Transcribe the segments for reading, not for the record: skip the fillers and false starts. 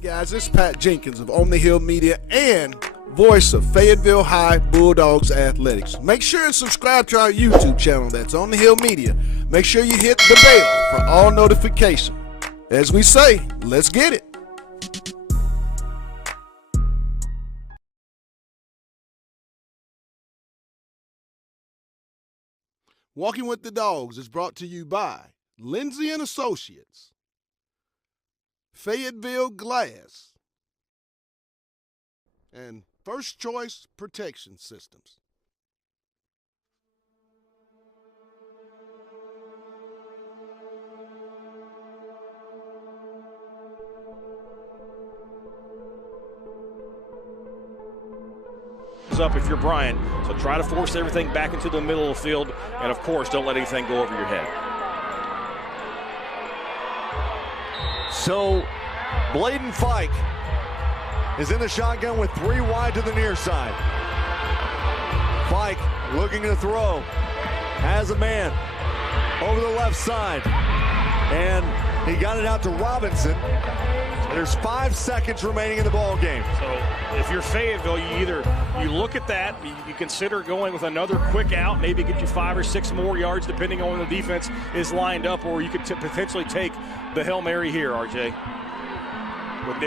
Hey guys, it's Pat Jenkins of On the Hill Media and voice of Fayetteville High Bulldogs Athletics. Make sure and subscribe to our YouTube channel, that's On the Hill Media. Make sure you hit the bell for all notifications. As we say, let's get it. Walking with the Dogs is brought to you by Lindsay & Associates, Fayetteville Glass, and First Choice Protection Systems. Up if you're Brian, so try to force everything back into the middle of the field, and of course don't let anything go over your head. So Bladen Fike is in the shotgun with 3 wide to the near side. Fike looking to throw, has a man over the left side, and he got it out to Robinson. There's 5 seconds remaining in the ball game. So if you're Fayetteville, you look at that, you consider going with another quick out, maybe get you 5 or 6 more yards depending on when the defense is lined up, or you could potentially take the Hail Mary here, RJ. But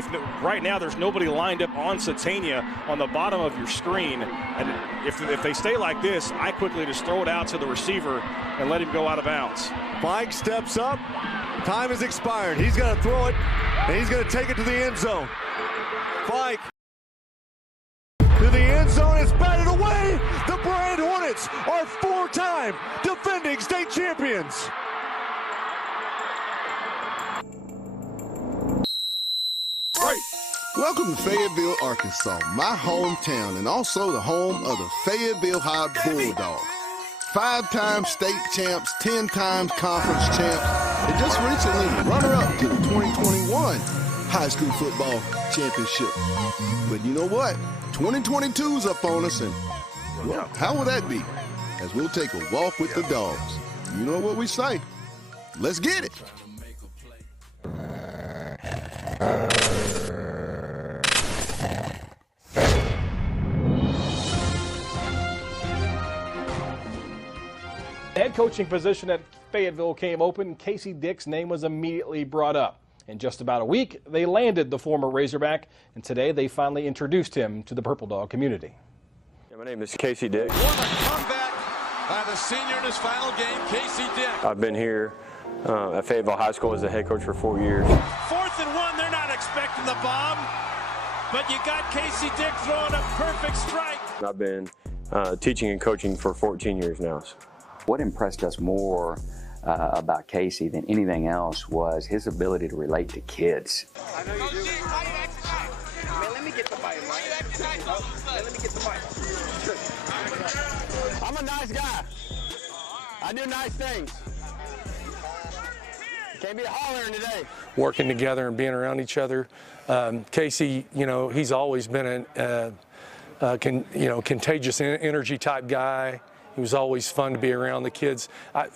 right now there's nobody lined up on Satania on the bottom of your screen, and if they stay like this, I quickly just throw it out to the receiver and let him go out of bounds. Fike steps up. Time has expired. He's going to throw it, and he's going to take it to the end zone. Fike to the end zone. It's batted away. The Brand Hornets are 4-time defending state champions. Welcome to Fayetteville, Arkansas, my hometown, and also the home of the Fayetteville High Bulldogs. 5-time state champs, 10 times conference champs, and just recently runner-up to the 2021 high school football championship. But you know what? 2022's up on us, and well, how will that be? As we'll take a walk with the dogs. You know what we say. Let's get it. The head coaching position at Fayetteville came open. Casey Dick's name was immediately brought up. In just about a week, they landed the former Razorback, and today they finally introduced him to the Purple Dog community. Yeah, my name is Casey Dick. What a comeback by the senior in his final game, Casey Dick. I've been here at Fayetteville High School as a head coach for 4 years. 4th and 1, they're not expecting the bomb, but you got Casey Dick throwing a perfect strike. I've been teaching and coaching for 14 years now. What impressed us more about Casey than anything else was his ability to relate to kids. I know you do. Man, let me get the mic, man. Let me get the mic. I'm a nice guy. I do nice things. Can't be hollering today. Working together and being around each other. Casey, he's always been a contagious energy type guy. He was always fun to be around the kids.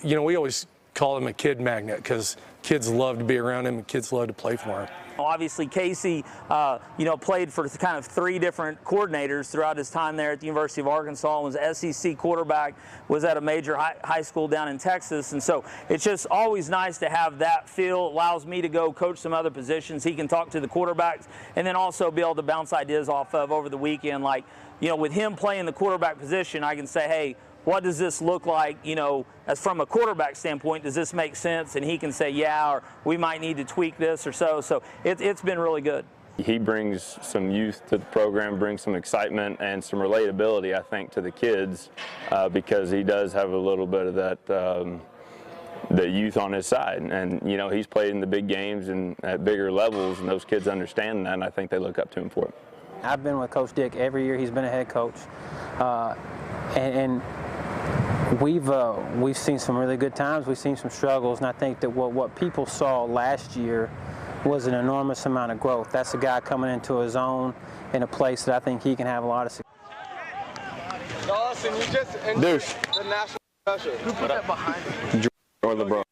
We always call him a kid magnet because kids love to be around him and kids love to play for him. Obviously, Casey, played for kind of 3 different coordinators throughout his time there at the University of Arkansas. Was SEC quarterback, was at a major high school down in Texas, and so it's just always nice to have that feel. Allows me to go coach some other positions. He can talk to the quarterbacks, and then also be able to bounce ideas off of over the weekend. Like, with him playing the quarterback position, I can say, hey, what does this look like, as from a quarterback standpoint, does this make sense? And he can say, yeah, or we might need to tweak this or so. So it's been really good. He brings some youth to the program, brings some excitement and some relatability, I think, to the kids because he does have a little bit of that the youth on his side. And, he's played in the big games and at bigger levels, and those kids understand that, and I think they look up to him for it. I've been with Coach Dick every year he's been a head coach. And we've seen some really good times, we've seen some struggles, and I think that what people saw last year was an enormous amount of growth. That's a guy coming into his own in a place that I think he can have a lot of success. Dawson, you just entered the national special. Who put that behind you? Or LeBron.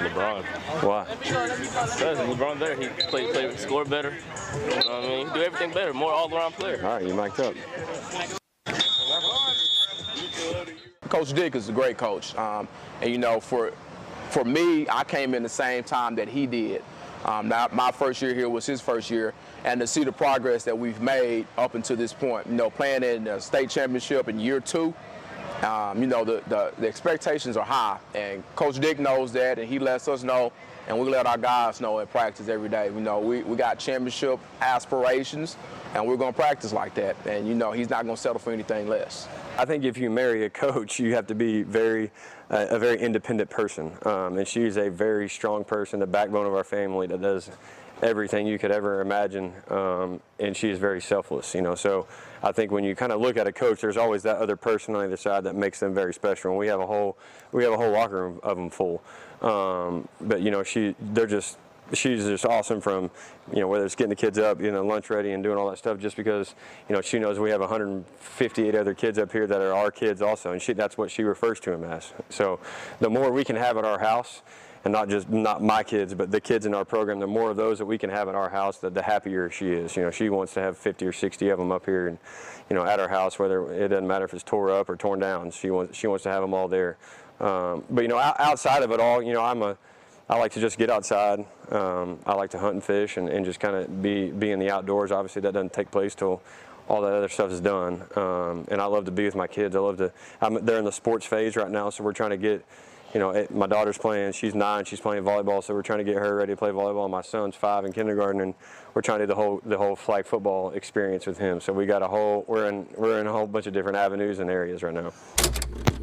LeBron. Why? Because LeBron better. He play, score better. You know what I mean? He do everything better. More all-around player. All right, you mic'd up. Coach Dick is a great coach, and you know, for me, I came in the same time that he did. Now, my first year here was his first year, and to see the progress that we've made up until this point, you know, playing in the state championship in year 2, you know, the expectations are high, and Coach Dick knows that, and he lets us know, and we let our guys know in practice every day. You know, we got championship aspirations, and we're going to practice like that, and you know, he's not going to settle for anything less. I think if you marry a coach, you have to be a very independent person, and she's a very strong person, the backbone of our family that does everything you could ever imagine, and she is very selfless, you know. So I think when you kind of look at a coach, there's always that other person on the other side that makes them very special, and we have a whole locker room of them full. But you know, she's just awesome from, you know, whether it's getting the kids up, you know, lunch ready and doing all that stuff, just because, you know, she knows we have 158 other kids up here that are our kids also, and that's what she refers to them as. So the more we can have at our house, and not my kids, but the kids in our program, the more of those that we can have in our house, the happier she is. You know, she wants to have 50 or 60 of them up here, and, you know, at our house, whether it doesn't matter if it's tore up or torn down, she wants to have them all there. But you know, outside of it all, you know, I like to just get outside. I like to hunt and fish and just kind of be in the outdoors. Obviously, that doesn't take place till all that other stuff is done. And I love to be with my kids. They're in the sports phase right now, so we're trying to get, you know, my daughter's playing, she's 9, she's playing volleyball, so we're trying to get her ready to play volleyball. My son's 5 in kindergarten, and we're trying to do the whole flag football experience with him. So we got we're in a whole bunch of different avenues and areas right now.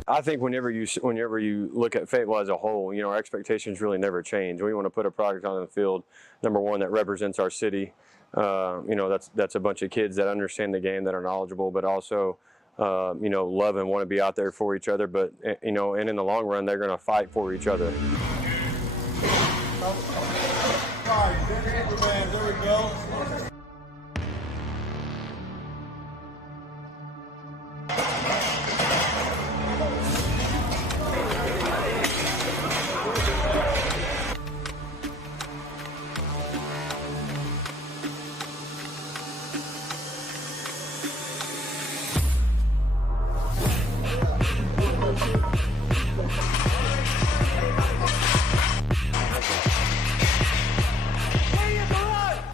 I think whenever you look at Fayetteville as a whole, you know, our expectations really never change. We want to put a product on the field, number one, that represents our city. You know, that's a bunch of kids that understand the game, that are knowledgeable, but also, you know, love and want to be out there for each other. But, you know, and in the long run, they're going to fight for each other. All right, there we go.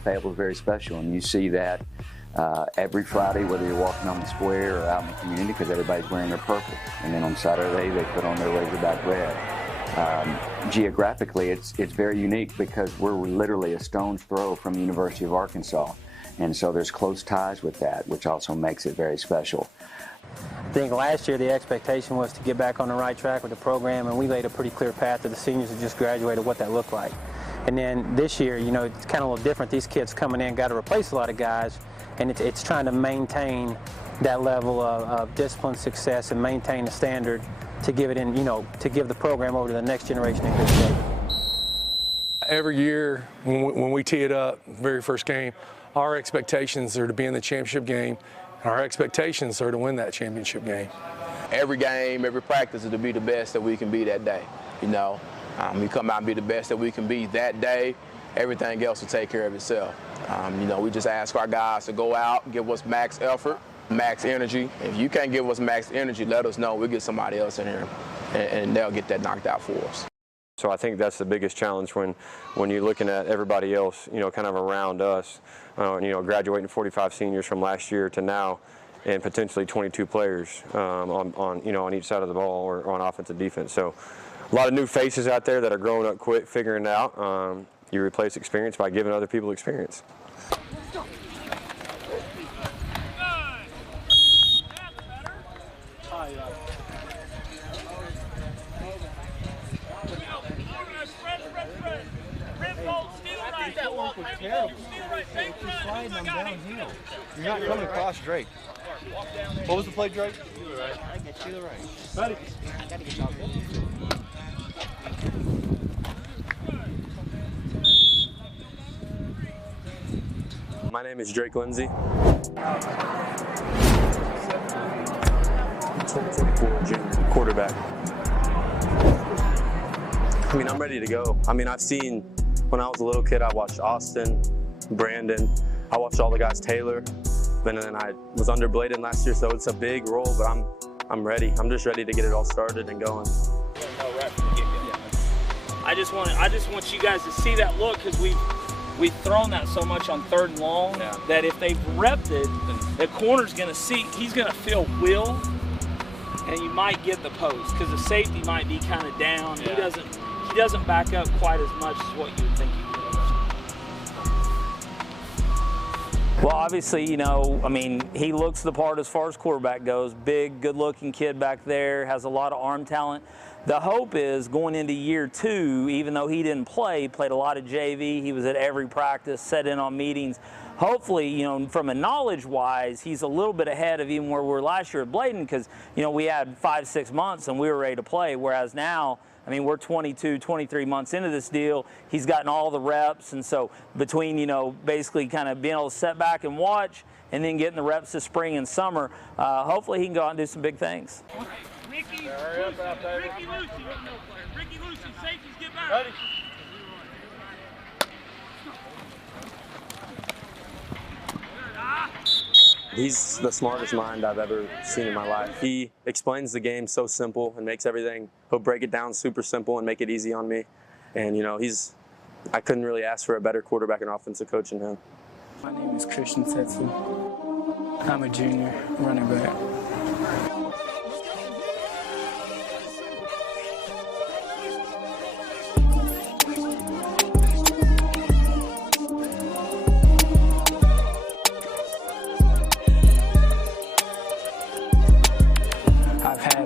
Fayetteville is very special, and you see that every Friday, whether you're walking on the square or out in the community, because everybody's wearing their purple. And then on Saturday, they put on their Razorback red. Geographically, it's very unique because we're literally a stone's throw from the University of Arkansas. And so there's close ties with that, which also makes it very special. I think last year the expectation was to get back on the right track with the program, and we laid a pretty clear path to the seniors who just graduated what that looked like. And then this year, you know, it's kind of a little different. These kids coming in got to replace a lot of guys, and it's trying to maintain that level of discipline, success, and maintain the standard to give it in, you know, to give the program over to the next generation in good shape. Every year when we tee it up, very first game, our expectations are to be in the championship game, and our expectations are to win that championship game. Every game, every practice is to be the best that we can be that day, you know. We come out and be the best that we can be that day. Everything else will take care of itself. You know, we just ask our guys to go out, give us max effort, max energy. If you can't give us max energy, let us know. We'll get somebody else in here, and they'll get that knocked out for us. So I think that's the biggest challenge when you're looking at everybody else, you know, kind of around us, you know, graduating 45 seniors from last year to now, and potentially 22 players on each side of the ball or on offense and defense. So a lot of new faces out there that are growing up quick, figuring it out. You replace experience by giving other people experience. You're not coming across Drake. What was the play, Drake? To the right. I get to the right. Buddy. I gotta get y'all good. My name is Drake Lindsay. 2024 junior quarterback. I mean, I'm ready to go. I mean, I've seen, when I was a little kid, I watched Austin, Brandon, I watched all the guys, Taylor, and then I was under Bladen last year, so it's a big role, but I'm ready. I'm just ready to get it all started and going. I just want you guys to see that look, because we've thrown that so much on 3rd and long that if they've repped it, the corner's going to see, he's going to feel Will, and you might get the post because the safety might be kind of down. He doesn't back up quite as much as what you would think he would. Well, obviously, you know, I mean, he looks the part as far as quarterback goes. Big, good-looking kid back there, has a lot of arm talent. The hope is going into year 2, even though he didn't play, played a lot of JV, he was at every practice, sat in on meetings. Hopefully, you know, from a knowledge-wise, he's a little bit ahead of even where we were last year at Bladen, because, you know, we had 5-6 months and we were ready to play, whereas now, I mean, we're 22, 23 months into this deal. He's gotten all the reps, and so between, you know, basically kind of being able to sit back and watch and then getting the reps this spring and summer, hopefully he can go out and do some big things. Ricky Lucy, safeties, get back. Ready. He's the smartest mind I've ever seen in my life. He explains the game so simple and makes everything, he'll break it down super simple and make it easy on me. And, you know, I couldn't really ask for a better quarterback and offensive coach than him. My name is Christian Tetsu. I'm a junior running back.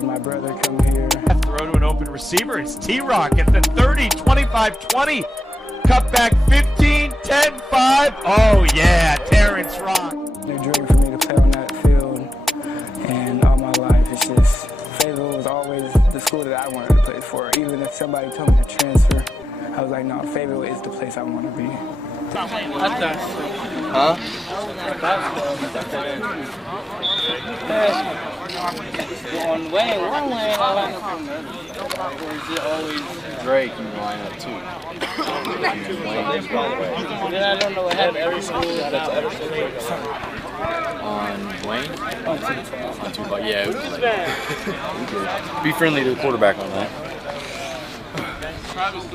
My brother come here. Throw to an open receiver. It's T-Rock at the 30, 25-20. Cut back 15, 10, 5. Oh yeah, Terrence Rock. They're a dream for me to play on that field, and all my life it's just, Fayetteville was always the school that I wanted to play for. Even if somebody told me to transfer, I was like, no, Fayetteville is the place I want to be. Huh? On Wayne, one Wayne, I line up on the other. Or is it always Drake you line up too? Then I don't know what happened. Every school that's ever said on Wayne? On 2 bar. Yeah. Be friendly to the quarterback on that.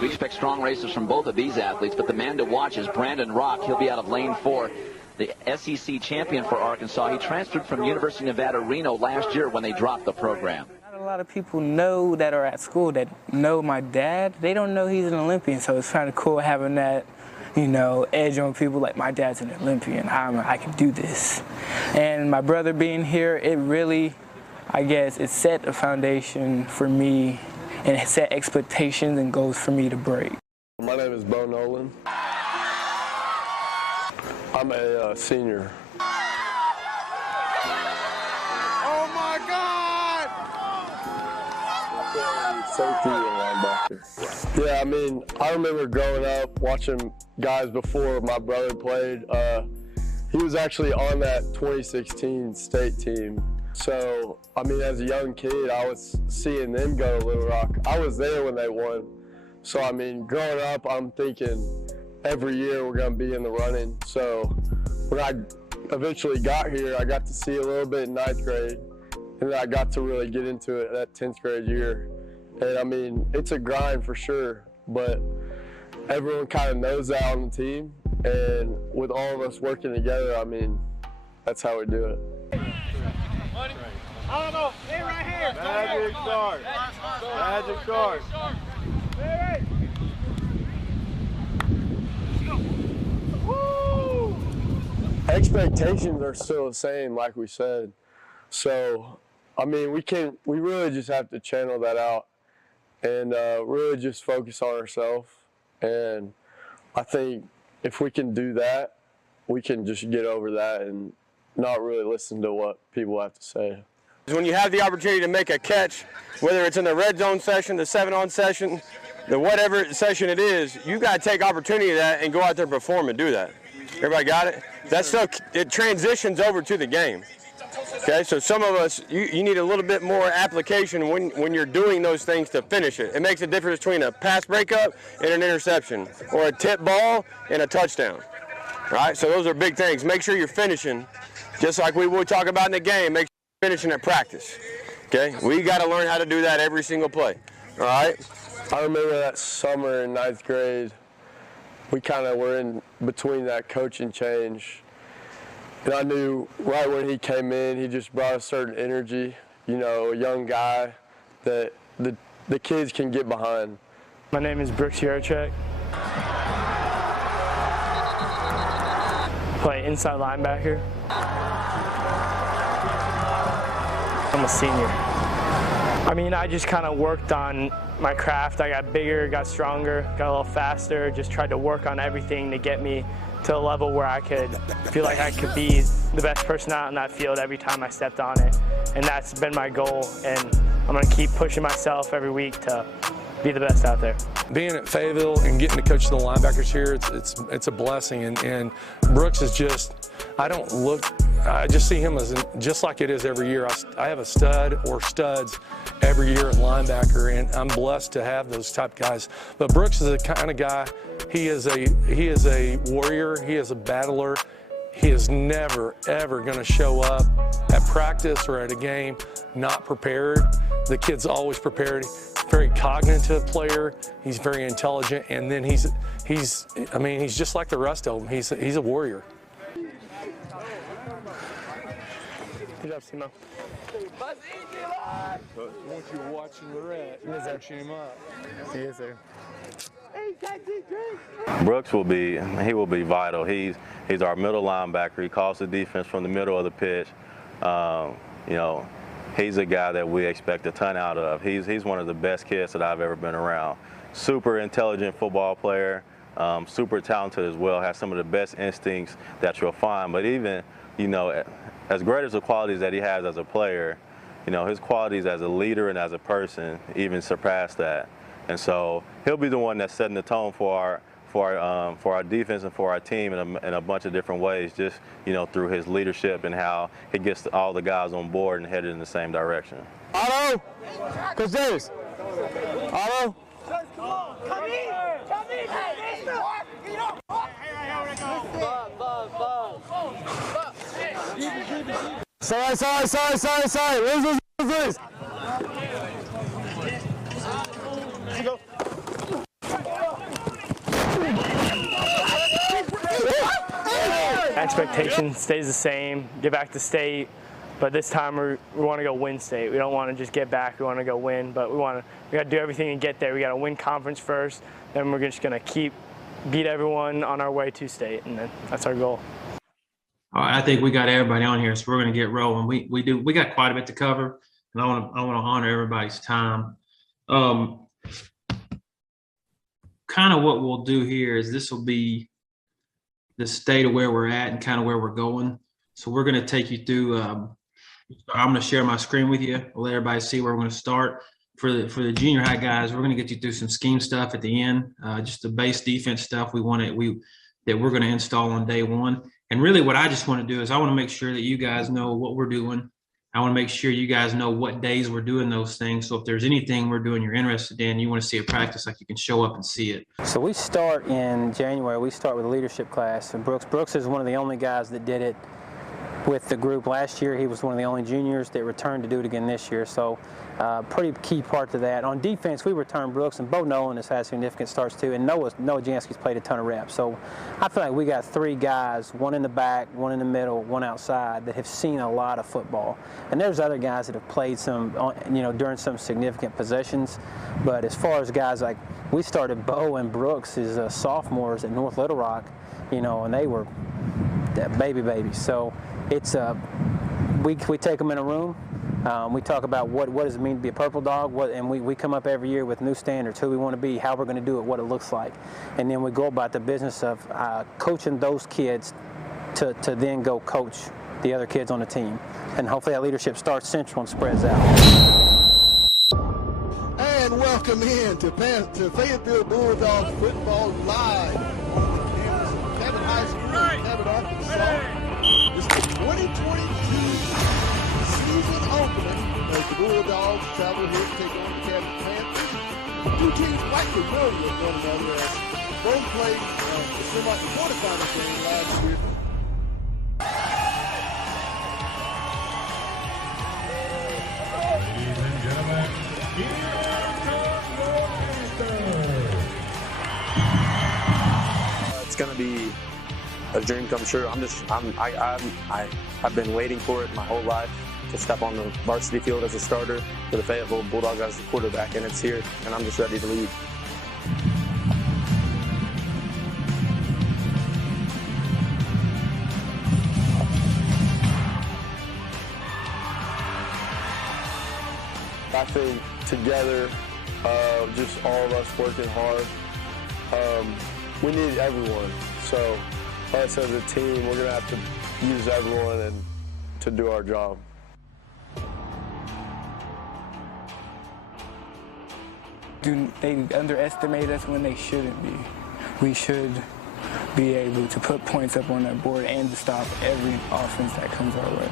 We expect strong races from both of these athletes, but the man to watch is Brandon Rock. He'll be out of lane 4. The SEC champion for Arkansas. He transferred from University of Nevada, Reno last year when they dropped the program. Not a lot of people know that are at school that know my dad. They don't know he's an Olympian, so it's kind of cool having that, you know, edge on people like my dad's an Olympian. I can do this. And my brother being here, it really, I guess, it set a foundation for me and it set expectations and goals for me to break. My name is Bo Nolan. I'm a senior. Oh my God! Safety and linebacker. Yeah, I mean, I remember growing up watching guys before my brother played. He was actually on that 2016 state team. So, I mean, as a young kid, I was seeing them go to Little Rock. I was there when they won. So, I mean, growing up, I'm thinking every year we're going to be in the running. So, when I eventually got here, I got to see a little bit in 9th grade. And then I got to really get into it that 10th grade year. And, I mean, it's a grind for sure. But everyone kind of knows that on the team. And with all of us working together, I mean, that's how we do it. I don't know. Hey, right here. Magic guard. Magic guard. Hey. Expectations are still the same, like we said. So, I mean, we really just have to channel that out and really just focus on ourselves. And I think if we can do that, we can just get over that and not really listen to what people have to say. When you have the opportunity to make a catch, whether it's in the red zone session, the 7-on session, the whatever session it is, you got to take opportunity of that and go out there and perform and do that. Everybody got it? That stuff, it transitions over to the game. Okay, so some of us, you need a little bit more application when you're doing those things to finish it. It makes a difference between a pass breakup and an interception, or a tip ball and a touchdown. All right, so those are big things. Make sure you're finishing, just like we would talk about in the game, make sure you're finishing at practice. Okay, we got to learn how to do that every single play. All right? I remember that summer in 9th grade, we kind of were in between that coaching change. And I knew right when he came in, he just brought a certain energy, you know, a young guy that the kids can get behind. My name is Brooks Yarchek. Play inside linebacker. I'm a senior. I mean, I just kind of worked on my craft. I got bigger, got stronger, got a little faster, just tried to work on everything to get me to a level where I could feel like I could be the best person out on that field every time I stepped on it. And that's been my goal, and I'm going to keep pushing myself every week to be the best out there. Being at Fayetteville and getting to coach the linebackers here, it's a blessing. And Brooks is just, I just see him as just like it is every year. I have a stud or studs every year at linebacker, and I'm blessed to have those type guys. But Brooks is the kind of guy, he is a warrior, he is a battler. He is never, ever going to show up at practice or at a game not prepared. The kid's always prepared. Very cognitive player. He's very intelligent, and then he's just like the rest of them. He's a warrior. Good job, Simo. Once you're watching the red, you're searching him up. Yes, sir. Brooks will be vital. He's our middle linebacker. He calls the defense from the middle of the pitch. You know, he's a guy that we expect a ton out of. He's one of the best kids that I've ever been around. Super intelligent football player, super talented as well, has some of the best instincts that you'll find. But even, you know, as great as the qualities that he has as a player, you know, his qualities as a leader and as a person even surpass that. And so he'll be the one that's setting the tone for our defense and for our team in a bunch of different ways, just, you know, through his leadership and how he gets all the guys on board and headed in the same direction. Otto! Coach Davis! Otto! Come in! Sorry. Lose. Expectation stays the same, get back to state, but this time we want to go win state. We don't want to just get back, we want to go win, but we got to do everything to get there. We got to win conference first, then we're just going to beat everyone on our way to state, and that's our goal. I think we got everybody on here, so we're going to get rolling. We got quite a bit to cover, and I want to honor everybody's time. Kind of what we'll do here is this will be the state of where we're at and kind of where we're going. So we're going to take you through. I'm going to share my screen with you. I'll let everybody see where we're going to start. For the junior high guys, we're going to get you through some scheme stuff at the end, just the base defense stuff that we're going to install on day one. And really what I just want to do is I want to make sure that you guys know what we're doing. I want to make sure you guys know what days we're doing those things. So if there's anything we're doing you're interested in, you want to see a practice, like you can show up and see it. So we start in January. We start with a leadership class. And Brooks is one of the only guys that did it with the group last year. He was one of the only juniors that returned to do it again this year. So pretty key part to that. On defense, we returned Brooks, and Bo Nolan has had significant starts too, and Noah Jansky's played a ton of reps. So I feel like we got three guys, one in the back, one in the middle, one outside, that have seen a lot of football. And there's other guys that have played some, you know, during some significant possessions. But as far as guys like, we started Bo and Brooks as sophomores at North Little Rock, you know, and they were babies. So it's we take them in a room. We talk about what does it mean to be a purple dog, and we come up every year with new standards, who we want to be, how we're going to do it, what it looks like. And then we go about the business of coaching those kids to then go coach the other kids on the team. And hopefully that leadership starts central and spreads out. And welcome in to Fayetteville Bulldogs football live on the campus of Cabot High School in Cabot, Arkansas. This is the 2022 season opener as the Bulldogs travel here to take on the Cabinet Panthers. The two teams quite familiar with one another as both played the quarterfinal game last year. Ladies and gentlemen, it's going to be a dream come true. I've been waiting for it my whole life to step on the varsity field as a starter for the Fayetteville Bulldogs as a quarterback, and it's here, and I'm just ready to lead. I think together, just all of us working hard, we need everyone. So us as a team, we're going to have to use everyone and to do our job. They underestimate us when they shouldn't be. We should be able to put points up on that board and to stop every offense that comes our way.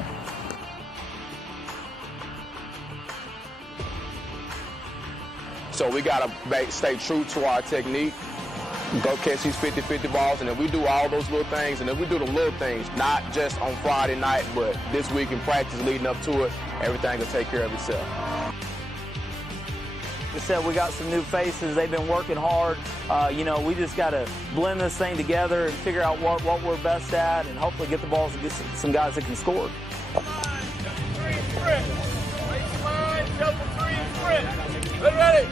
So we got to stay true to our technique, go catch these 50-50 balls, and then we do all those little things, and then we do the little things, not just on Friday night, but this week in practice leading up to it, everything will take care of itself. Like I said, we got some new faces. They've been working hard. We just got to blend this thing together and figure out what we're best at and hopefully get the balls and get some guys that can score. Get ready.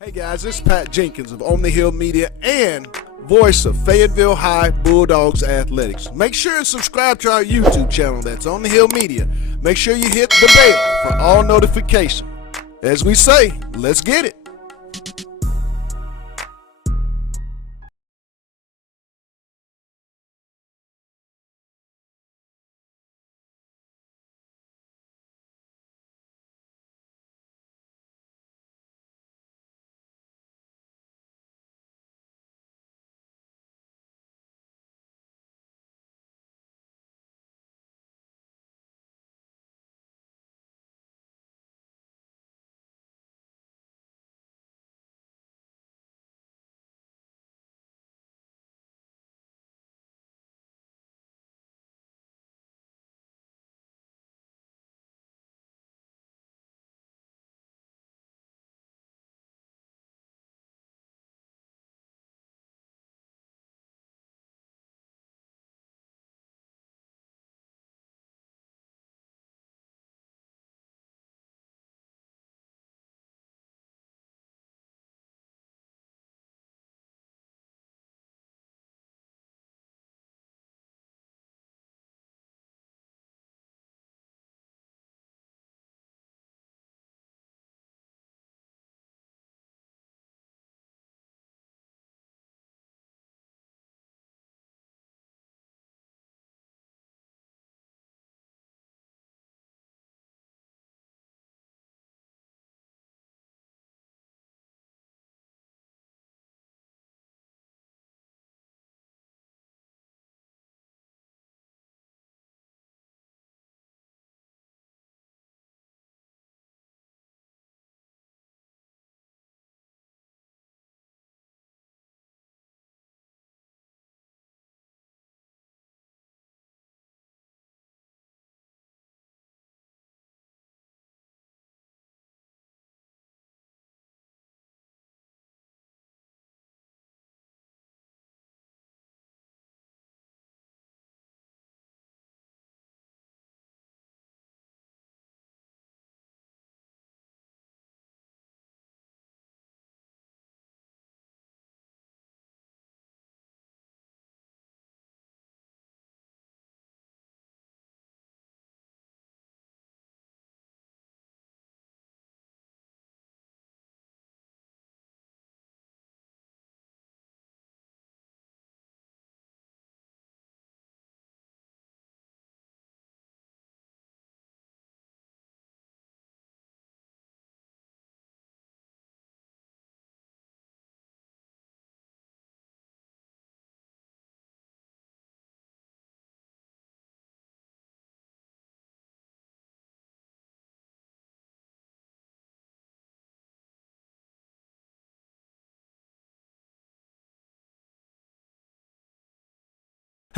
Hey guys, this is Pat Jenkins of On the Hill Media and voice of Fayetteville High Bulldogs Athletics. Make sure and subscribe to our YouTube channel, that's On the Hill Media. Make sure you hit the bell for all notifications. As we say, let's get it.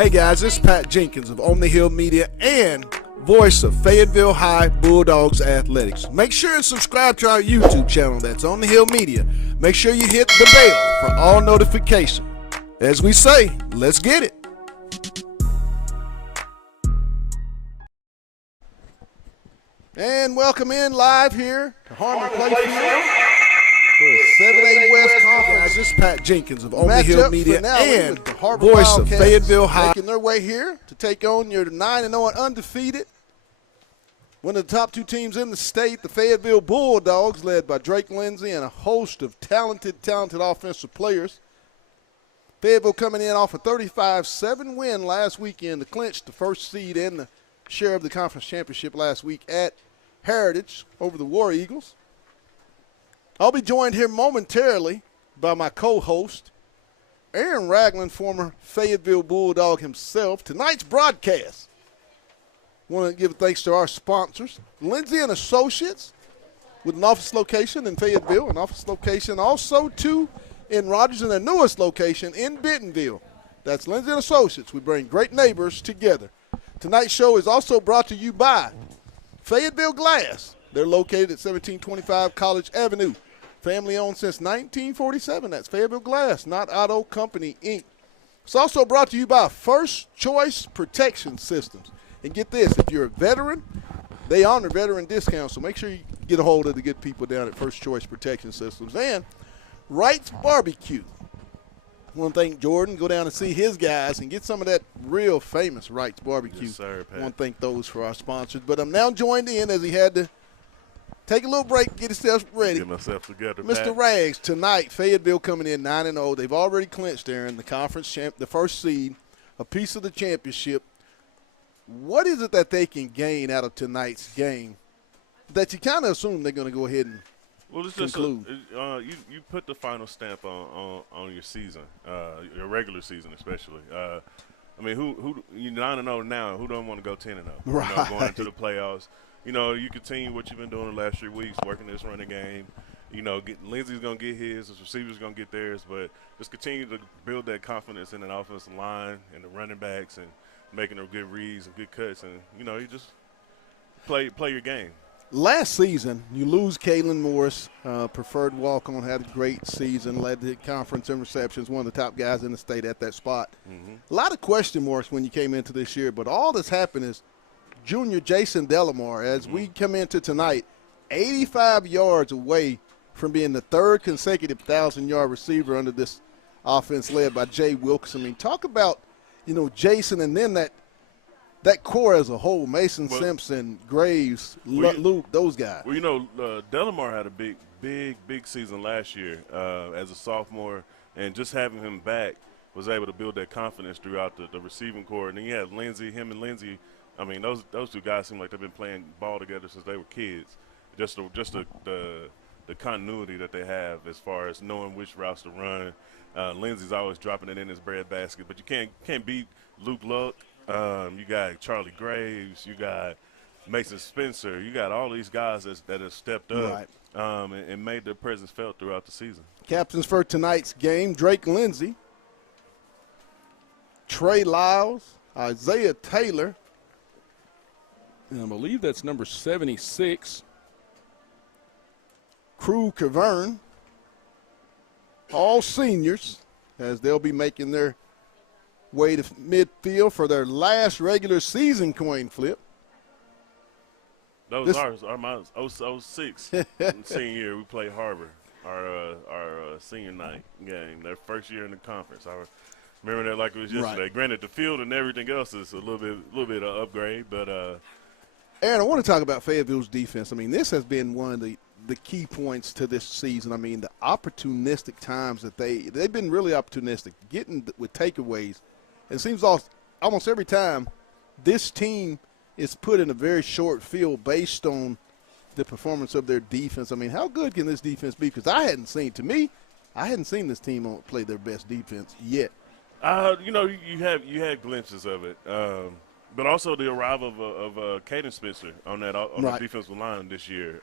Hey guys, this is Pat Jenkins of On the Hill Media and voice of Fayetteville High Bulldogs Athletics. Make sure and subscribe to our YouTube channel. That's On the Hill Media. Make sure you hit the bell for all notifications. As we say, let's get it. And welcome in live here to Har-ber Playfield for a 7A West Conference. This is Pat Jenkins of On the Hill Media and voice of Fayetteville High. Making their way here to take on your 9-0 undefeated. One of the top two teams in the state, the Fayetteville Bulldogs, led by Drake Lindsey and a host of talented offensive players. Fayetteville coming in off a 35-7 win last weekend to clinch the first seed and the share of the conference championship last week at Heritage over the War Eagles. I'll be joined here momentarily by my co-host, Aaron Ragland, former Fayetteville Bulldog himself. Tonight's broadcast, I want to give thanks to our sponsors, Lindsey and Associates, with an office location in Fayetteville, an office location also too in Rogers, and their newest location in Bentonville. That's Lindsey and Associates. We bring great neighbors together. Tonight's show is also brought to you by Fayetteville Glass. They're located at 1725 College Avenue. Family owned since 1947. That's Fayetteville Glass, not Auto Company, Inc. It's also brought to you by First Choice Protection Systems. And get this, if you're a veteran, they honor veteran discounts, so make sure you get a hold of the good people down at First Choice Protection Systems. And Wright's Barbecue. I want to thank Jordan. Go down and see his guys and get some of that real famous Wright's Barbecue. Yes, sir, Pat. I want to thank those for our sponsors. But I'm now joined in as he had to take a little break, get himself ready. Get myself together, Mr. Pat. Rags, tonight, Fayetteville coming in 9-0. They've already clinched there in the conference the first seed, a piece of the championship. What is it that they can gain out of tonight's game that you kind of assume they're going to go ahead and conclude? You put the final stamp on your season, your regular season especially. I mean, who you 9-0 now? Who don't want to go 10-0? Right. You know, going into the playoffs. You know, you continue what you've been doing the last 3 weeks, working this running game. You know, Lindsey's going to get his receivers going to get theirs, but just continue to build that confidence in an offensive line and the running backs and making them good reads and good cuts. And, you know, you just play your game. Last season, you lose Kalen Morris, preferred walk-on, had a great season, led the conference in receptions, one of the top guys in the state at that spot. Mm-hmm. A lot of question marks when you came into this year, but all that's happened is junior Jason Delamar, as we come into tonight, 85 yards away from being the third consecutive 1,000-yard receiver under this offense led by Jay Wilkerson. I mean, talk about, you know, Jason and then that core as a whole, Mason Simpson, Graves, Luke, those guys. Well, you know, Delamar had a big season last year as a sophomore, and just having him back was able to build that confidence throughout the receiving core. And then you had Lindsey, him and Lindsey. I mean, those two guys seem like they've been playing ball together since they were kids. Just the continuity that they have as far as knowing which routes to run. Lindsey's always dropping it in his breadbasket, but you can't beat Luke Luck. You got Charlie Graves. You got Mason Spencer. You got all these guys that have stepped up and made their presence felt throughout the season. Captains for tonight's game, Drake Lindsey, Trey Lyles, Isaiah Taylor, and I believe that's number 76, Crew Cavern, all seniors, as they'll be making their way to midfield for their last regular season coin flip. That was mine was 06 senior year. We played Har-ber, our senior night game, their first year in the conference. I remember that like it was yesterday. Right. Granted, the field and everything else is a little bit of upgrade, but Aaron, I want to talk about Fayetteville's defense. I mean, this has been one of the key points to this season. I mean, the opportunistic times that they've been really opportunistic, getting with takeaways. It seems almost every time this team is put in a very short field based on the performance of their defense. I mean, how good can this defense be? Because I hadn't seen this team play their best defense yet. You know, you had glimpses of it. But also the arrival of Caden Spencer on the defensive line this year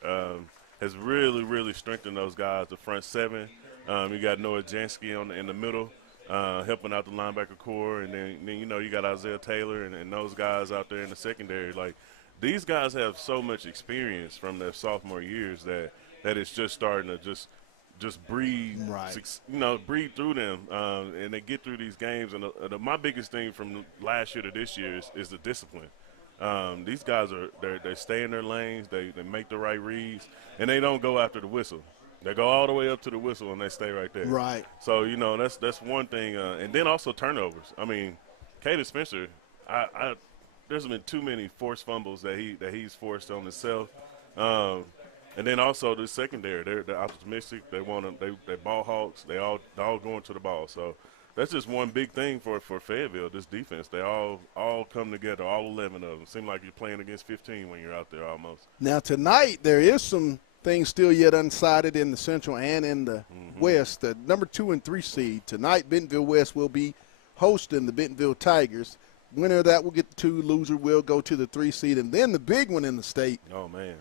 has really strengthened those guys. The front seven, you got Noah Jansky in the middle, helping out the linebacker core, and then you know, you got Isaiah Taylor and those guys out there in the secondary. Like, these guys have so much experience from their sophomore years that it's just starting to just breathe, you know, breathe through them, and they get through these games. And my biggest thing from last year to this year is the discipline. These guys they stay in their lanes, they make the right reads, and they don't go after the whistle. They go all the way up to the whistle and they stay right there. Right. So, you know, that's one thing, and then also turnovers. I mean, Caden Spencer, there's been too many forced fumbles that he's forced on himself. And then also the secondary, they're optimistic. They ball hawks. They all going to the ball. So that's just one big thing for Fayetteville. This defense, they all come together. All 11 of them. Seem like you're playing against 15 when you're out there almost. Now tonight there is some things still yet undecided in the Central and in the West. The number 2 and 3 seed tonight, Bentonville West will be hosting the Bentonville Tigers. Winner of that will get the 2. Loser will go to the 3 seed, and then the big one in the state. Oh man.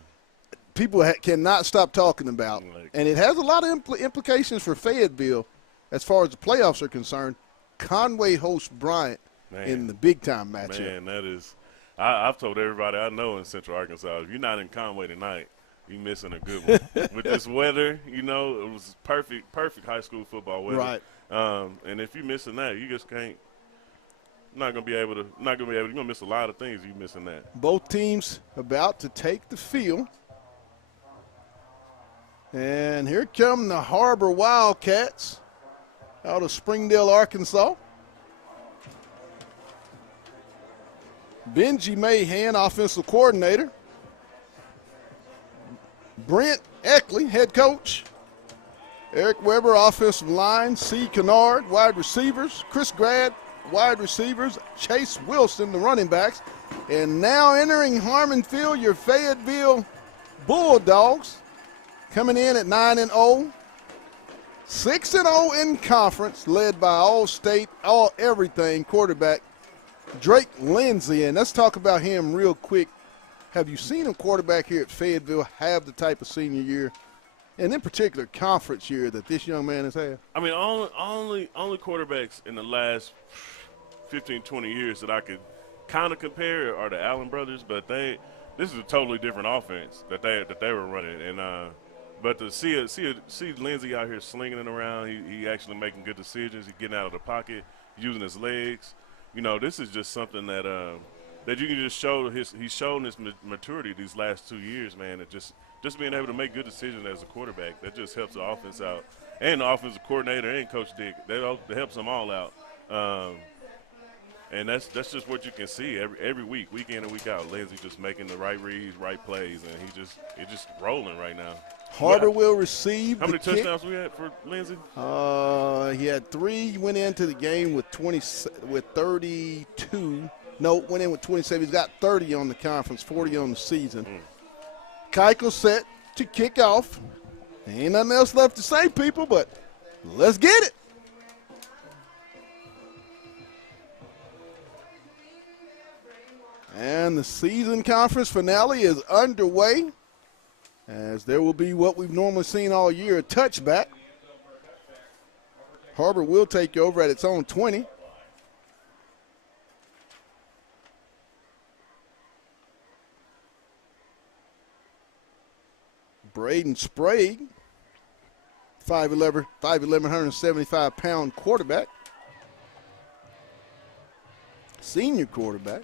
People cannot stop talking about, and it has a lot of implications for Fayetteville as far as the playoffs are concerned. Conway hosts Bryant in the big-time matchup. Man, that is – I've told everybody I know in Central Arkansas, if you're not in Conway tonight, you're missing a good one. With this weather, you know, it was perfect high school football weather. Right. And if you're missing that, you just can't – you're going to miss a lot of things if you're missing that. Both teams about to take the field. And here come the Har-ber Wildcats out of Springdale, Arkansas. Benji Mahan, offensive coordinator. Brent Eckley, head coach. Eric Weber, offensive line. C. Kennard, wide receivers. Chris Grad, wide receivers. Chase Wilson, the running backs. And now entering Harmon Field, your Fayetteville Bulldogs. Coming in at 9-0, 6-0 in conference, led by all-state, all-everything quarterback Drake Lindsay. And let's talk about him real quick. Have you seen a quarterback here at Fayetteville have the type of senior year, and in particular conference year, that this young man has had? I mean, only quarterbacks in the last 15, 20 years that I could kind of compare are the Allen brothers, but this is a totally different offense that they were running, and but to see Lindsay out here slinging it around, he actually making good decisions. He's getting out of the pocket, using his legs. You know, this is just something that you can just show he's shown his maturity these last 2 years, man. It just being able to make good decisions as a quarterback, that just helps the offense out, and the offensive coordinator and Coach Dick. That helps them all out. And that's just what you can see every week, week in and week out. Lindsay just making the right reads, right plays, and he's just rolling right now. Har-ber will receive. How many touchdowns we had for Lindsay? He had 3. He went into the game with 32. No, went in with 27. He's got 30 on the conference, 40 on the season. Keuchel set to kick off. Ain't nothing else left to say, people, but let's get it. And the season conference finale is underway, as there will be what we've normally seen all year, a touchback. Har-ber will take over at its own 20. Braden Sprague, 5'11", 175-pound quarterback. Senior quarterback.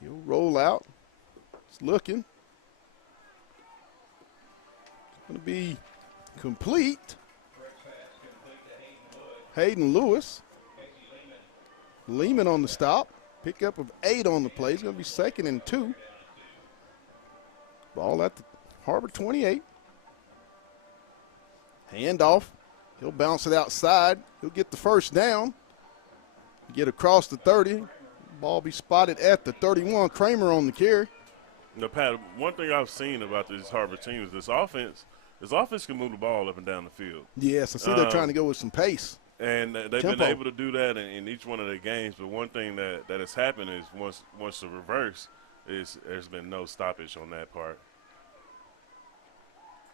He'll roll out. It's looking. It's going to be complete. Hayden Lewis. Lehman on the stop. Pickup of 8 on the play. It's going to be 2nd and 2. Ball at the Har-ber 28. Handoff. He'll bounce it outside. He'll get the first down. Get across the 30. Ball be spotted at the 31. Kramer on the carry. Now, Pat, one thing I've seen about these Har-ber teams, this offense can move the ball up and down the field. Yes, I see they're trying to go with some pace. And they've been able to do that in each one of their games. But one thing that has happened is once the reverse is there's been no stoppage on that part.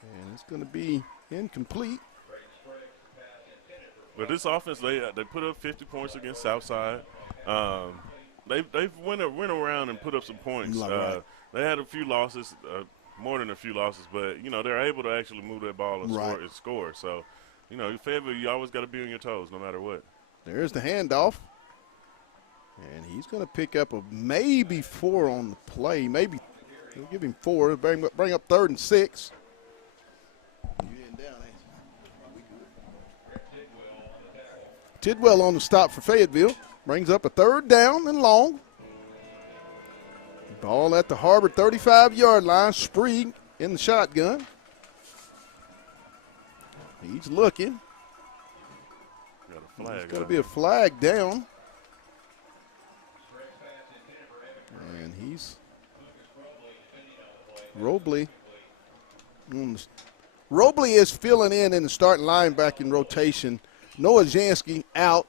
And it's going to be incomplete. But this offense, they put up 50 points against Southside. They've went around and put up some points. Right. They had a few losses, more than a few losses, but, you know, they're able to actually move that ball and score. So, you know, Fayetteville, you always got to be on your toes no matter what. There's the handoff. And he's going to pick up a maybe 4 on the play. Maybe he'll give him 4. Bring up 3rd and 6. Tidwell on the stop for Fayetteville. Brings up a 3rd down and long. Ball at the Har-ber 35-yard line. Spree in the shotgun. He's looking. There's going to be a flag down. And he's Robley. Robley is filling in the starting linebacking rotation. Noah Jansky out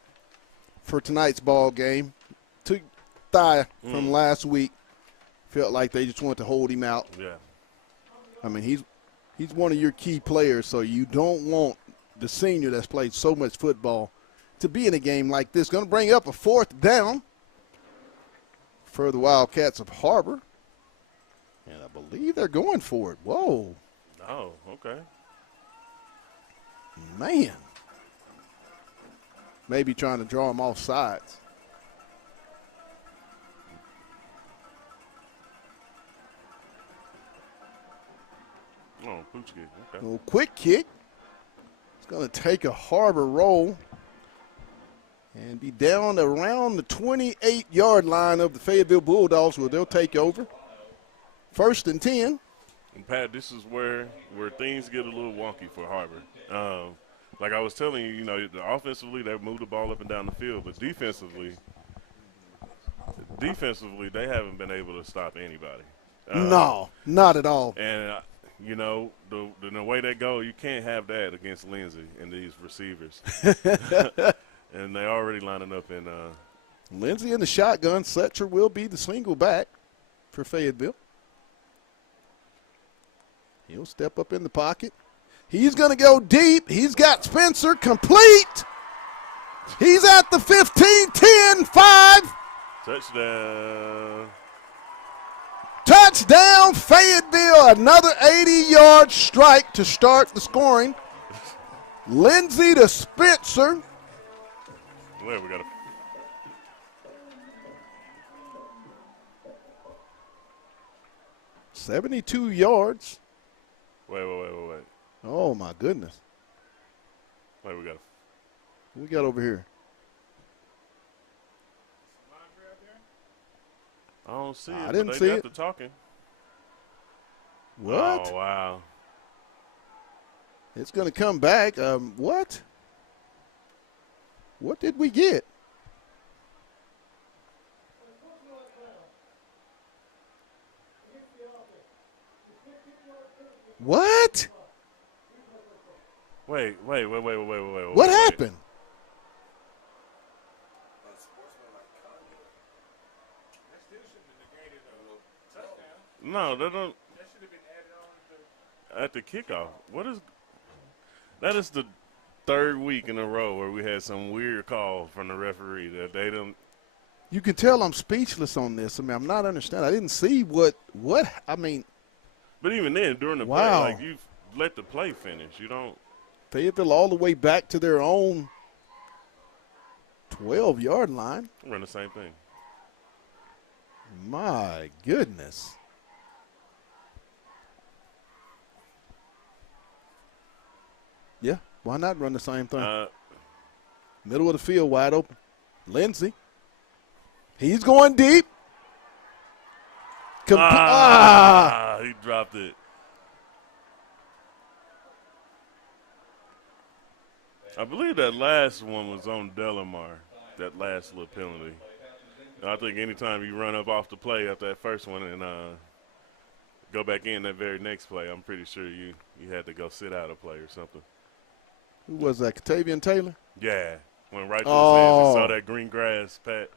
for tonight's ball game. Took thigh from last week. Felt like they just wanted to hold him out. Yeah. I mean, he's one of your key players, so you don't want the senior that's played so much football to be in a game like this. Going to bring up a 4th down for the Wildcats of Har-ber. And I believe they're going for it. Whoa. Oh, okay. Man. Maybe trying to draw him off sides. Oh, pooch kick. Okay. A little quick kick. It's going to take a Har-ber roll and be down around the 28-yard line of the Fayetteville Bulldogs, where they'll take over. 1st and 10. And, Pat, this is where things get a little wonky for Har-ber. Like I was telling you, you know, offensively they moved the ball up and down the field, but defensively they haven't been able to stop anybody. No, not at all. And you know, the way they go, you can't have that against Lindsay and these receivers. And they already lining up in. Lindsay in the shotgun. Setcher will be the single back for Fayetteville. He'll step up in the pocket. He's going to go deep. He's got Spencer complete. He's at the 15, 10, 5. Touchdown. Touchdown, Fayetteville. Another 80-yard strike to start the scoring. Lindsay to Spencer. Well, we got a 72 yards. Wait. Oh, my goodness. Wait, What we got over here? I don't see it. I didn't but they see got it. the talking. What? Oh, wow. It's going to come back. What? What did we get? What? Wait. What happened? No, they don't. At the kickoff. That is the 3rd week in a row where we had some weird call from the referee that they don't. You can tell I'm speechless on this. I mean, I'm not understanding. I didn't see what I mean. But even then, during the Wow. play, like you let the play finish. You don't. Fayetteville all the way back to their own 12-yard line. Run the same thing. My goodness. Yeah, why not run the same thing? Middle of the field, wide open. Lindsay. He's going deep. He dropped it. I believe that last one was on Delamar, that last little penalty. I think anytime you run up off the play after that first one and go back in that very next play, I'm pretty sure you had to go sit out a play or something. Who was that, Katavian Taylor? Yeah, went right to his hands. He saw that green grass, Pat.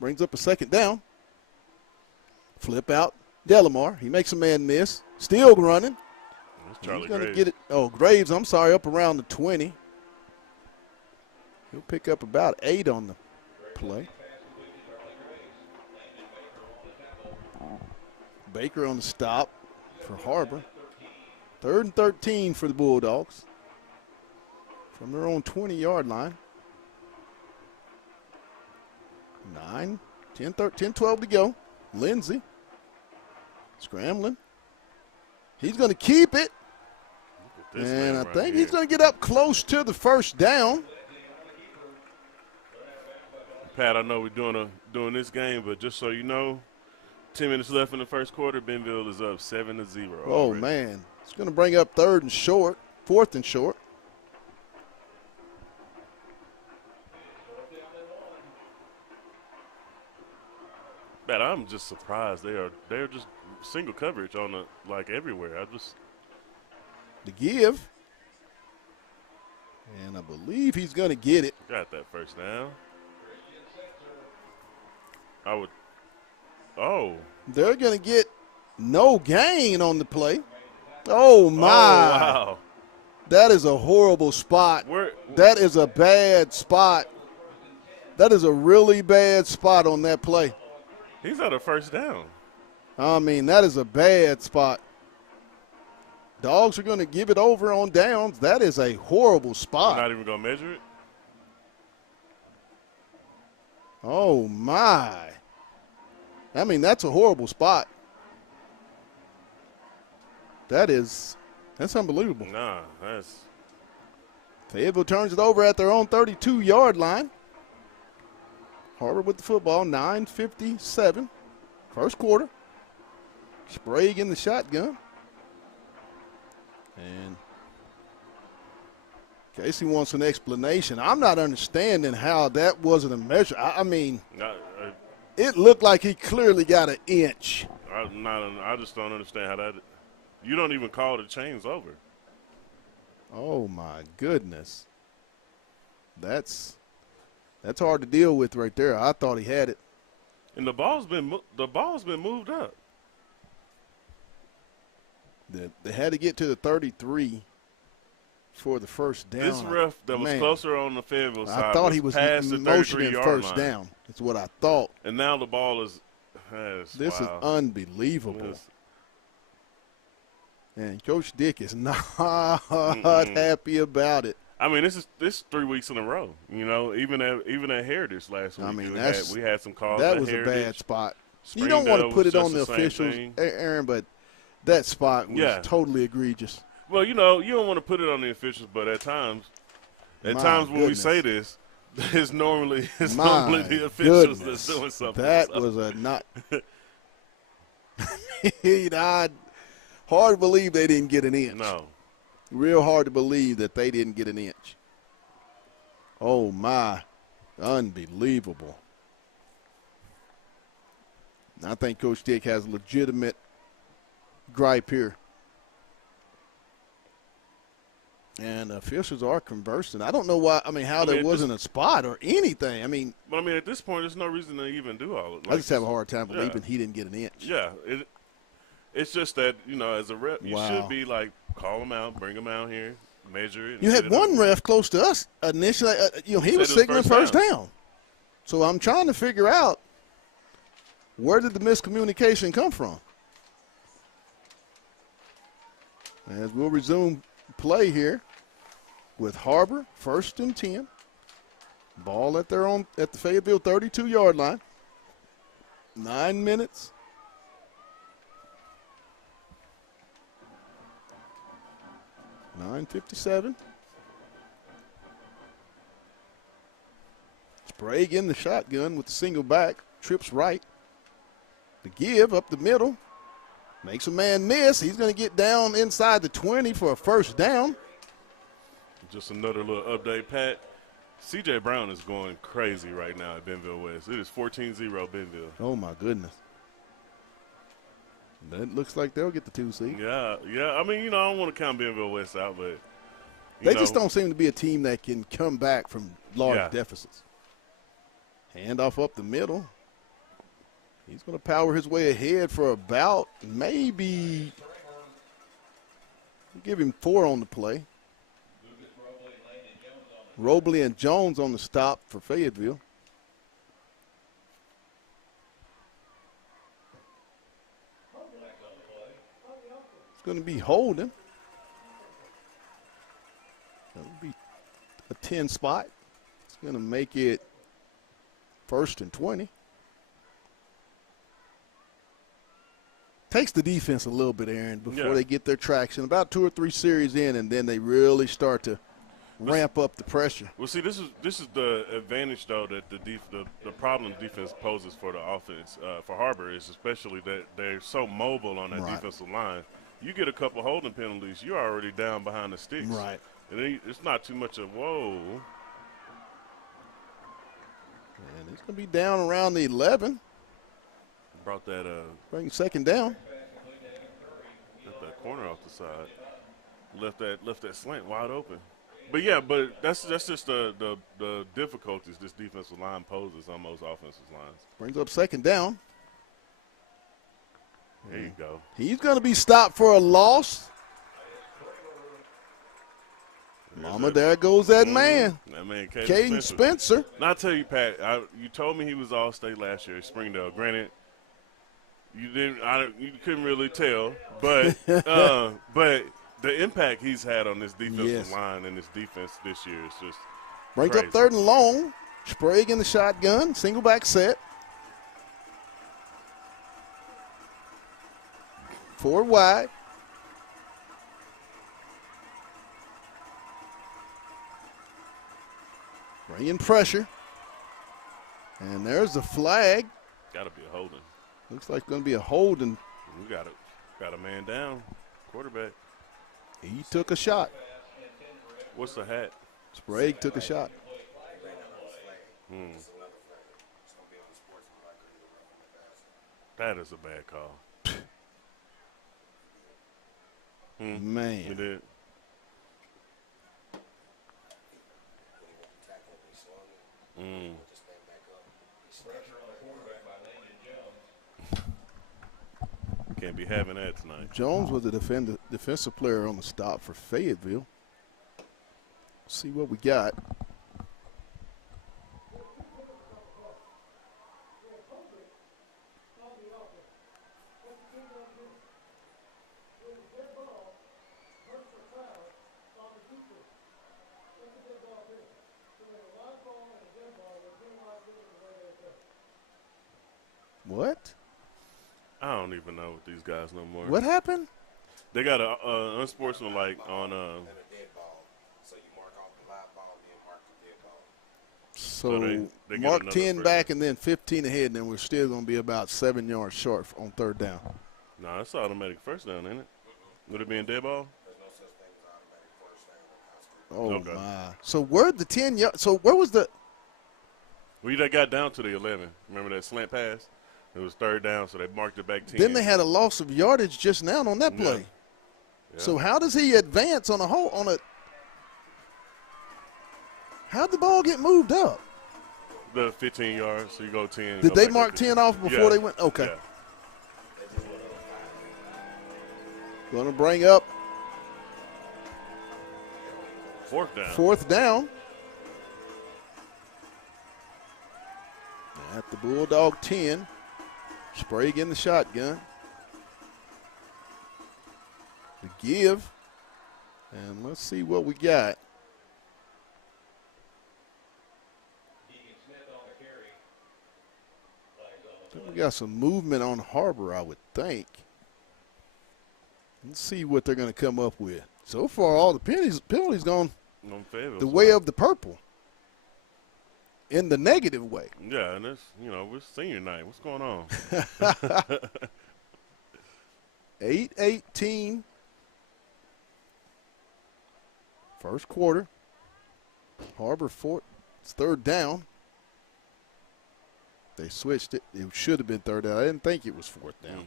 Brings up a 2nd down. Flip out Delamar. He makes a man miss. Still running. He's going to get it. Oh, Graves, I'm sorry, up around the 20. He'll pick up about 8 on the play. Baker on the stop for Har-ber. 3rd and 13 for the Bulldogs from their own 20-yard line. 10, 12 to go. Lindsey scrambling. He's going to keep it. And I think he's going to get up close to the first down. Pat, I know we're doing this game, but just so you know, 10 minutes left in the first quarter. Bentonville is up 7-0. Oh, already. man. It's going to bring up 4th and short. But I'm just surprised they're just single coverage on everywhere. The give. And I believe he's going to get it. Got that first down. They're going to get no gain on the play. Oh, my. Oh, wow. That is a horrible spot. That is a bad spot. That is a really bad spot on that play. He's at a first down. I mean, that is a bad spot. Dogs are going to give it over on downs. That is a horrible spot. We're not even going to measure it? Oh, my. I mean, that's a horrible spot. That's unbelievable. Nah, that's. Fayetteville turns it over at their own 32-yard line. Har-ber with the football, 9:57. First quarter. Sprague in the shotgun. And Casey wants an explanation. I'm not understanding how that wasn't a measure. I mean, it looked like he clearly got an inch. I just don't understand how that. You don't even call the chains over. Oh my goodness, that's hard to deal with right there. I thought he had it. And the ball's been moved up. They had to get to the 33 for the first down. This ref that was closer on the Fayetteville side. I thought he was past the motioning 33-yard first line. down. That's what I thought. And now the ball is. This is unbelievable. And Coach Dick is not happy about it. I mean, this is 3 weeks in a row. You know, even at Heritage last week, I mean, we had some calls. That at was Heritage. a bad spot. You Springdale don't want to put it was on the just same officials, thing. Aaron, but that spot was totally egregious. Well, you know, you don't want to put it on the officials, but at times when we say this, it's normally the officials that's doing something. That was a not. Hard to believe they didn't get an inch. No. Real hard to believe that they didn't get an inch. Oh, my. Unbelievable. I think Coach Dick has a legitimate gripe here. And officials are conversing. I don't know why. I mean, there wasn't a spot or anything. I mean, but I mean, at this point, there's no reason to even do all of it. I just have a hard time believing he didn't get an inch. Yeah, it's just that, you know, as a rep, you should be like, call them out, bring them out here, measure it. You had one ref close to us initially. He was signaling first down. So I'm trying to figure out, where did the miscommunication come from? As we'll resume play here with Har-ber, 1st and 10. Ball at the Fayetteville 32-yard line. 9 minutes. .957. Sprague in the shotgun with the single back. Trips right. The give up the middle. Makes a man miss. He's going to get down inside the 20 for a first down. Just another little update, Pat. C.J. Brown is going crazy right now at Bentonville West. It is 14-0 Bentonville. Oh, my goodness. That looks like they'll get the 2 seed. Yeah. I mean, you know, I don't want to count Bentonville West out, but they just don't seem to be a team that can come back from large deficits. Handoff up the middle. He's going to power his way ahead for about maybe, give him 4 on the play. Robley and Jones on the stop for Fayetteville. It's going to be holding. That'll be a 10 spot. It's going to make it 1st and 20. Takes the defense a little bit, Aaron, before they get their traction. About 2 or 3 series in, and then they really start to ramp up the pressure. Well, see, this is the advantage, though, that the problem defense poses for the offense, for Har-ber, is especially that they're so mobile on that defensive line. You get a couple holding penalties, you're already down behind the sticks. Right. And it's not too much of, whoa. And it's going to be down around the 11. Brought that bring 2nd down. Got that corner off the side. Left that slant wide open. But yeah, that's just the difficulties this defensive line poses on most offensive lines. Brings up 2nd down. There you go. He's going to be stopped for a loss. Mama, there goes that man. That man, Caden Spencer. Now, I'll tell you, Pat, you told me he was All-State last year at Springdale. Granted, you couldn't really tell, but the impact he's had on this defensive line and this defense this year is just brings crazy. up 3rd and long. Sprague in the shotgun, single back set. 4 wide. Bringing pressure. And there's the flag. Got to be a holding. Looks like it's going to be a holding. We got a man down. Quarterback. He took a shot. What's the hat? Sprague took a shot. That is a bad call. Man. He did. Can't be having that tonight. Jones was the defensive player on the stop for Fayetteville. See what we got. What? I don't even know with these guys no more. What happened? They got a unsportsmanlike on. So they mark 10 back and then 15 ahead, and then we're still going to be about 7 yards short on 3rd down. No, that's automatic 1st down, ain't it? Would it be in dead ball? Oh, my. So where the 10 yards? So where was the? Well, they got down to the 11. Remember that slant pass? It was 3rd down, so they marked it back 10. Then they had a loss of yardage just now on that play. Yeah. So how does he advance on a? How'd the ball get moved up? The 15 yards, so you go 10. Did they mark 10 off before they went? Okay. Yeah. Going to bring up 4th down. 4th down. At the Bulldog 10. Sprague in the shotgun. The give. And let's see what we got. We got some movement on Har-ber, I would think. Let's see what they're going to come up with. So far, all the penalties gone the way of the purple. In the negative way. Yeah, and it's, we're senior night. What's going on? 8:18. First quarter. Har-ber it's 3rd down. They switched it. It should have been 3rd down. I didn't think it was 4th down.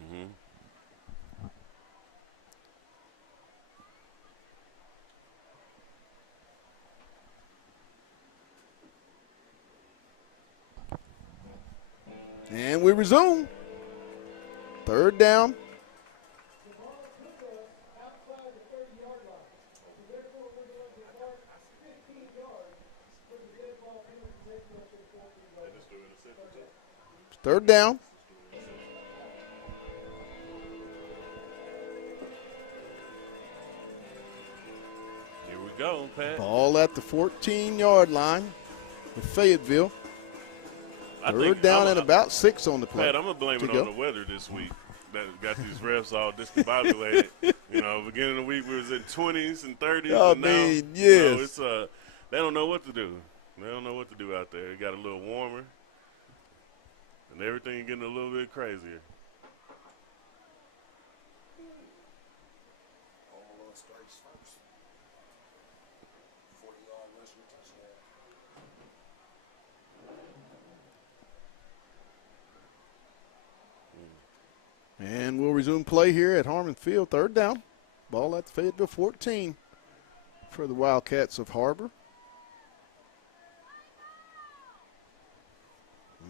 And we resume. 3rd down. Third down. Here we go, Pat. Ball at the 14-yard line with Fayetteville. Third down and about 6 on the play. Pat, I'm going to blame it on the weather this week that got these refs all discombobulated. You know, beginning of the week we was in 20s and 30s. I and mean, now, yes. You know, it's, they don't know what to do. They don't know what to do out there. It got a little warmer. And everything getting a little bit crazier. And we'll resume play here at Harmon Field. 3rd down. Ball at the Fayetteville 14 for the Wildcats of Har-ber.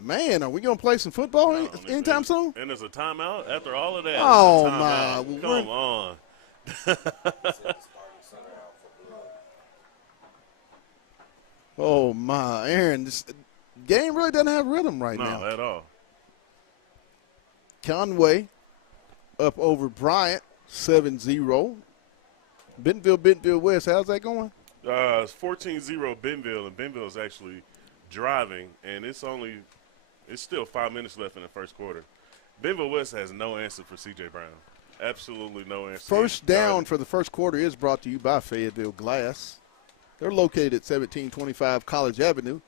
Man, are we going to play some football anytime soon? And there's a timeout after all of that. Oh, my. Come on. Oh, my. Aaron, this game really doesn't have rhythm right now. Not at all. Conway up over Bryant, 7-0. Bentonville West, how's that going? It's 14-0 Bentonville, and Bentonville is actually driving, and it's still 5 minutes left in the first quarter. Bentonville West has no answer for C.J. Brown. Absolutely no answer. First down for the first quarter is brought to you by Fayetteville Glass. They're located at 1725 College Avenue.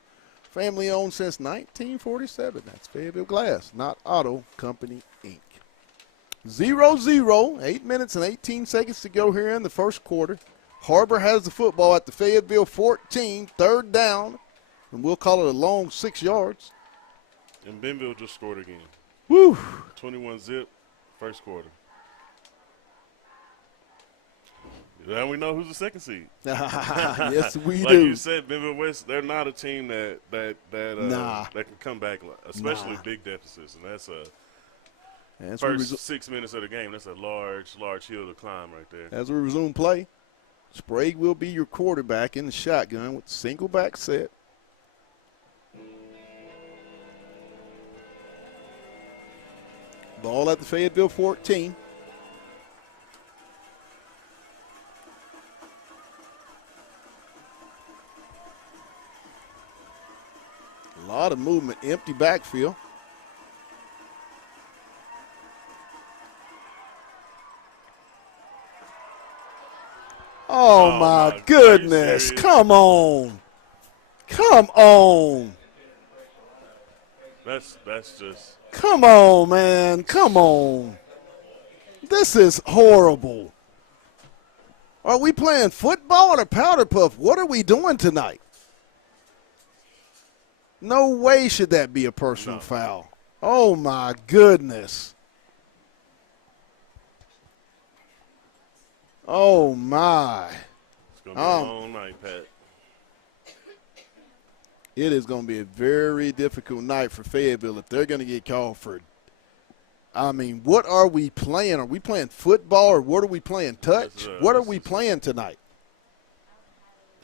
Family owned since 1947. That's Fayetteville Glass, not Auto Company, Inc. 0-0, 8 minutes and 18 seconds to go here in the first quarter. Har-ber has the football at the Fayetteville 14, 3rd down, and we'll call it a long 6 yards. And Bentonville just scored again. Woo! 21-zip, first quarter. Now we know who's the second seed. Yes, we like do. Like you said, Bentonville West, they're not a team that can come back, especially big deficits, and that's first 6 minutes of the game. That's a large hill to climb right there. As we resume play, Sprague will be your quarterback in the shotgun with the single back set. Ball at the Fayetteville 14. A lot of movement, empty backfield. Oh, my goodness. Come on. Come on. That's just. Come on, man. Come on. This is horrible. Are we playing football or powder puff? What are we doing tonight? No way should that be a personal foul. Oh, my goodness. Oh, my. It's going to be a long night, Pat. It is going to be a very difficult night for Fayetteville if they're going to get called for. I mean, what are we playing? Are we playing football or what are we playing? Touch? What are we playing tonight?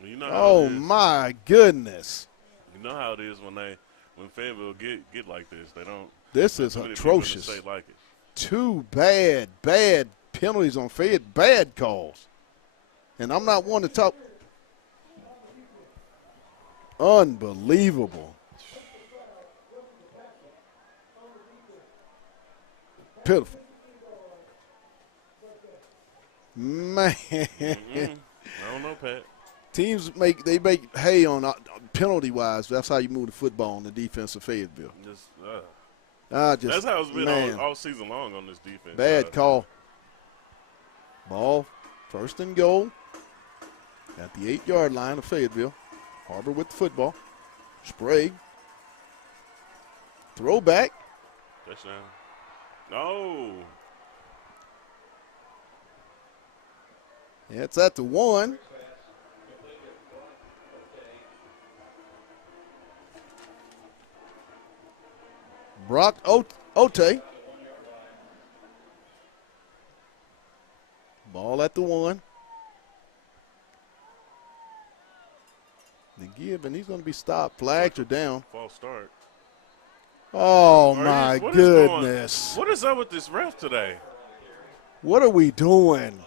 You know oh, my goodness. You know how it is when Fayetteville get like this. They don't. This is atrocious. Like it. Two bad penalties on Fayetteville, bad calls. And I'm not one to talk. Unbelievable. Pitiful. Man. I don't know, Pat. Teams make hay on penalty-wise. That's how you move the football on the defense of Fayetteville. That's how it's been all season long on this defense. Bad call. Ball, 1st and goal at the 8-yard line of Fayetteville. Har-ber with the football. Sprague. Throwback. Touchdown. No. Yeah, it's at the 1. Brock Ote Ball at the 1. The give, and he's going to be stopped. Flags are down. False start. Oh, my goodness. What is up with this ref today? What are we doing?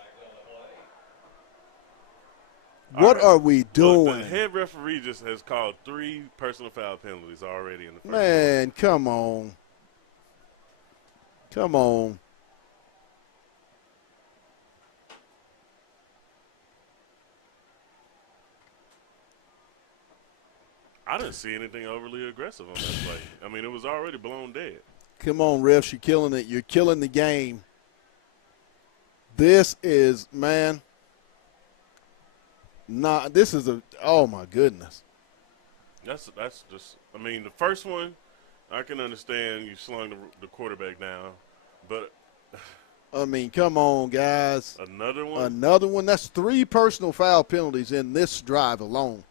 What are we doing? Look, the head referee just has called 3 personal foul penalties already in the first Man, quarter. come on. Come on. I didn't see anything overly aggressive on that play. I mean, it was already blown dead. Come on, refs. You're killing it. You're killing the game. This is, man. This is oh, my goodness. That's just, I mean, the first one, I can understand you slung the quarterback down. But, I mean, come on, guys. Another one? Another one. That's 3 personal foul penalties in this drive alone.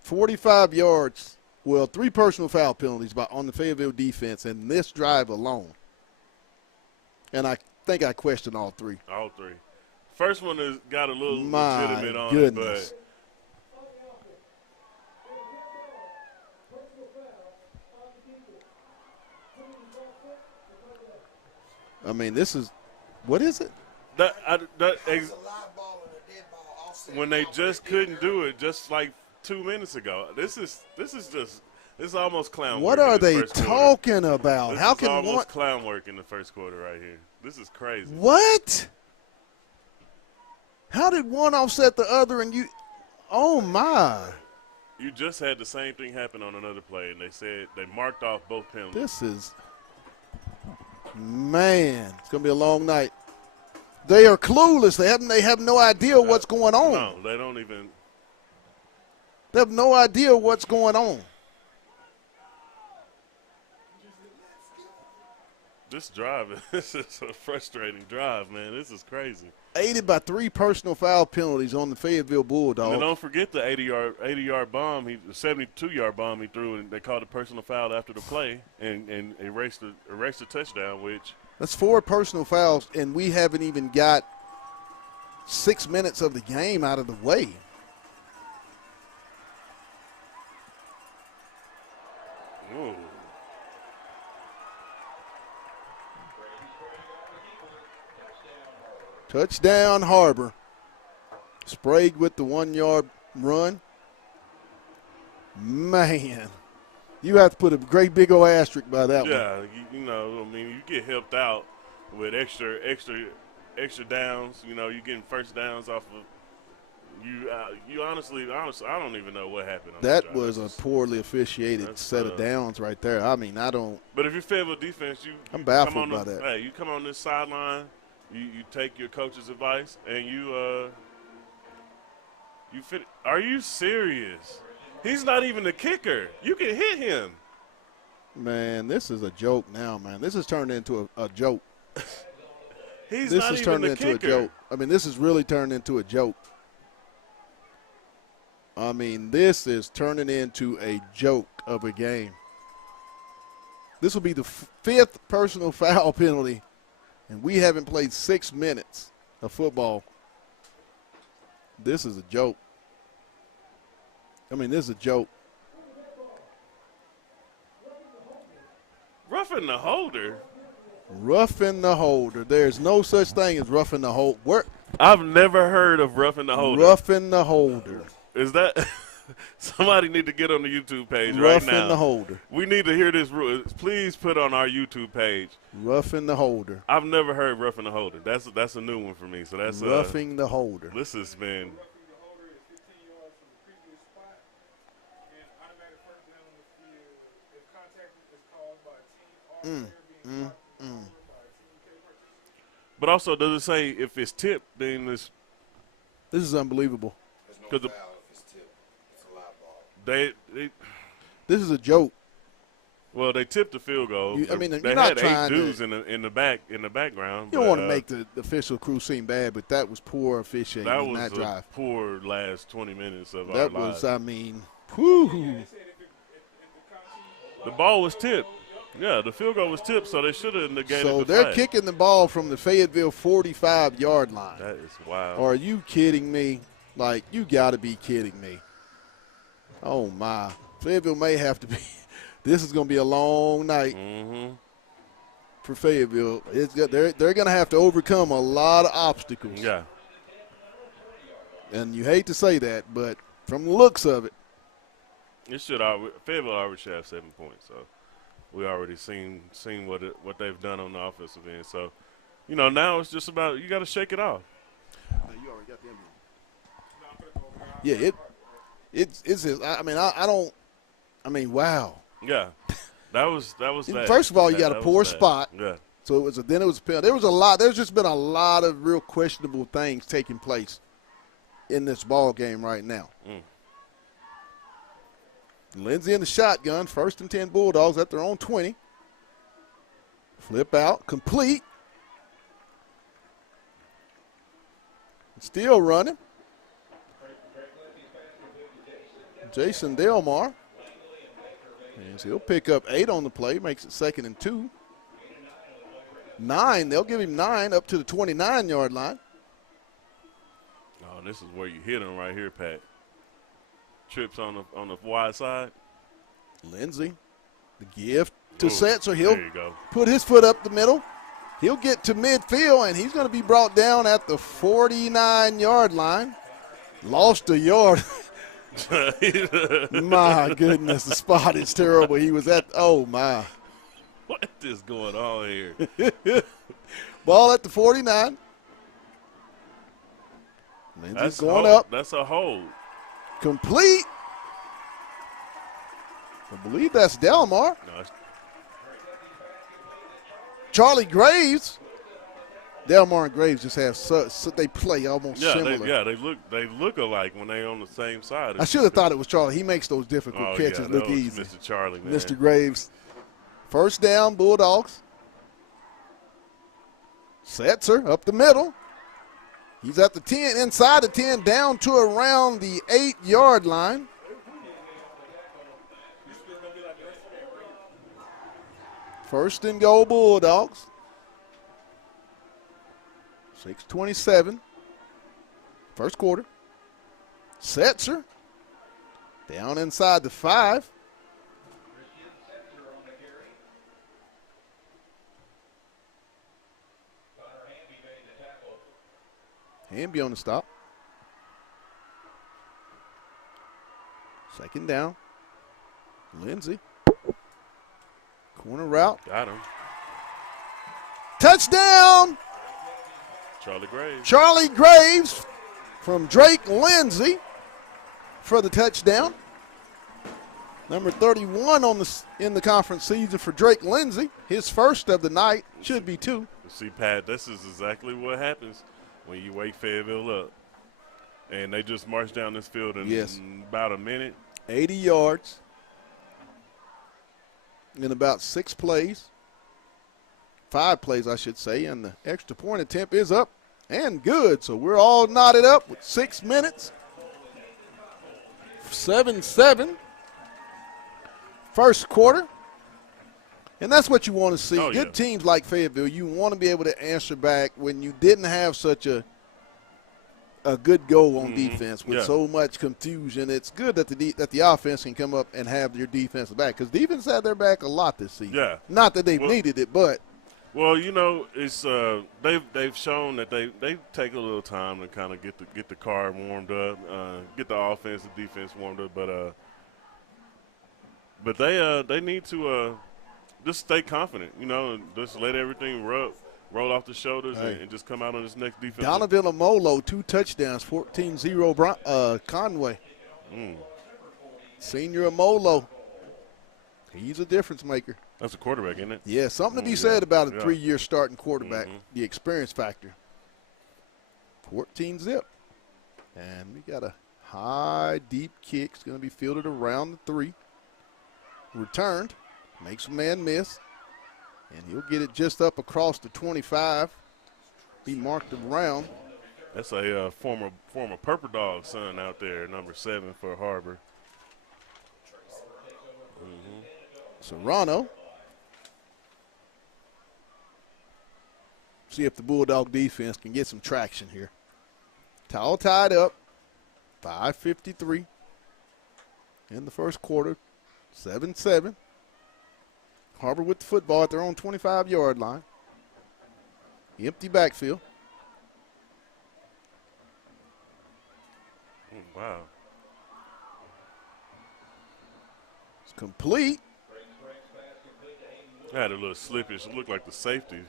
45 yards. Well, 3 personal foul penalties on the Fayetteville defense in this drive alone. And I think I questioned all 3. All 3. First one has got a little My legitimate on goodness. it, but I mean, this is – what is it? When they just couldn't do it just like 2 minutes ago. This is almost clown What work are in the they first quarter. talking about? This How is can almost clown work in the first quarter right here. This is crazy. What? How did one offset the other and you – oh, my. You just had the same thing happen on another play, and they said they marked off both penalties. This is – man, it's going to be a long night. They are clueless. They have no idea what's going on. No, they don't even – They have no idea what's going on. This drive, this is a frustrating drive, man. This is crazy. Aided by 3 personal foul penalties on the Fayetteville Bulldogs. And don't forget the 80-yard bomb, the 72-yard bomb he threw, and they called a personal foul after the play and erased the touchdown, which – That's 4 personal fouls, and we haven't even got 6 minutes of the game out of the way. Ooh. Touchdown, Har-ber. Sprayed with the 1-yard run. Man, you have to put a great big old asterisk by that one. Yeah, you know, I mean, you get helped out with extra downs. You know, you're getting first downs off of you. Honestly, I don't even know what happened. On That drive. was a poorly officiated set of downs right there. I mean, I don't. But if you're Fayetteville defense, I'm baffled by that. Hey, you come on this sideline, you take your coach's advice, and you fit. Are you serious? He's not even the kicker. You can hit him. Man, this is a joke now, man. This has turned into a joke. This not has turned into a joke. I mean, this has really turned into a joke. I mean, this is turning into a joke of a game. This will be the 5th personal foul penalty, and we haven't played 6 minutes of football. This is a joke. I mean, this is a joke. Roughing the holder. Roughing the holder. There's no such thing as roughing the holder. I've never heard of roughing the holder. Roughing the holder. Is that somebody need to get on the YouTube page right now? Roughing the holder. We need to hear this rule. Please put on our YouTube page. Roughing the holder. I've never heard roughing the holder. That's a new one for me. So that's roughing the holder. This has been. But also, does it say if it's tipped, then this is unbelievable. Because this is a joke. Well, they tipped the field goal. I mean, they you're not had 8 trying dudes to, in the background. You don't want to make the official crew seem bad, but that was poor officiating in that drive. That was a poor last 20 minutes of our lives. That was, I mean, whew. The ball was tipped. Yeah, the field goal was tipped, so they should have negated So the they're flag. kicking the ball from the Fayetteville 45-yard line. That is wild. Are you kidding me? Like, you got to be kidding me. Oh, my. Fayetteville may have to be – this is going to be a long night for Fayetteville. They're going to have to overcome a lot of obstacles. Yeah. And you hate to say that, but from the looks of it. Fayetteville already should have 7 points, so we already seen what they've done on the offensive end. So, now it's just about you got to shake it off. You already got them. Yeah, wow. Yeah, that was that. First of all, you got a poor bad. spot. Yeah. So then it was a penalty. There's just been a lot of real questionable things taking place in this ball game right now. Lindsey in the shotgun, 1st and 10 Bulldogs at their own 20. Flip out, complete. Still running. Jason Delmar. And he'll pick up 8 on the play, makes it 2nd and 2. 9, they'll give him 9 up to the 29-yard line. Oh, this is where you hit him right here, Pat. Trips on the wide side. Lindsey, the gift to Setzer. There you go. Put his foot up the middle. He'll get to midfield, and he's going to be brought down at the 49-yard line. Lost a yard. My goodness, the spot is terrible. He was at, oh, my. What is going on here? Ball at the 49. Lindsey's going up. That's a hold. Complete. I believe that's Delmar. No, Charlie Graves. Delmar and Graves just have they play almost similar. They look alike when they on the same side. I should have thought it was Charlie. He makes those difficult catches look easy. Mr. Charlie, man. Mr. Graves. 1st down, Bulldogs. Setzer up the middle. He's at the 10, inside the 10, down to around the 8-yard line. First and goal, Bulldogs. 6:27. First quarter. Setzer down inside the 5. Hamby on the stop. 2nd down. Lindsey. Corner route. Got him. Touchdown! Charlie Graves. Charlie Graves from Drake Lindsey for the touchdown. Number 31 in the conference season for Drake Lindsey. His first of the night. Should be 2. See, Pat, this is exactly what happens when you wake Fayetteville up. And they just march down this field in about a minute. 80 yards in about 6 plays. 5 plays, I should say. And the extra point attempt is up and good. So we're all knotted up with 6 minutes. 7-7. First quarter. And that's what you want to see. Good teams like Fayetteville, you want to be able to answer back when you didn't have such a good goal on defense with so much confusion. It's good that the offense can come up and have your defense back, because defense had their back a lot this season. Yeah. Not that they've needed it, but. Well, it's they've shown that they take a little time to kind of get the car warmed up, get the offense and defense warmed up, but they need to just stay confident, and just let everything roll off the shoulders and just come out on this next defense. Donovan Amolo, 2 touchdowns, 14-0 Conway. Senior Amolo, he's a difference maker. That's a quarterback, isn't it? Yeah, something to be said about a 3-year starting quarterback, the experience factor. 14-0. And we got a high, deep kick. It's going to be fielded around the 3. Returned. Makes a man miss. And he'll get it just up across the 25. Be marked around. That's a former Purple Dog son out there, number 7 for Har-ber. Serrano See if the Bulldog defense can get some traction here. All tied up. 5:53 in the first quarter. 7-7. Har-ber with the football at their own 25-yard line. Empty backfield. Wow. It's complete. Had a little slippage. It looked like the safety.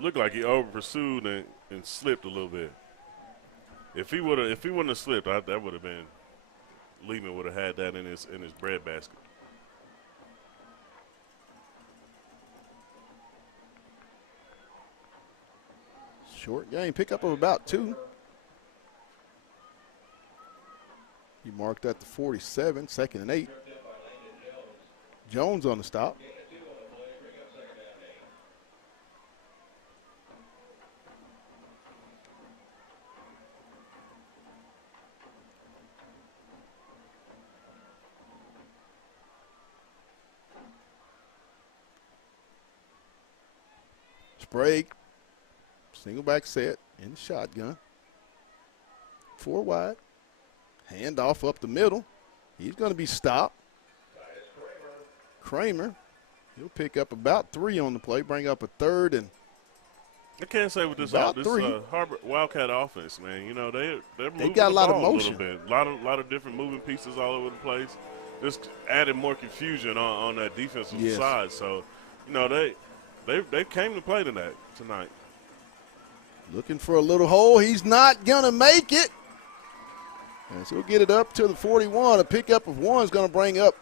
Looked like he over pursued and slipped a little bit. If he wouldn't have slipped, that would have been. Lehman would have had that in his bread basket. Short game, pickup of about 2. He marked at the 47, 2nd and 8. Jones on the stop. Sprague, single back set in the shotgun. 4 wide. Handoff up the middle. He's going to be stopped. Kramer, he'll pick up about 3 on the play, bring up a 3rd and I can't say with this Har-ber Wildcat offense, man. You know they're moving got a the lot of ball motion. A little bit, lot of different moving pieces all over the place. Just added more confusion on that defensive side. So, you know they came to play tonight. Looking for a little hole. He's not going to make it. And so he'll get it up to the 41. A pickup of 1 is going to bring up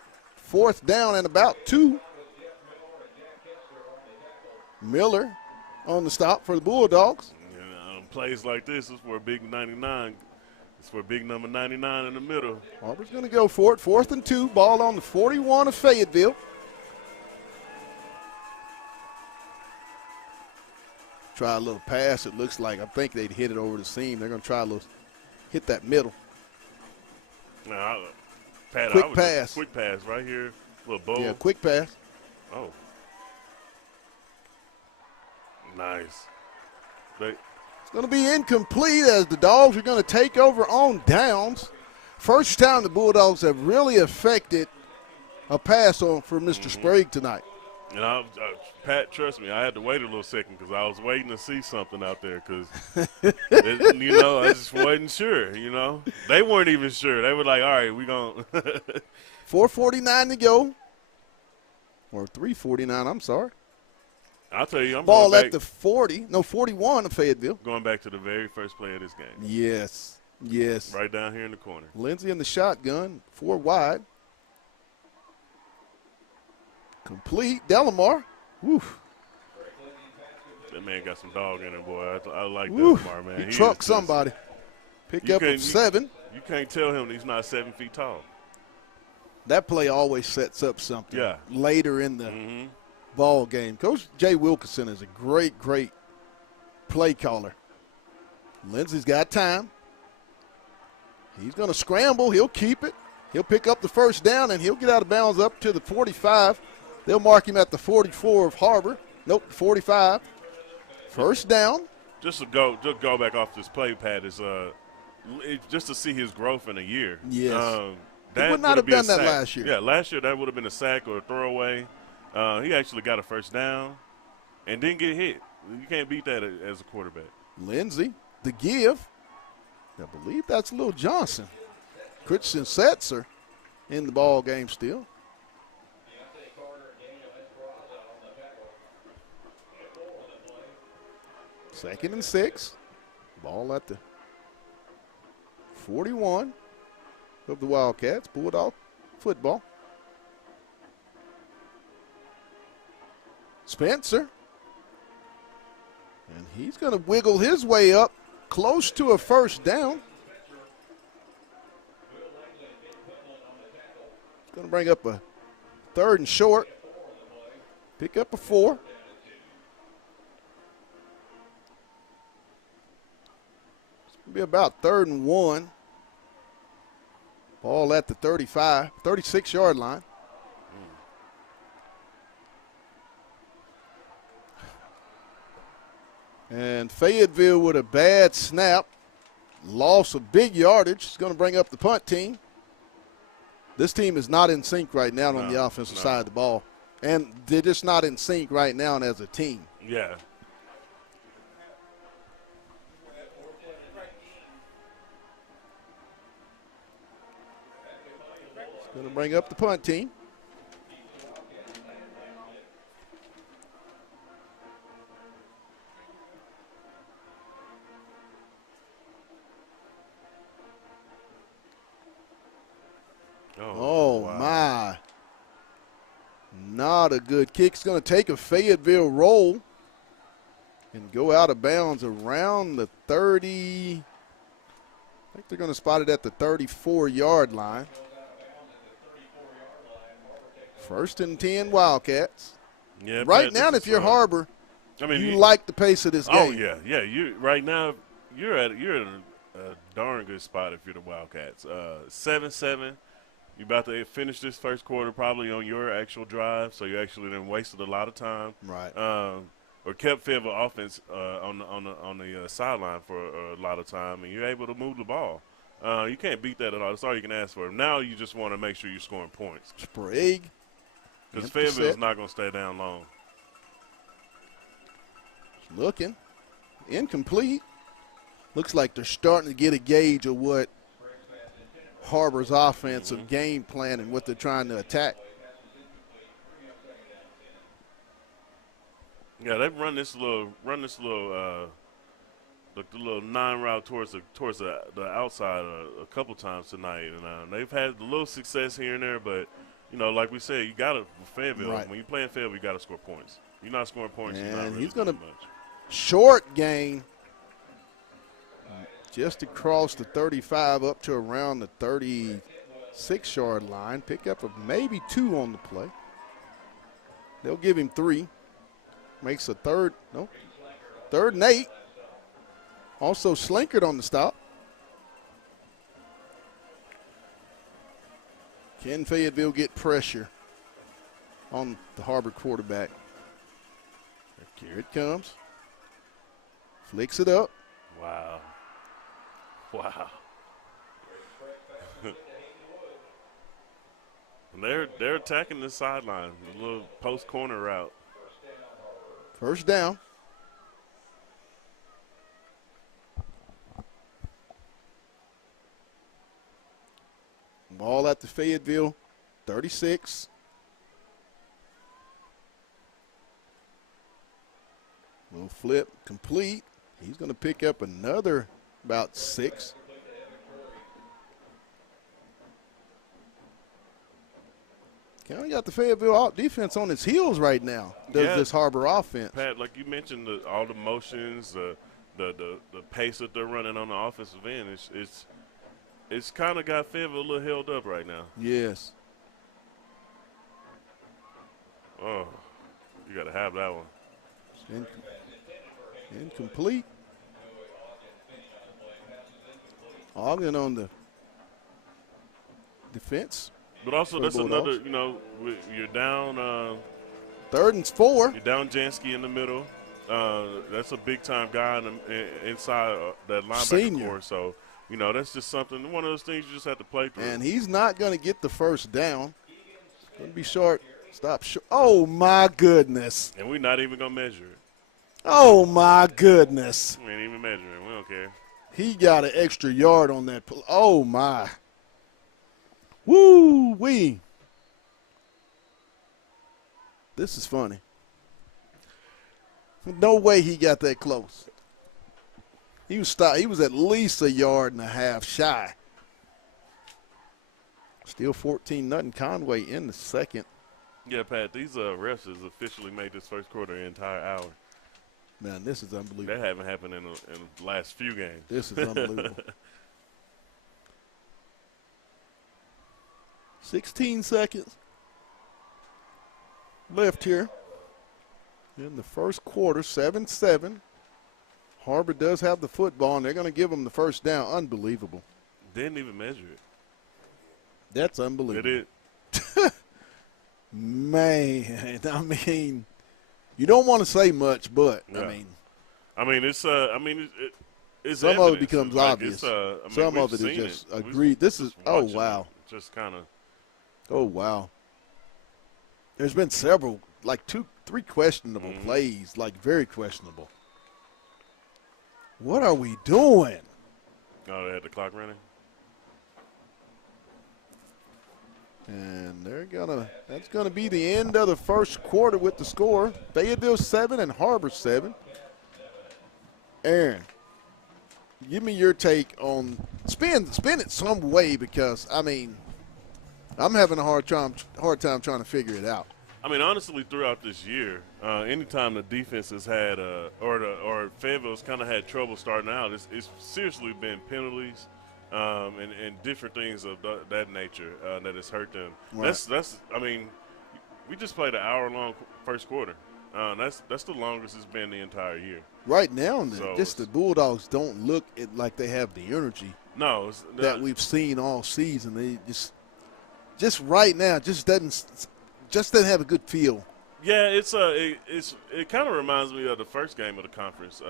4th down and about 2. Miller on the stop for the Bulldogs. Plays like this is for a big 99. It's for a big number 99 in the middle. Har-ber's going to go for it. 4th and 2. Ball on the 41 of Fayetteville. Try a little pass. It looks like I think they'd hit it over the seam. They're going to try a little hit that middle. Now, quick pass. Quick pass right here. Little bow. Yeah, quick pass. Oh. Nice. It's going to be incomplete as the Dogs are going to take over on downs. First time the Bulldogs have really affected a pass on for Mr. Sprague tonight. And Pat, trust me, I had to wait a little second because I was waiting to see something out there because, I just wasn't sure, They weren't even sure. They were like, all right, we going to. 4:49 to go. Or 3:49, I'm sorry. I'll tell you, I'm ball going at the 41 of Fayetteville. Going back to the very first play of this game. Yes. Right down here in the corner. Lindsey in the shotgun, 4 wide. Complete. Delamar. Woof. That man got some dog in him, boy. I like Woof. Delamar, man. He trucked somebody. Pick up of 7. You can't tell him he's not 7 feet tall. That play always sets up something later in the ball game. Coach Jay Wilkinson is a great play caller. Lindsey's got time. He's going to scramble. He'll keep it. He'll pick up the first down, and he'll get out of bounds up to the 45. They'll mark him at the 44 of Har-ber. Nope, 45. First down. Just to go back off this play, Pat, is just to see his growth in a year. Yes. That he would not have done that sack. last year. Yeah, last year that would have been a sack or a throwaway. He actually got a first down and didn't get hit. You can't beat that as a quarterback. Lindsey, the give. I believe that's Lil Johnson. Christian Setzer in the ball game still. Second and 6. Ball at the 41 of the Wildcats. Bulldog football. Spencer. And he's going to wiggle his way up close to a first down. He's going to bring up a 3rd and short. Pick up a 4. It's going to be about 3rd and 1. Ball at the 36-yard line. And Fayetteville with a bad snap, loss of big yardage. It's going to bring up the punt team. This team is not in sync right now on the offensive side of the ball. And they're just not in sync right now as a team. Yeah. It's going to bring up the punt team. Oh, wow. my. Not a good kick. It's going to take a Fayetteville roll and go out of bounds around the 30. I think they're going to spot it at the 34-yard line. 1st and 10 Wildcats. Yeah, right Pat, now, if you're Har-ber, I mean, you like the pace of this game. Oh, yeah, yeah. You right now, you're in a darn good spot if you're the Wildcats. 7-7. You're about to finish this first quarter probably on your actual drive, so you actually then wasted a lot of time. Right. Or kept Fayetteville offense on the sideline for a lot of time, and you're able to move the ball. You can't beat that at all. That's all you can ask for. Now you just want to make sure you're scoring points. Sprague. Because Fayetteville's not going to stay down long. Looking. Incomplete. Looks like they're starting to get a gauge of what Har-ber's offensive game plan and what they're trying to attack. Yeah, they've run this little the little 9 route towards the outside a couple times tonight, and they've had a little success here and there. But you know, like we said, you got to Fayetteville. Right. When you play in Fayetteville, you got to score points. You're not scoring points. And you're not really he's going to doing much. short gain just across the 35 up to around the 36-yard line. Pick up of maybe 2 on the play. They'll give him 3. Makes a 3rd and 8. Also Slinkard on the stop. Can Fayetteville get pressure on the Har-ber quarterback? Here it comes. Flicks it up. Wow. Wow. And they're attacking the sideline, the little post corner route. First down. Ball at the Fayetteville 36. Little flip complete. He's going to pick up another about 6. Kind of got the Fayetteville defense on its heels right now. This Har-ber offense. Pat, like you mentioned, all the motions, the pace that they're running on the offensive end, it's kind of got Fayetteville a little held up right now. Yes. Oh, you got to have that one. Incomplete. Ogden on the defense. But also, that's another, you're down. 3rd and 4. You're down Jansky in the middle. That's a big-time guy inside that linebacker core. So, that's just something, one of those things you just have to play through. And he's not going to get the first down. It's going to be short. Stop. Oh, my goodness. And we're not even going to measure it. Oh, my goodness. We ain't even measuring. We don't care. He got an extra yard on that. Oh, my. Woo-wee. This is funny. No way he got that close. He was at least 1.5 yards shy. Still 14-0 Conway in the second. Yeah, Pat, these refs has officially made this first quarter an entire hour. Man, this is unbelievable. That haven't happened in the last few games. This is unbelievable. 16 seconds left here in the first quarter, 7-7. Har-ber does have the football, and they're going to give them the first down. Unbelievable. Didn't even measure it. That's unbelievable. It is. Man, I mean, you don't want to say much, but, yeah. I mean, it's it's some of it becomes like, obvious. It's, some of it is just agreed. This is wow. Just kind of. Oh wow. There's been several, like 2-3 questionable plays, like very questionable. What are we doing? Oh, they had the clock running. And that's gonna be the end of the first quarter with the score. Fayetteville 7 and Har-ber 7. Aaron, give me your take on spin it some way, because I mean, I'm having a hard time trying to figure it out. I mean, honestly, throughout this year, anytime the defense has had or Fayetteville's kind of had trouble starting out, it's seriously been penalties and different things of that nature that has hurt them. Right. That's I mean, we just played an hour-long first quarter. That's the longest it's been the entire year. Right now, So just the Bulldogs don't look like they have the energy that we've seen all season. They just right now just doesn't have a good feel. Yeah, it kind of reminds me of the first game of the conference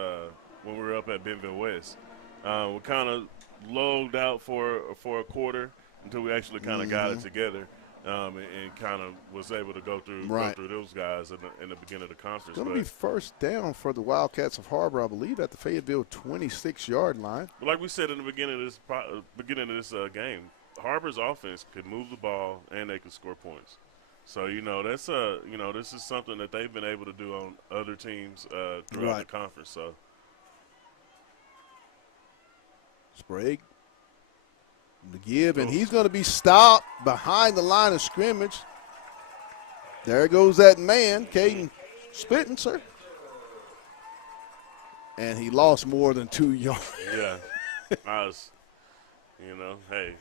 when we were up at Bentonville West. We kind of lulled out for a quarter until we actually kind of got it together and kind of was able to go through those guys in the beginning of the conference. It's going to be first down for the Wildcats of Har-ber, I believe, at the Fayetteville 26-yard line. But like we said in the beginning of this game, Har-ber's offense could move the ball and they could score points. So that's this is something that they've been able to do on other teams throughout the conference. So Sprague, the give, and he's going to be stopped behind the line of scrimmage. There goes that man, Caden Spittenser. And he lost more than 2 yards. Yeah, I was, hey.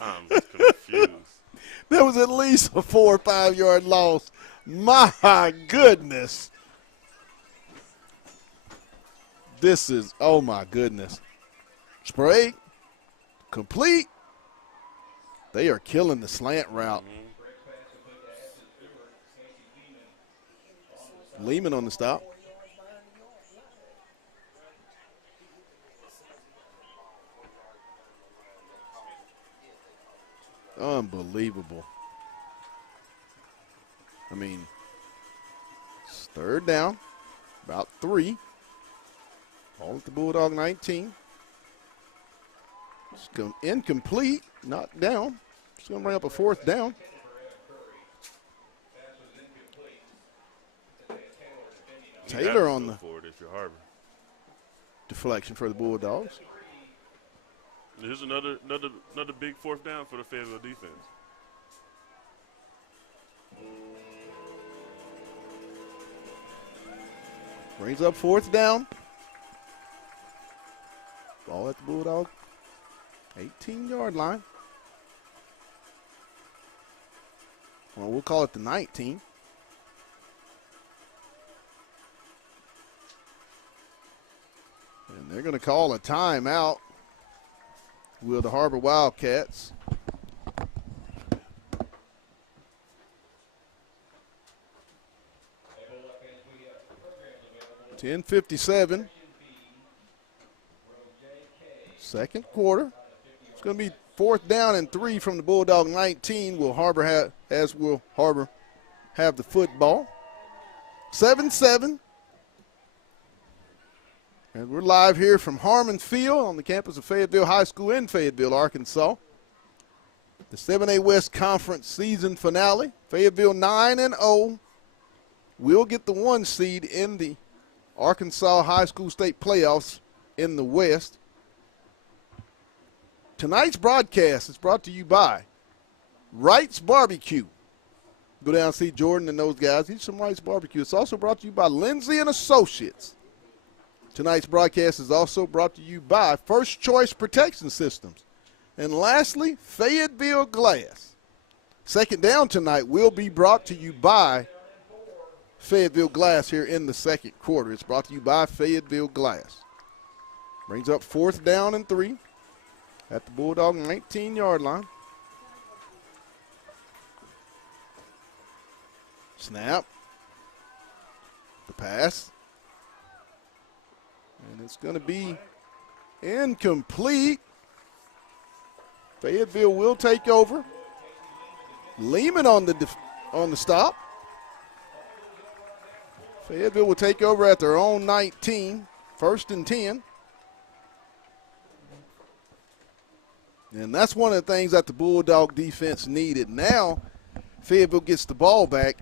I'm confused. There was at least a 4 or 5 yard loss. My goodness. This is, oh my goodness. Sprague, complete. They are killing the slant route. Lehman on the stop. Unbelievable. I mean, it's third down, about 3. Ball at the Bulldog 19. It's incomplete, knocked down. It's going to bring up a 4th down. Taylor on the deflection for the Bulldogs. Here's another big 4th down for the Fayetteville defense. Brings up 4th down. Ball at the Bulldog 18-yard line. Well, we'll call it the 19. And they're going to call a timeout. Will the Har-ber Wildcats. .10:57. Second quarter. It's going to be 4th down and 3 from the Bulldog 19. Will Har-ber have the football? 7-7. And we're live here from Harmon Field on the campus of Fayetteville High School in Fayetteville, Arkansas. The 7A West Conference season finale. Fayetteville 9-0 will get the 1 seed in the Arkansas High School State Playoffs in the West. Tonight's broadcast is brought to you by Wright's Barbecue. Go down and see Jordan and those guys. Eat some Wright's Barbecue. It's also brought to you by Lindsay and Associates. Tonight's broadcast is also brought to you by First Choice Protection Systems. And lastly, Fayetteville Glass. Second down tonight will be brought to you by Fayetteville Glass here in the second quarter. It's brought to you by Fayetteville Glass. Brings up 4th down and 3 at the Bulldog 19-yard line. Snap. Pass. And it's going to be incomplete. Fayetteville will take over. Lehman on the stop. Fayetteville will take over at their own 19, 1st and 10. And that's one of the things that the Bulldog defense needed. Now, Fayetteville gets the ball back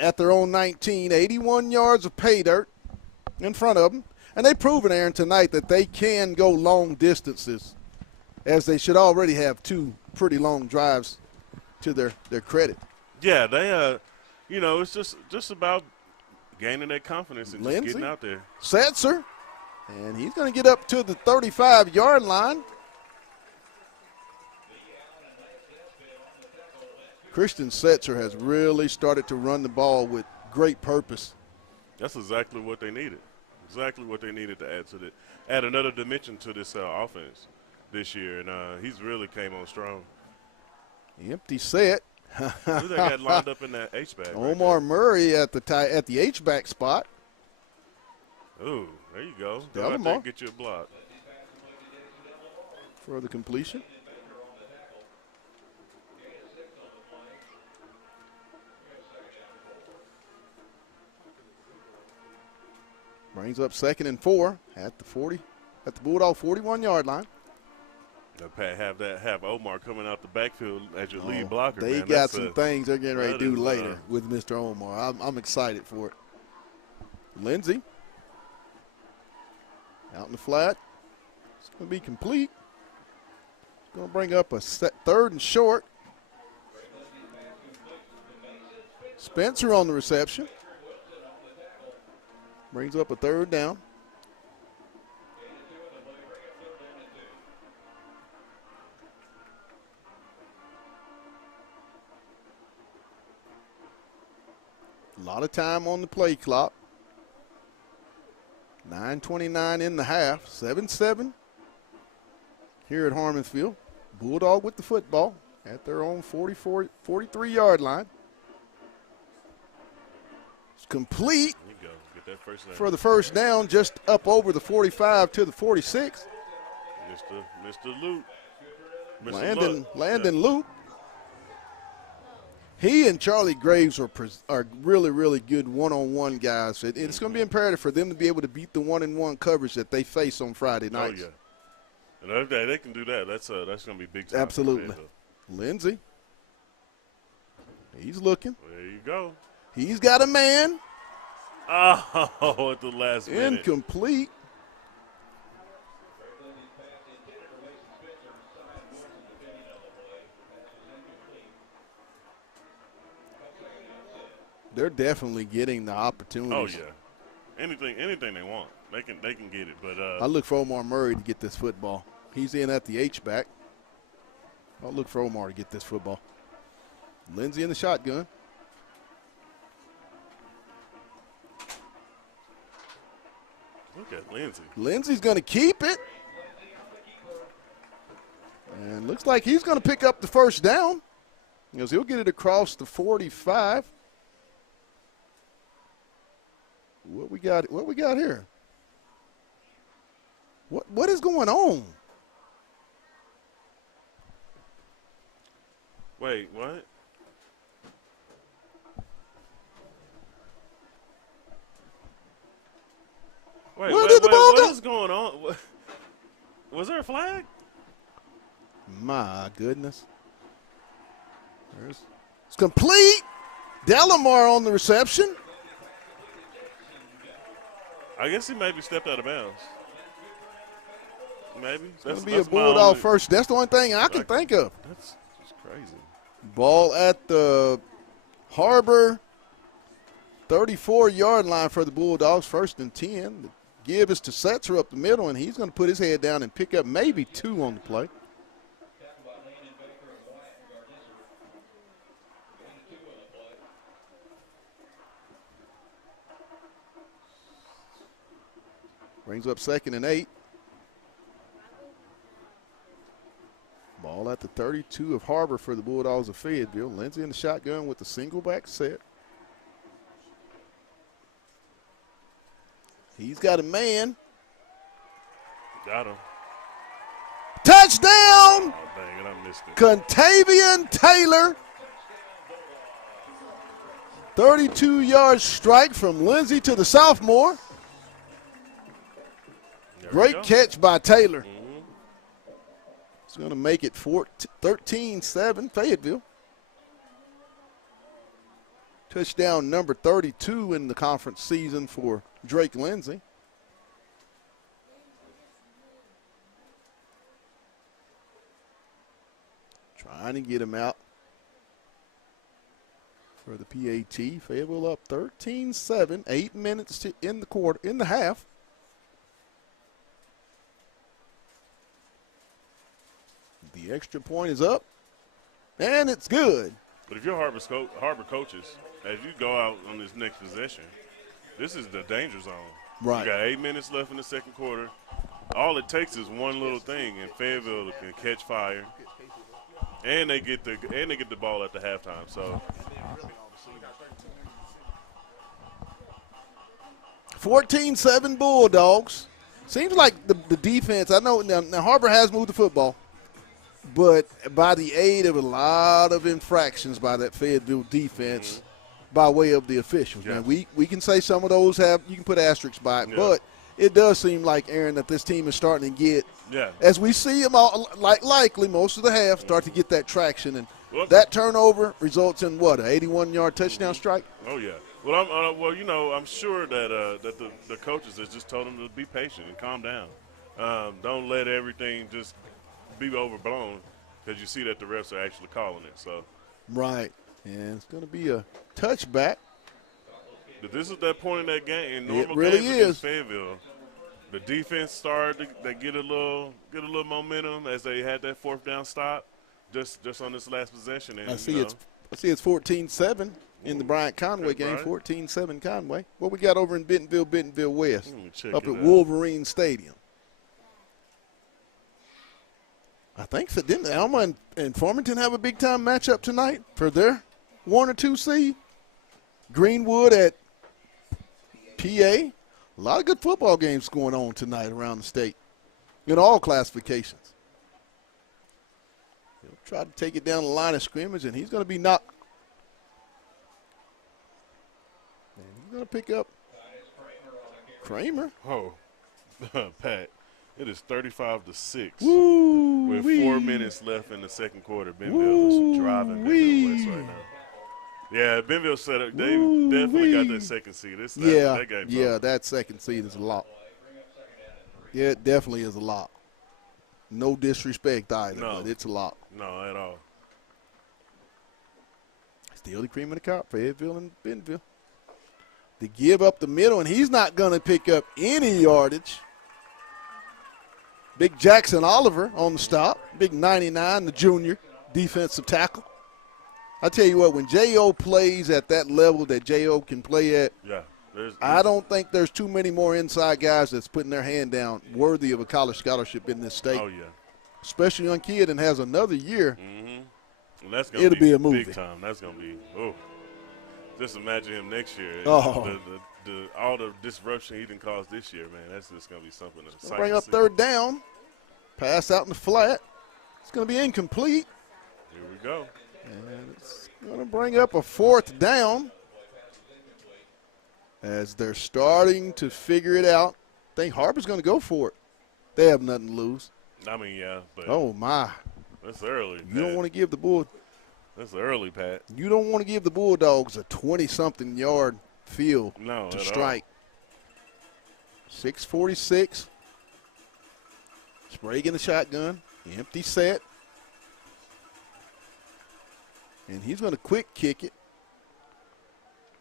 at their own 19, 81 yards of pay dirt in front of them. And they've proven, Aaron, tonight that they can go long distances, as they should already have 2 pretty long drives to their credit. Yeah, they, it's just about gaining that confidence and just getting out there. Setzer, and he's going to get up to the 35-yard line. Christian Setzer has really started to run the ball with great purpose. That's exactly what they needed. Exactly what they needed to add another dimension to this offense this year, and he's really came on strong. Empty set. Who they got lined up in that H-back? Omar Murray at the H-back spot. Ooh, there you go. Go out there and get you a block. For the completion. Brings up 2nd and 4 at the Bulldog 41-yard line. Have Omar coming out the backfield as your lead blocker. They man. got some things they're getting ready to do later with Mr. Omar. I'm excited for it. Lindsey out in the flat. It's going to be complete. It's going to bring up a 3rd and short. Spencer on the reception. Brings up a 3rd down. A lot of time on the play clock. 9:29 in the half. 7-7 here at Harmonfield. Bulldog with the football at their own 43-yard line. It's complete. There you go. Get that first down. For the first down, just up over the 45 to the 46. Mr. Luke. Landon Luke. He and Charlie Graves are really, really good one-on-one guys. It's going to be imperative for them to be able to beat the one-on-one coverage that they face on Friday nights. Oh, yeah. And if they can do that, that's going to be big time. Absolutely. Lindsey. He's looking. There you go. He's got a man. Oh, at the last minute. Incomplete. They're definitely getting the opportunities. Oh yeah, anything they want, they can get it. But I look for Omar Murray to get this football. He's in at the H-back. I'll look for Omar to get this football. Lindsey in the shotgun. Look at Lindsey. Lindsey's going to keep it. And looks like he's going to pick up the first down, because he'll get it across the 45. What we got here? What is going on? Wait, what? Where did the ball go? What is going on? Was there a flag? My goodness. It's complete. Delamar on the reception. I guess he maybe stepped out of bounds. Maybe. It's going to be a Bulldog first. That's the only thing I can think of. That's just crazy. Ball at the Har-ber 34-yard line for the Bulldogs, 1st and 10. The give is to Setzer up the middle, and he's going to put his head down and pick up maybe 2 on the play. Brings up 2nd and 8. Ball at the 32 of Har-ber for the Bulldogs of Fayetteville. Lindsey in the shotgun with the single back set. He's got a man. Got him. Touchdown! Oh, dang it, I missed it. Contavious Taylor. 32-yard strike from Lindsey to the sophomore. Great catch by Taylor. It's going to make it 13-7 Fayetteville. Touchdown number 32 in the conference season for Drake Lindsey. Trying to get him out for the PAT. Fayetteville up 13-7, 8 minutes in the half. The extra point is up, and it's good. But if you're Har-ber coaches, as you go out on this next possession, this is the danger zone. Right. You got 8 minutes left in the second quarter. All it takes is one little thing, and Fayetteville can catch fire, and they get the ball at the halftime. So 14-7 Bulldogs. Seems like the defense. I know now Har-ber has moved the football, but by the aid of a lot of infractions by that Fayetteville defense by way of the officials. Yeah. Now, we can say some of those you can put asterisks by it, but it does seem like, Aaron, that this team is starting to get, as we see them all, likely most of the half, start to get that traction. And that turnover results in what, an 81-yard touchdown strike? Oh, yeah. Well, I'm sure that that the coaches have just told them to be patient and calm down. Don't let everything just be overblown, because you see that the refs are actually calling it. So right, and it's going to be a touchback. But this is that point in that game. In normal It really games is. against Fayetteville, the defense started to get a little momentum as they had that fourth down stop just on this last possession. And, I see it's 14-7 in the Bryant Conway game. 14-7 Conway. What we got over in Bentonville West, up at Wolverine Stadium. I think didn't Alma and Farmington have a big time matchup tonight for their 1 or 2 seed? Greenwood at PA. A lot of good football games going on tonight around the state in all classifications. He'll try to take it down the line of scrimmage, and he's going to be knocked. And he's going to pick up Kramer. Oh, Pat, it is 35-6 Woo with wee. 4 minutes left in the second quarter. Bentonville is driving Bentonville West right now. Yeah, Bentonville set up. They definitely got that second seed. That game that second seed is a lot. Yeah, it definitely is a lot. No disrespect either, but it's a lot. No, at all. Still the cream of the crop, Fayetteville and Bentonville. They give up the middle, and he's not going to pick up any yardage. Big Jackson Oliver on the stop. Big 99, the junior defensive tackle. I tell you what, when J.O. plays at that level that J.O. can play at, I don't think there's too many more inside guys that's putting their hand down worthy of a college scholarship in this state. Oh, yeah. Especially young kid and has another year. And that's gonna be a movie. Big time. That's going to be, just imagine him next year. Oh. All the disruption he didn't cause this year, man, that's just going to be something to Bring up third down. Pass out in the flat. It's going to be incomplete. Here we go. And it's going to bring up a fourth down as they're starting to figure it out. I think Har-ber's going to go for it. They have nothing to lose. I mean, yeah, but oh my, that's early. You don't want to give the That's early, Pat. You don't want to give the Bulldogs a 20-something yard field to strike. 6:46. Sprague in the shotgun. Empty set. And he's going to quick kick it.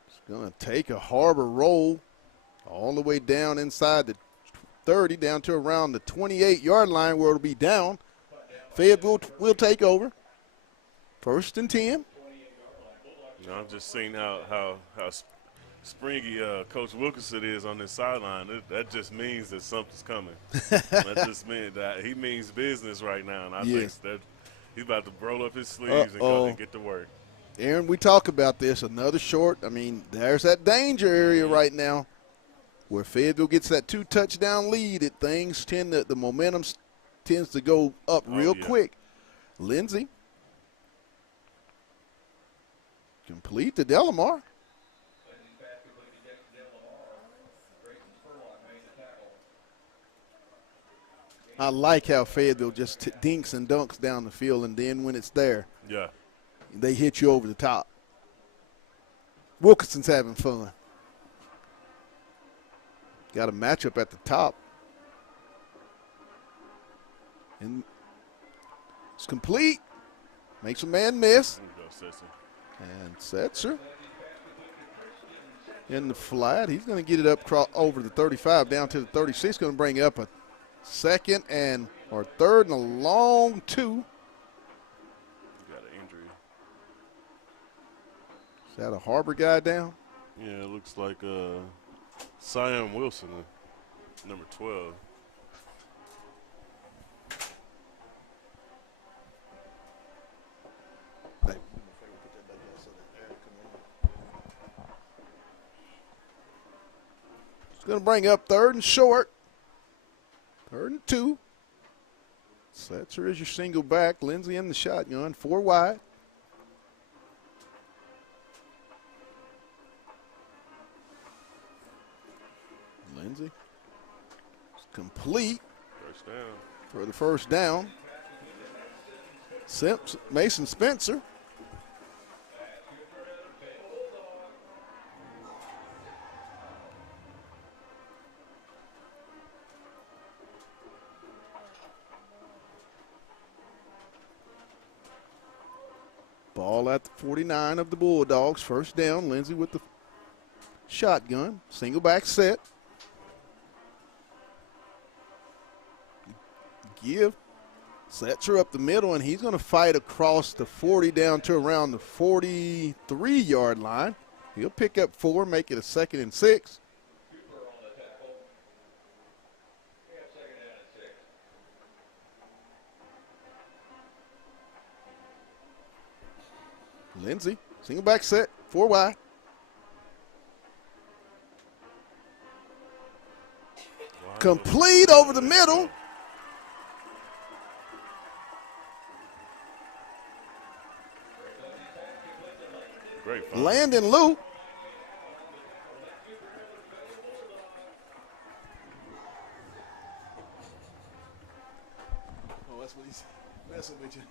He's going to take a Har-ber roll all the way down inside the 30, down to around the 28-yard line where it'll be down. Fayetteville will take over. 1st and 10. I've just seen how springy Coach Wilkinson is on this sideline. That just means that something's coming. That just means that he means business right now, and I think that he's about to roll up his sleeves and go and get to work. Aaron, we talk about this. Another short. I mean, there's that danger area right now. where Fayetteville gets that 2-touchdown lead, the momentum tends to go up real quick. Lindsey. Complete to Delamar. I like how Fayetteville just dinks and dunks down the field, and then when it's there, they hit you over the top. Wilkinson's having fun. Got a matchup at the top. And it's complete. Makes a man miss. And Setzer in the flat. He's going to get it up over the 35 down to the 36. Going to bring up a third and a long 2. Got an injury. Is that a Har-ber guy down? Yeah, it looks like Sion Wilson, number 12. It's going to bring up 3rd and short. 3rd and 2. Setzer is your single back. Lindsey in the shotgun. 4 wide. Lindsey. It's complete. First down. For the first down. Mason Spencer. Ball at the 49 of the Bulldogs. First down. Lindsey with the shotgun. Single back set. Give. Setzer up the middle, and he's going to fight across the 40 down to around the 43-yard line. He'll pick up 4, make it a 2nd and 6. Lindsey, single back set, 4 wide. Complete over the middle. Great. Landon Lou. Oh, that's what he's messing with you.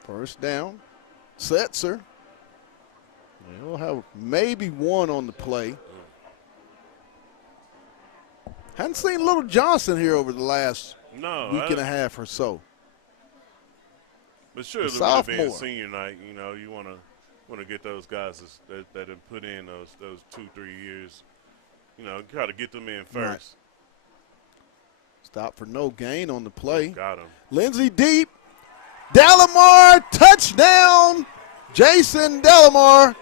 First down. Setzer. We'll have maybe 1 on the play. Hadn't seen Little Johnson here over the last week and a half or so. But sure, it being senior night, you know, you want to get those guys that have put in those 2-3 years, you know, try to get them in first. Right. Stop for no gain on the play. Got him. Lindsey deep. Delamar, touchdown. Jason Delamar.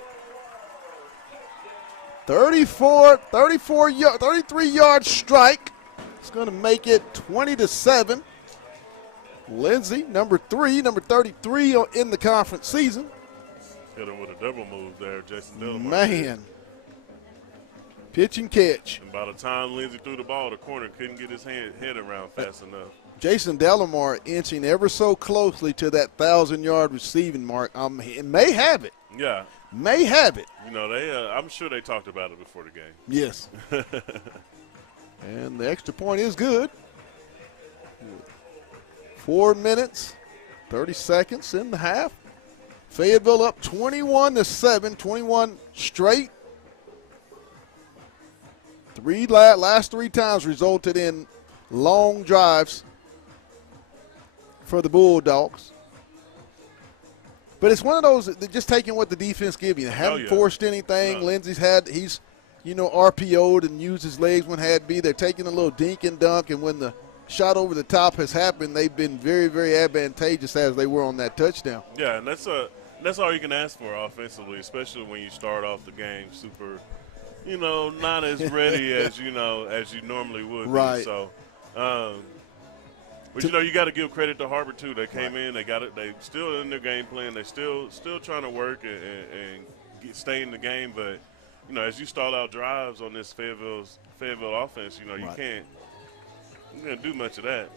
33-yard strike. It's going to make it 20-7. Lindsey, number 33 in the conference season. Hit him with a double move there, Jason Delamar. Man. Pitch and catch. And by the time Lindsey threw the ball, the corner couldn't get his head around fast enough. Jason Delamar inching ever so closely to that 1,000-yard receiving mark. He may have it. Yeah. May have it. You know, I'm sure they talked about it before the game. Yes. And the extra point is good. 4 minutes, 30 seconds in the half. Fayetteville up 21-7, 21 straight. Last 3 times resulted in long drives for the Bulldogs. But it's one of those that just taking what the defense give you. Haven't forced anything. No. Lindsey's he's RPO'd and used his legs when had be. They're taking a little dink and dunk, and when the shot over the top has happened, they've been very, very advantageous as they were on that touchdown. Yeah, and that's all you can ask for offensively, especially when you start off the game super, not as ready as you normally would. Right. Be. So, But you know, you got to give credit to Har-ber too. They came in, they got it. They still in their game plan. They still trying to work and stay in the game. But you know, as you start out drives on this Fayetteville offense, you know, you can't do much of that.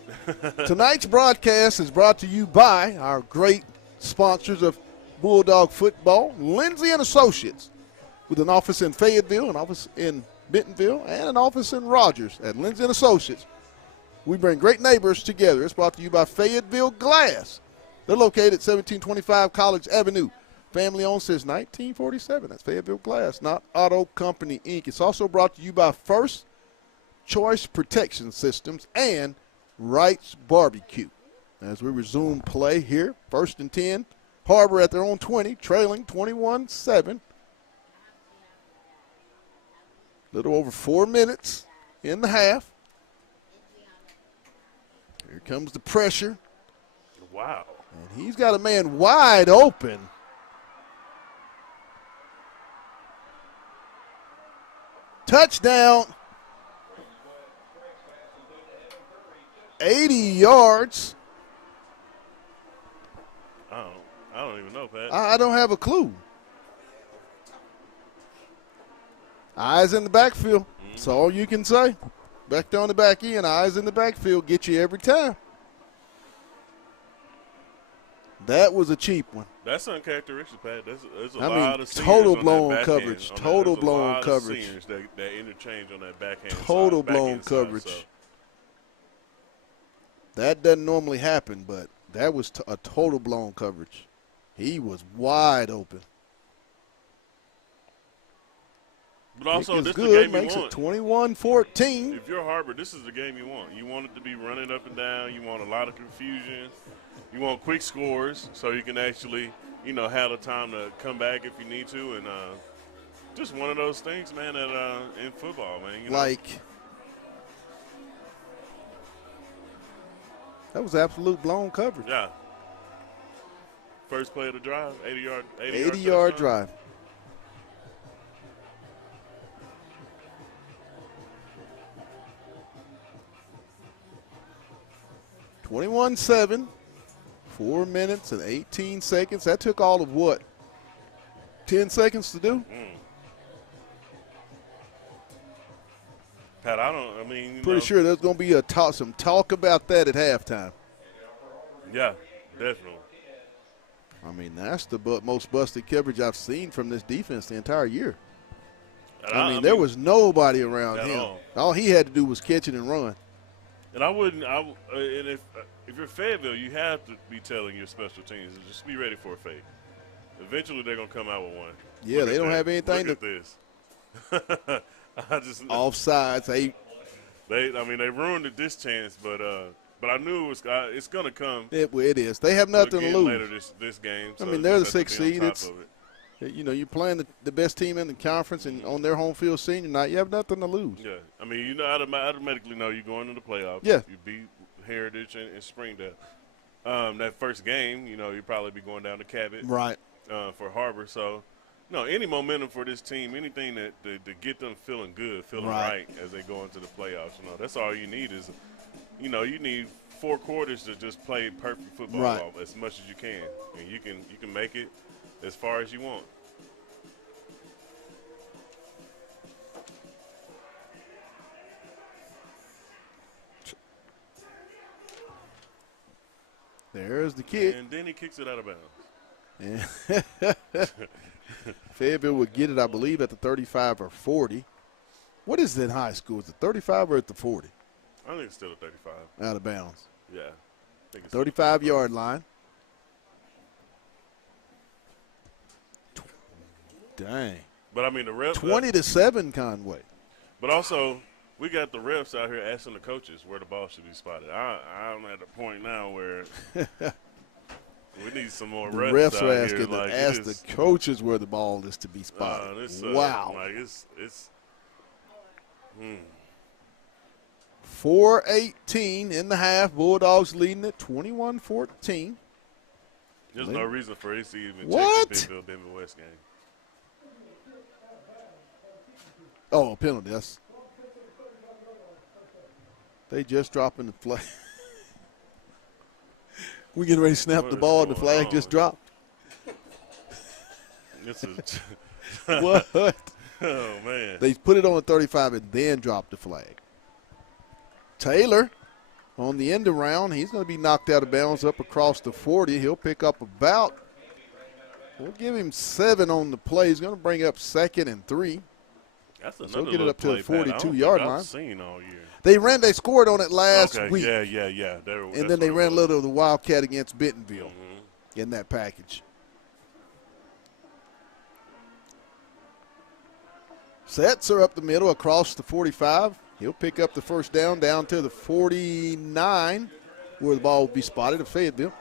Tonight's broadcast is brought to you by our great sponsors of Bulldog football, Lindsay and Associates, with an office in Fayetteville, an office in Bentonville, and an office in Rogers. At Lindsay and Associates, we bring great neighbors together. It's brought to you by Fayetteville Glass. They're located at 1725 College Avenue. Family owned since 1947. That's Fayetteville Glass, not Auto Company, Inc. It's also brought to you by First Choice Protection Systems and Wright's Barbecue. As we resume play here, 1st and 10. Har-ber at their own 20, trailing 21-7. Little over 4 minutes in the half. Here comes the pressure. Wow. And he's got a man wide open. Touchdown. 80 yards. I don't even know, Pat. I don't have a clue. Eyes in the backfield. That's all you can say. Back there on the back end, eyes in the backfield get you every time. That was a cheap one. That's uncharacteristic, Pat. There's a I lot mean, of seniors total on blown that coverage. backhand. Total There's blown a lot coverage. Of seniors that interchange on that backhand Total side, blown backhand coverage. Side, so. That doesn't normally happen, but that was a total blown coverage. He was wide open. But also, this is the good, game makes you it want. 21-14. If you're Har-ber, this is the game you want. You want it to be running up and down. You want a lot of confusion. You want quick scores so you can actually, you know, have the time to come back if you need to. And just one of those things, man, that in football, man. You know. Like, that was absolute blown coverage. Yeah. First play of the drive, 80-yard 80-yard drive. $21-7, 4 minutes and 18 seconds. That took all of what? 10 seconds to do? Pat, I mean, Pretty sure there's going to be some talk about that at halftime. Yeah, definitely. I mean, that's the most busted coverage I've seen from this defense the entire year. I mean, there was nobody around him. All he had to do was catch it and run. And and if you're Fayetteville, you have to be telling your special teams to just be ready for a fake. Eventually, they're gonna come out with one. Yeah, they don't have anything Look at this. Offsides. They ruined it this chance, but I knew it's gonna come. It is. They have nothing to lose later this game. So I mean, they're the just have 6th to be on seed. top of it. You know, you're playing the best team in the conference, and on their home field senior night, you have nothing to lose. Yeah, I mean, you know, automatically know you're going to the playoffs. Yeah. You beat Heritage and Springdale. That first game, you know, you'll probably be going down to Cabot. Right. For Har-ber. So, no, any momentum for this team, anything to get them feeling good, feeling right as they go into the playoffs. You know, that's all you need is, you know, you need 4 quarters to just play perfect football as much as you can. And you can make it as far as you want. There's the kick. And then he kicks it out of bounds. Yeah. Fayetteville would get it, I believe, at the 35 or 40. What is it in high school? Is it 35 or at the 40? I think it's still a 35. Out of bounds. Yeah. 35-yard line. Dang. But, I mean, the refs. 20-7 Conway. But also, we got the refs out here asking the coaches where the ball should be spotted. I'm at a point now where we need some more refs. The refs are out asking here. Like, ask the coaches where the ball is to be spotted. Wow. Like it's 4:18 in the half. Bulldogs leading it 21-14. There's no reason for AC to even What? check the Bentonville West game. Oh, a penalty. They just dropping the flag. We getting ready to snap the ball and the flag just dropped. This is What? Oh, man. They put it on the 35 and then dropped the flag. Taylor on the end around. He's going to be knocked out of bounds up across the 40. He'll pick up about, we'll give him 7 on the play. He's going to bring up 2nd and 3. That's another so he'll get it up to the 42-yard line. Seen all year. They scored on it last week. Yeah. And then they ran a little of the Wildcat against Bentonville in that package. Sets are up the middle across the 45. He'll pick up the first down to the 49 where the ball will be spotted at Fayetteville.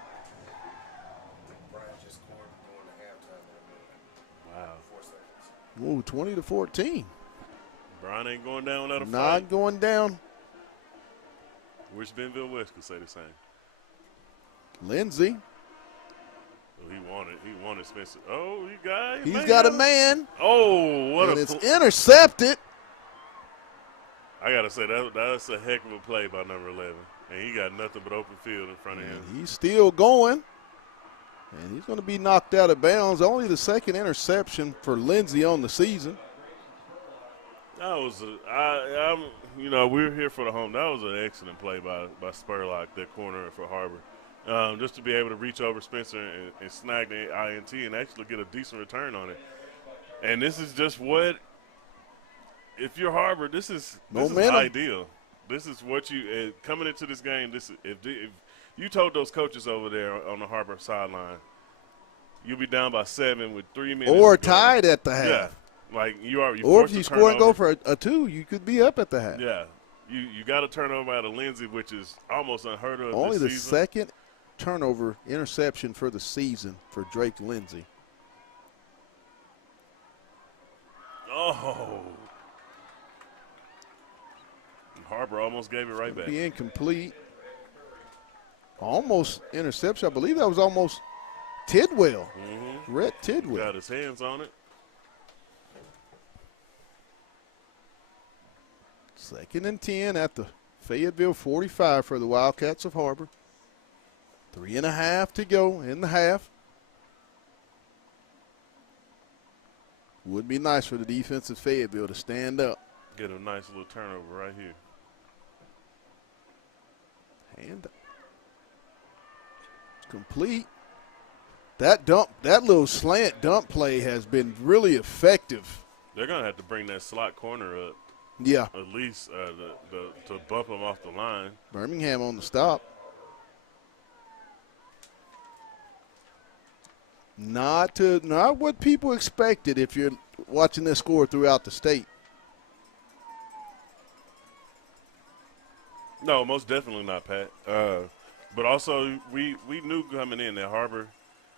Wow. Ooh, 20-14. Brian ain't going down without a fight. Not going down. Wish Bentonville West could say the same. Lindsey. Oh, he wanted Spencer. Oh, He's got a man. Oh, what and a it's intercepted. I got to say, that's a heck of a play by number 11. And he got nothing but open field in front of him. He's still going. And he's going to be knocked out of bounds. Only the 2nd interception for Lindsey on the season. That was we're here for the home. That was an excellent play by Spurlock, that corner for Har-ber. Just to be able to reach over Spencer and snag the INT and actually get a decent return on it. And this is just what, if you're Har-ber, this is ideal. This is what you coming into this game. If you told those coaches over there on the Har-ber sideline, you'll be down by 7 with 3 minutes. Or tied at the half. Yeah. Like or if you score and go for a 2, you could be up at the half. Yeah, you got a turnover out of Lindsey, which is almost unheard of. Only the season. 2nd turnover interception for the season for Drake Lindsey. Oh, Har-ber almost gave it right back. Be incomplete. Almost interception. I believe that was almost Tidwell. Rhett Tidwell. Got his hands on it. 2nd and 10 at the Fayetteville 45 for the Wildcats of Har-ber. 3.5 to go in the half. Would be nice for the defense of Fayetteville to stand up. Get a nice little turnover right here. And complete. That little slant dump play has been really effective. They're going to have to bring that slot corner up. Yeah. At least to bump them off the line. Birmingham on the stop. Not what people expected if you're watching this score throughout the state. No, most definitely not, Pat. But also, we knew coming in that Har-ber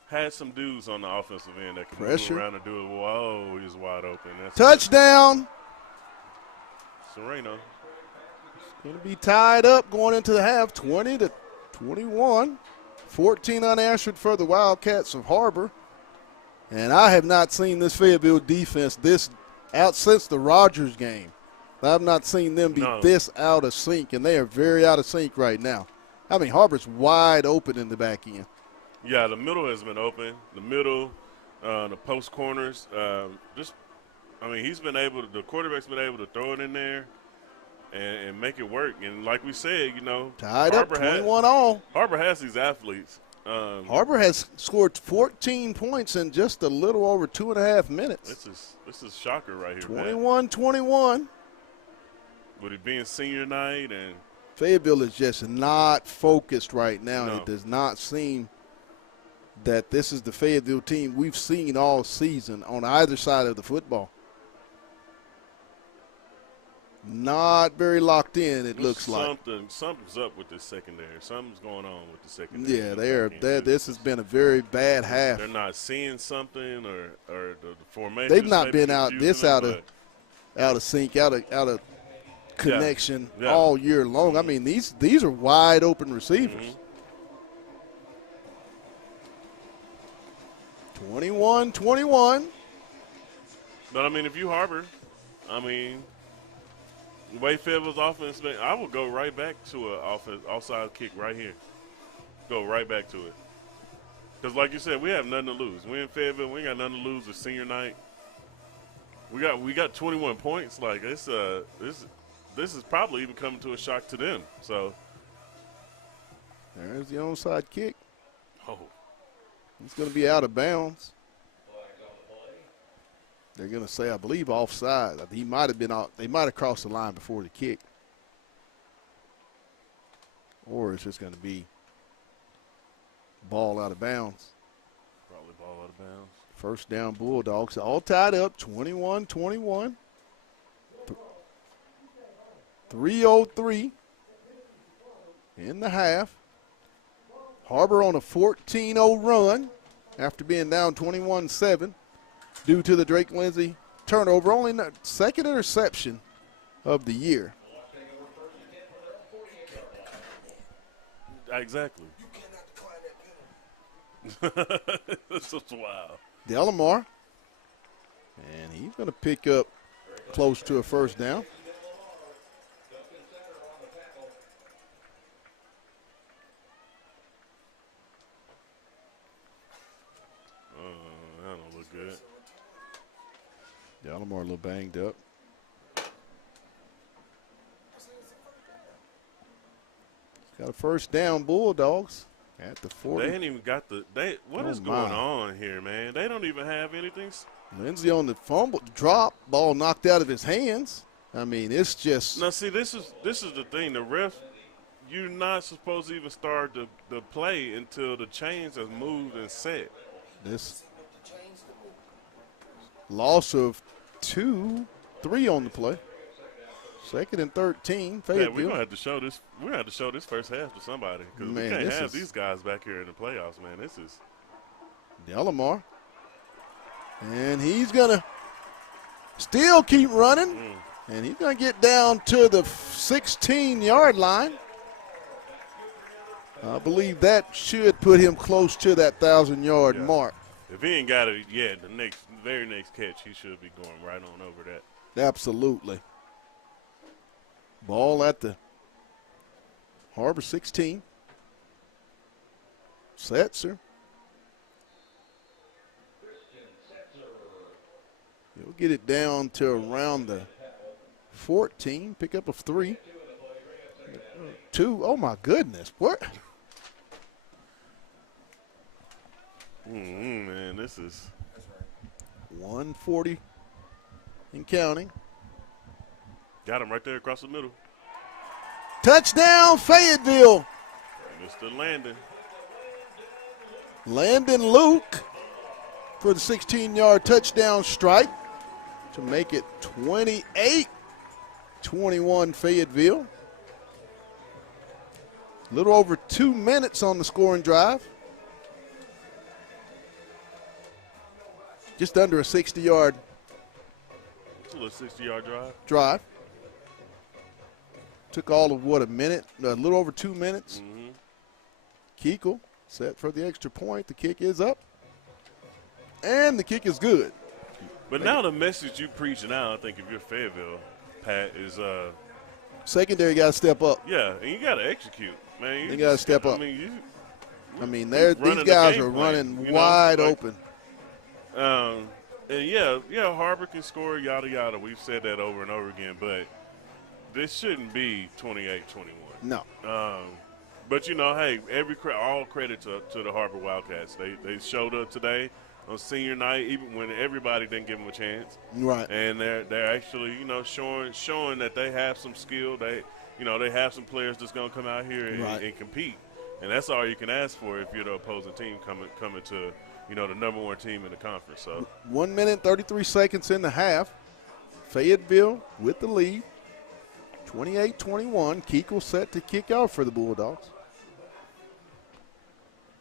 had some dudes on the offensive end that could move around and do it. Whoa, he was wide open. Touchdown. Sereno. Going to be tied up going into the half, 20-21. 14 unanswered for the Wildcats of Har-ber. And I have not seen this Fayetteville defense out since the Rogers game. I have not seen them be this out of sync, and they are very out of sync right now. I mean, Har-ber's wide open in the back end. Yeah, the middle has been open. The middle, the post corners, the quarterback's been able to throw it in there and make it work. And like we said, tied up 21 all. Har-ber has these athletes. Har-ber has scored 14 points in just a little over 2.5 minutes. This is shocker right here. 21-21. With it being senior night and Fayetteville is just not focused right now. No. And it does not seem that this is the Fayetteville team we've seen all season on either side of the football. Not very locked in, it looks like. Something's up with this secondary. Something's going on with the secondary. Yeah, this has been a very bad half. They're not seeing something or the formation. They've not been out of sync, out of connection all year long. I mean, these are wide open receivers. 21-21. But, I mean, if you Har-ber, the way Fayetteville's offense, I would go right back to an offside kick right here. Go right back to it. Because like you said, we have nothing to lose. We in Fayetteville. We ain't got nothing to lose. It's senior night. We got 21 points. Like this is probably even coming to a shock to them. So there's the onside kick. Oh, it's going to be out of bounds. They're going to say, I believe, offside. He might have been out. They might have crossed the line before the kick, or it's just going to be ball out of bounds. Probably ball out of bounds. First down, Bulldogs. All tied up, 21-21. 3:03 in the half. Har-ber on a 14-0 run after being down 21-7 due to the Drake Lindsey turnover. Only the second interception of the year. Exactly. This is wild. Delamar. And he's going to pick up close to a first down. That don't look good. Delamar a little banged up. Got a first down, Bulldogs at the 40. They ain't even got the – what is going on here, man? They don't even have anything. Lindsey on the fumble drop, ball knocked out of his hands. I mean, it's just – Now, see, this is the thing. The ref, you're not supposed to even start the play until the chains have moved and set. This loss of 2-3 on the play. Second and 13, Fayetteville. Yeah, we're gonna have to show this. We're gonna have to show this first half to somebody because we can't have these guys back here in the playoffs, man. This is Delamar, and he's gonna still keep running, and he's gonna get down to the 16-yard line. I believe that should put him close to that 1,000-yard mark. If he ain't got it yet, the very next catch, he should be going right on over that. Absolutely. Ball at the Har-ber 16. Setzer. He'll get it down to around the 14. Pick up of 3. 2. Oh, my goodness. What? Man, this is 140 and counting. Got him right there across the middle. Touchdown, Fayetteville. Mr. Landon. Landon Luke for the 16-yard touchdown strike to make it 28-21 Fayetteville. A little over 2 minutes on the scoring drive. Just under a 60-yard It's a little 60-yard drive. Took all of, a minute? A little over 2 minutes. Keekle set for the extra point. The kick is up. And the kick is good. But now the message you preaching out, I think if you're Fayetteville, Pat, is secondary got to step up. Yeah, and you got to execute, man. You got to step up. I mean, these guys are running wide open. And yeah, Har-ber can score, yada, yada. We've said that over and over again, but this shouldn't be 28-21. No. But, hey, all credit to the Har-ber Wildcats. They showed up today on senior night, even when everybody didn't give them a chance. Right. And they're actually, showing that they have some skill. They have some players that's going to come out here and compete. And that's all you can ask for if you're the opposing team coming to, the number one team in the conference. So 1 minute, 33 seconds in the half. Fayetteville with the lead. 28-21. Keekle set to kick out for the Bulldogs.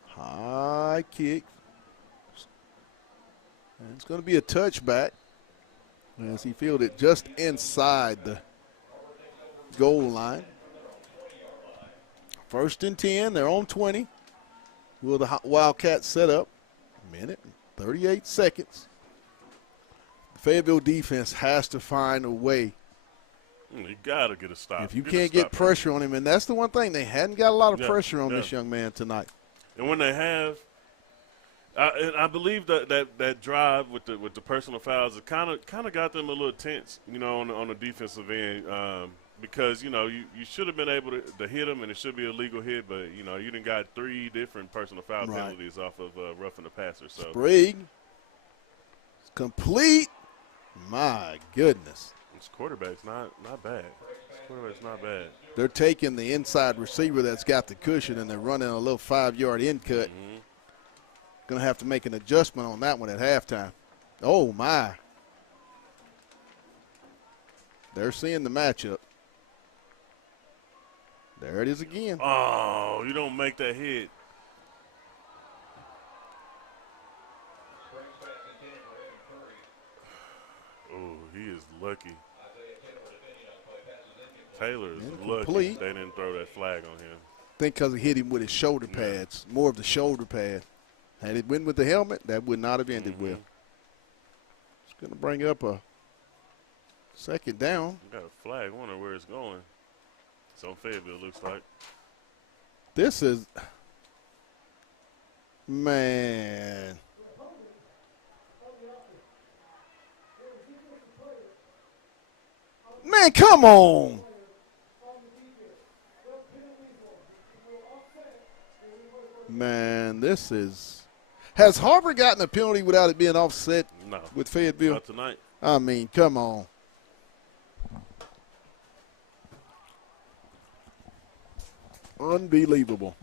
High kick. And it's going to be a touchback as he fielded just inside the goal line. First and 10. They're on 20. Will the Wildcats set up? Minute and 38 seconds. The Fayetteville defense has to find a way. You got to get a stop. If you can't get pressure on him, and that's the one thing, they hadn't got a lot of pressure on this young man tonight. And when they have, and I believe that drive with the personal fouls, it kind of got them a little tense, on the defensive end, because you should have been able to hit them, and it should be a legal hit, but you didn't got 3 different personal foul penalties off of roughing the passer. So Sprague, it's complete. My goodness. This quarterback's not bad. Quarterback's not bad. They're taking the inside receiver that's got the cushion, and they're running a little 5-yard end cut. Mm-hmm. Going to have to make an adjustment on that one at halftime. Oh, my. They're seeing the matchup. There it is again. Oh, you don't make that hit. Oh, he is lucky. Taylor is lucky they didn't throw that flag on him. I think because he hit him with his shoulder pads, more of the shoulder pad. Had it been with the helmet, that would not have ended well. It's going to bring up a second down. We got a flag. I wonder where it's going. It's on Fayetteville, it looks like. This is, man. Man, come on. Man, this is. Has Har-ber gotten a penalty without it being offset with Fayetteville? Not tonight. I mean, come on. Unbelievable.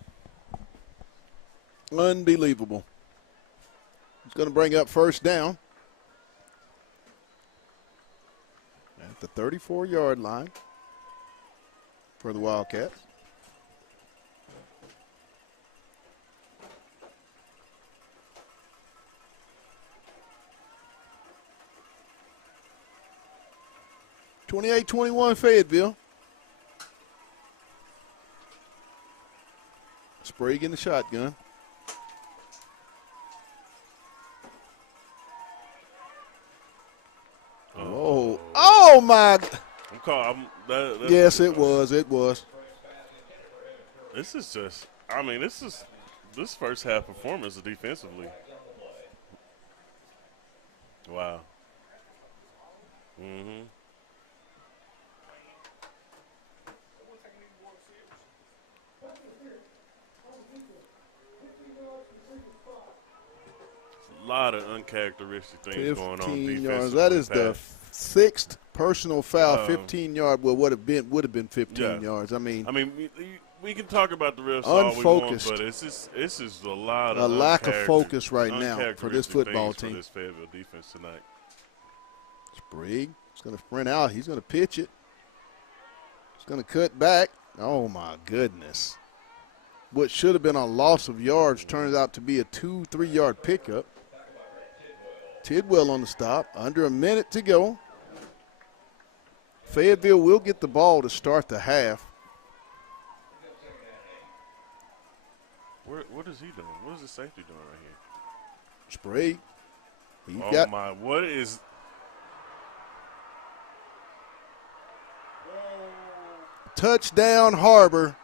Unbelievable. It's going to bring up first down at the 34-yard line for the Wildcats. (28-21) Fayetteville. Sprague in the shotgun. Oh my! Yes, it was. It was. This is just. I mean, this first half performance defensively. Wow. Mm-hmm. A lot of uncharacteristic things going on defensively. Yards. That is the 6th personal foul. 15-yard would have been 15 yards. I mean, we can talk about the refs all we want, but it's just a lot of lack of focus right now for this football team. For this Fayetteville defense tonight. Sprague is going to sprint out. He's going to pitch it. He's going to cut back. Oh my goodness! What should have been a loss of yards turns out to be a 2-3 yard pickup. Tidwell on the stop. Under a minute to go. Fayetteville will get the ball to start the half. What is he doing? What is the safety doing right Sprague. here? What is? Touchdown, Har-ber.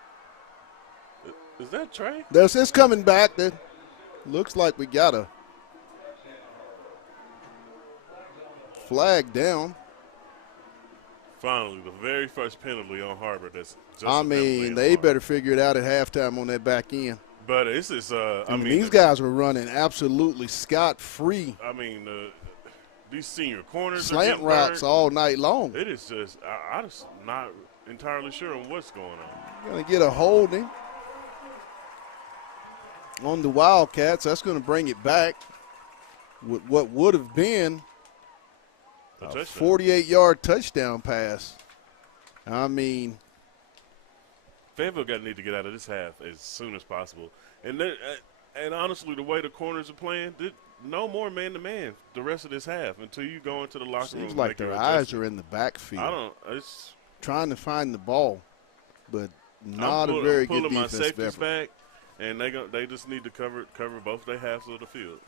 Is that Trey? It's coming back. That looks like we got a flag down. Finally, the very first penalty on Har-ber. That's just they better figure it out at halftime on that back end. But it's just, these guys were running absolutely scot-free. I mean, these senior corners slant routes all night long. It is just, I'm just not entirely sure on what's going on. Going to get a holding on the Wildcats. That's going to bring it back with what would have been a 48-yard touchdown pass. I mean, Fayetteville need to get out of this half as soon as possible. And honestly, the way the corners are playing, no more man-to-man the rest of this half until you go into the locker room. Seems like their eyes are in the backfield. It's trying to find the ball, but not a very good defensive effort. I'm pulling my safeties back, and they just need to cover both their halves of the field.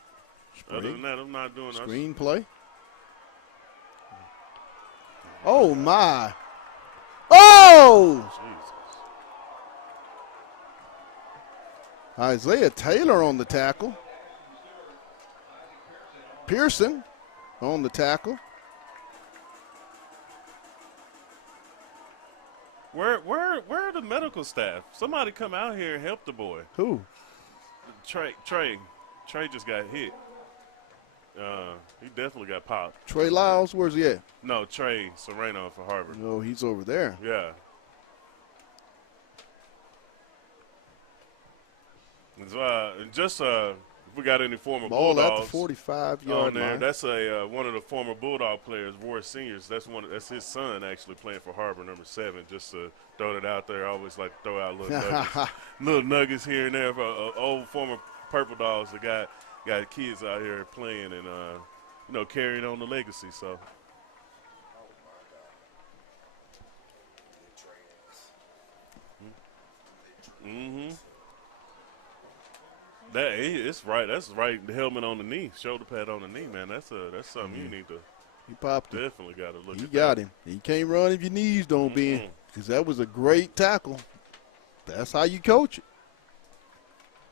Other than that, I'm not doing screenplay. Oh, my. Oh! Isaiah Taylor on the tackle. Pearson on the tackle. Where are the medical staff? Somebody come out here and help the boy. Who? Trey just got hit. He definitely got popped. Trey Lyles, where's he at? No, Trey Serrano for Har-ber. Oh, he's over there. Yeah. If we got any former Ball Bulldogs at the 45-yard on there, line. that's one of the former Bulldog players, Roy Seniors. That's his son actually playing for Har-ber, number 7. Just to throw it out there, I always like to throw out little nuggets here and there for old former Purple Dogs that got kids out here playing and carrying on the legacy. So. Mm-hmm. It's right. That's right. The helmet on the knee, shoulder pad on the knee, man. That's something you need to. He popped it. Definitely got to look. He at got that. him. He can't run if your knees don't bend, because that was a great tackle. That's how you coach it.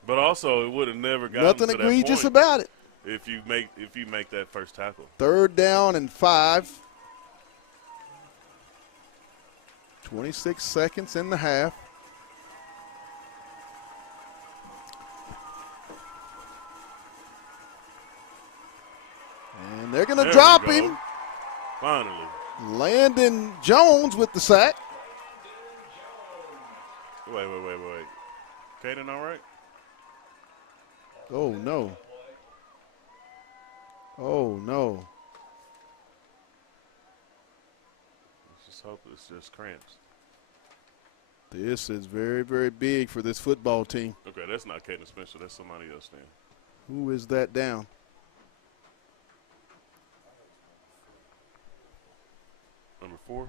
But also, it would have never gotten Nothing to that egregious point about it. if you make that first tackle. 3rd down and 5. 26 seconds in the half. And they're going to drop him. Finally. Landon Jones with the sack. Wait. Caden all right? Oh, no. Oh, no. Let's just hope it's just cramps. This is very, very big for this football team. Okay, that's not Caden Spencer. That's somebody else then. Who is that down? Number 4?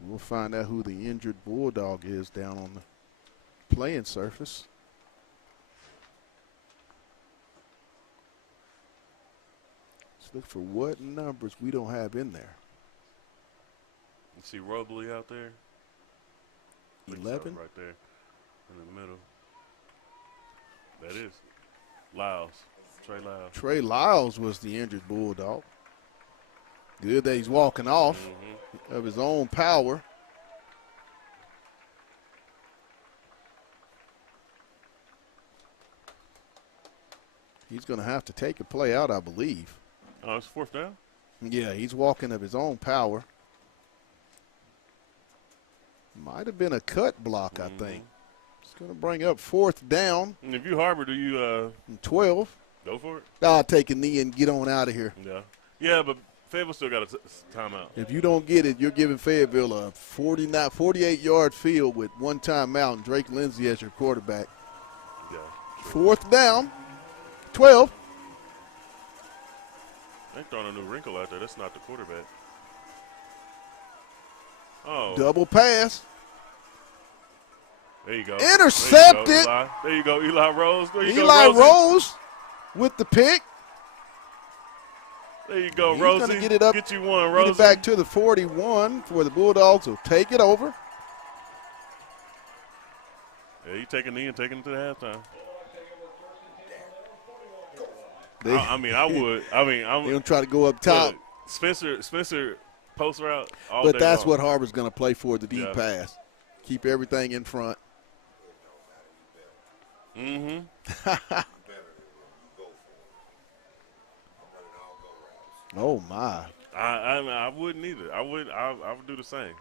We'll find out who the injured Bulldog is down on the playing surface. Let's look for what numbers we don't have in there. You see Robley out there? 11? Right there in the middle. That is Lyles. Trey Lyles. Trey Lyles was the injured Bulldog. Good that he's walking off of his own power. He's going to have to take a play out, I believe. Oh, it's 4th down? Yeah, he's walking of his own power. Might have been a cut block, I think. It's going to bring up 4th down. And if you Har-ber, do you 12. Go for it? I'll take a knee and get on out of here. Yeah, but Fayetteville still got a timeout. If you don't get it, you're giving Fayetteville a 48-yard field with 1 timeout and Drake Lindsay as your quarterback. Yeah. 4th down, 12. They're throwing a new wrinkle out there. That's not the quarterback. Oh. Double pass. There you go. Intercepted. There you go, Eli Rose. There you go, Eli Rosie. Rose with the pick. There you go, He's Rosie. going to get it up. Get you one, Get Rosie. it back to the 41 for the Bulldogs. Will take it over. Yeah, you take a knee and take him to the halftime. I would. I'm going to try to go up top. Spencer post route all But day that's long. what Har-ber's going to play for, the deep pass. Keep everything in front. Oh, my. I wouldn't either. I would do the same.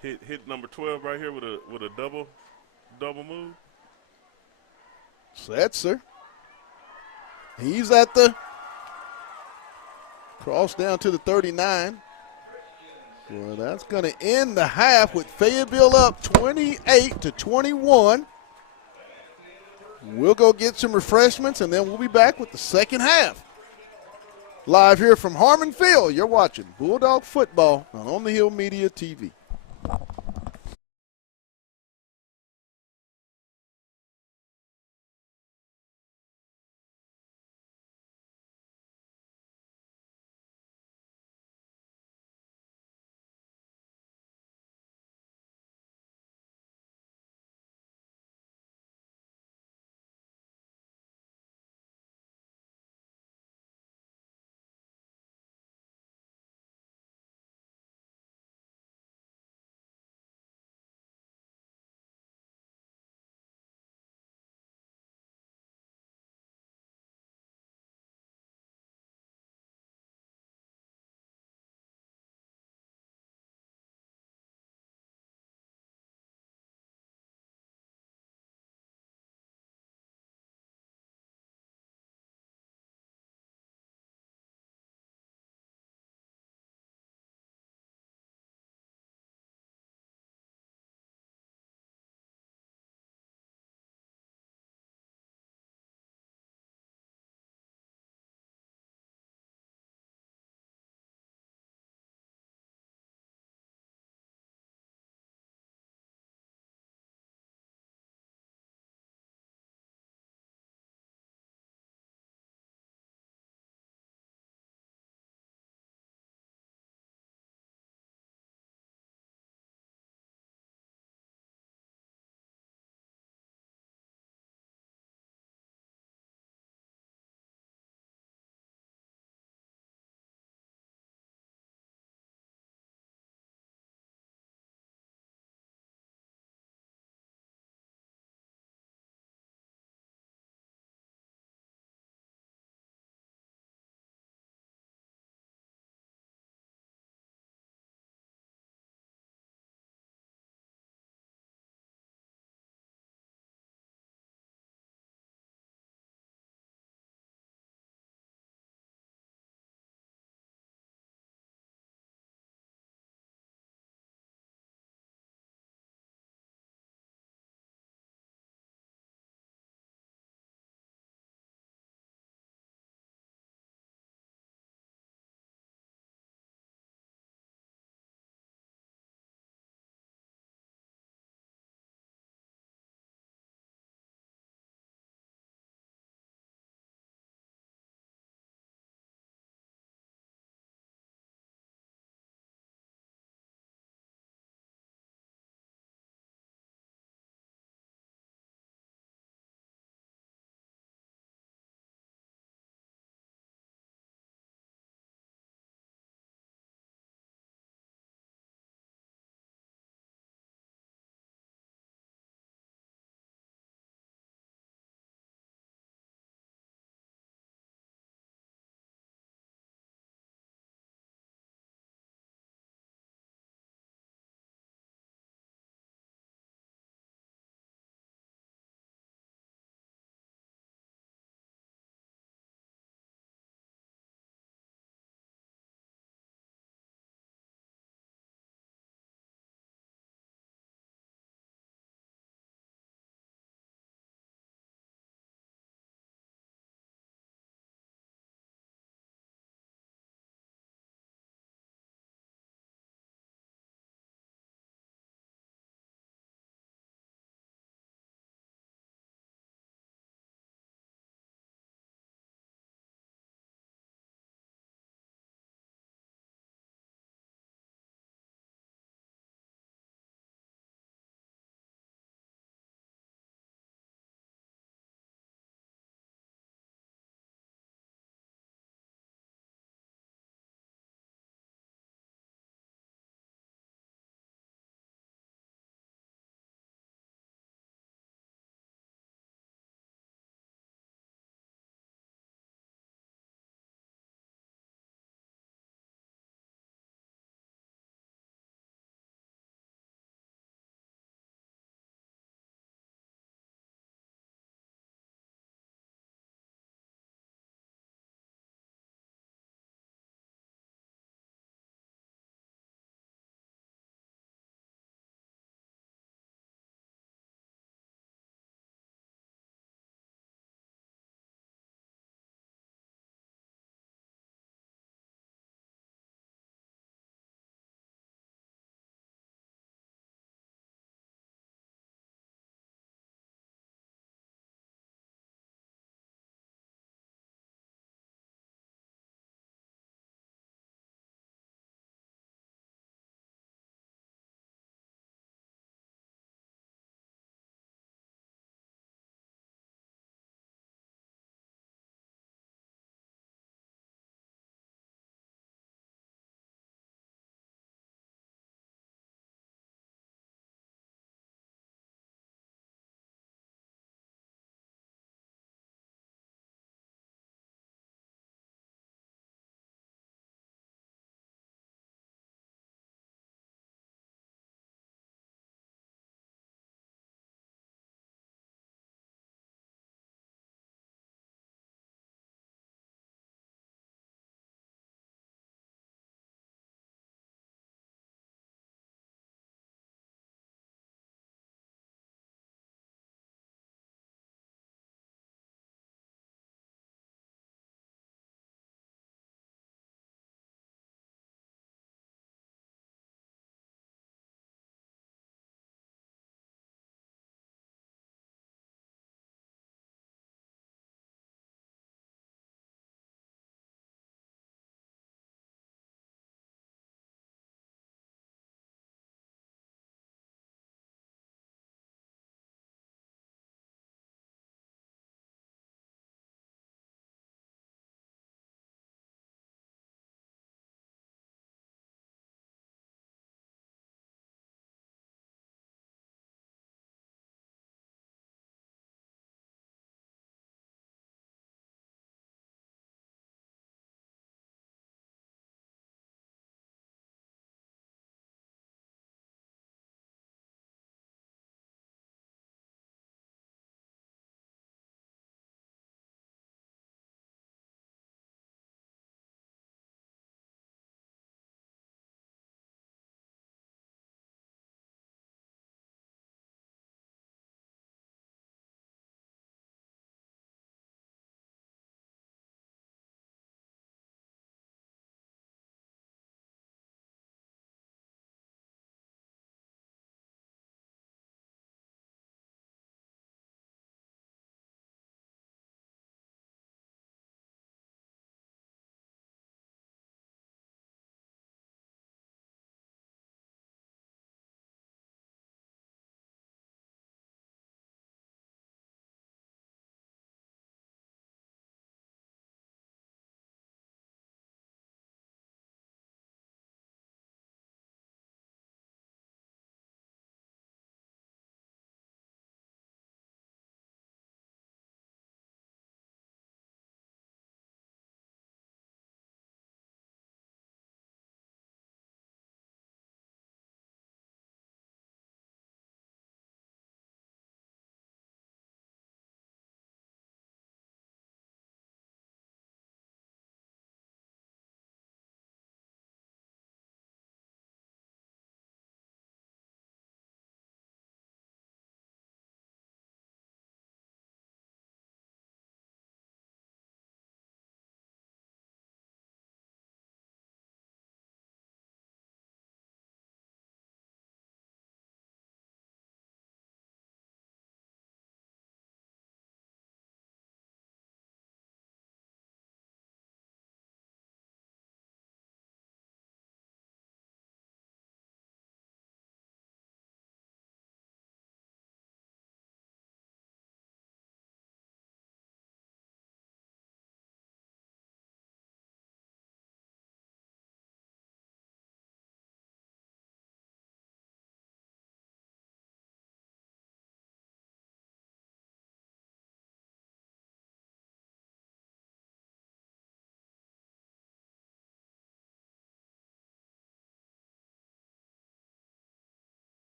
Hit number 12 right here with a double move. Setzer. He's at the cross down to the 39. Well, that's going to end the half with Fayetteville up 28-21. We'll go get some refreshments, and then we'll be back with the second half. Live here from Harmon Field, you're watching Bulldog Football on the Hill Media TV.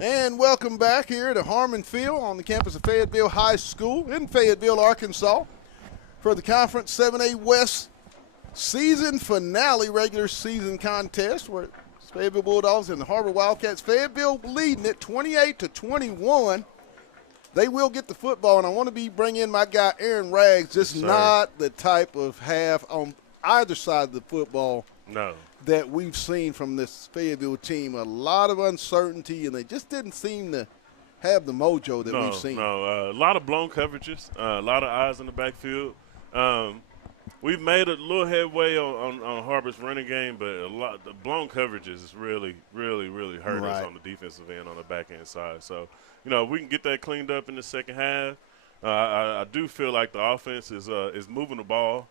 And welcome back here to Harmon Field on the campus of Fayetteville High School in Fayetteville, Arkansas for the Conference 7A West season finale regular season contest where it's Fayetteville Bulldogs and the Har-ber Wildcats. Fayetteville leading it 28-21. They will get the football, and I want to bring in my guy Aaron Rags. Just not the type of half on either side of the football that we've seen from this Fayetteville team. A lot of uncertainty, and they just didn't seem to have the mojo that we've seen. A lot of blown coverages, a lot of eyes in the backfield. We've made a little headway on Har-ber's running game, but the blown coverages is really hurt us on the defensive end on the back end side. So, we can get that cleaned up in the second half. I do feel like the offense is moving the ball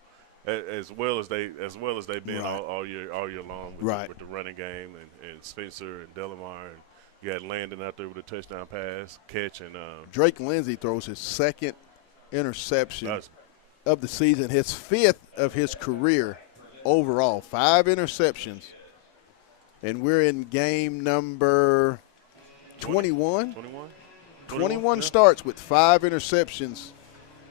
as well as they've been all year long with the running game and Spencer and Delamar, and you had Landon out there with a touchdown pass catch, and Drake Lindsey throws his second interception of the season, his fifth of his career overall. 5 interceptions, and we're in game number 21. 21 starts with 5 interceptions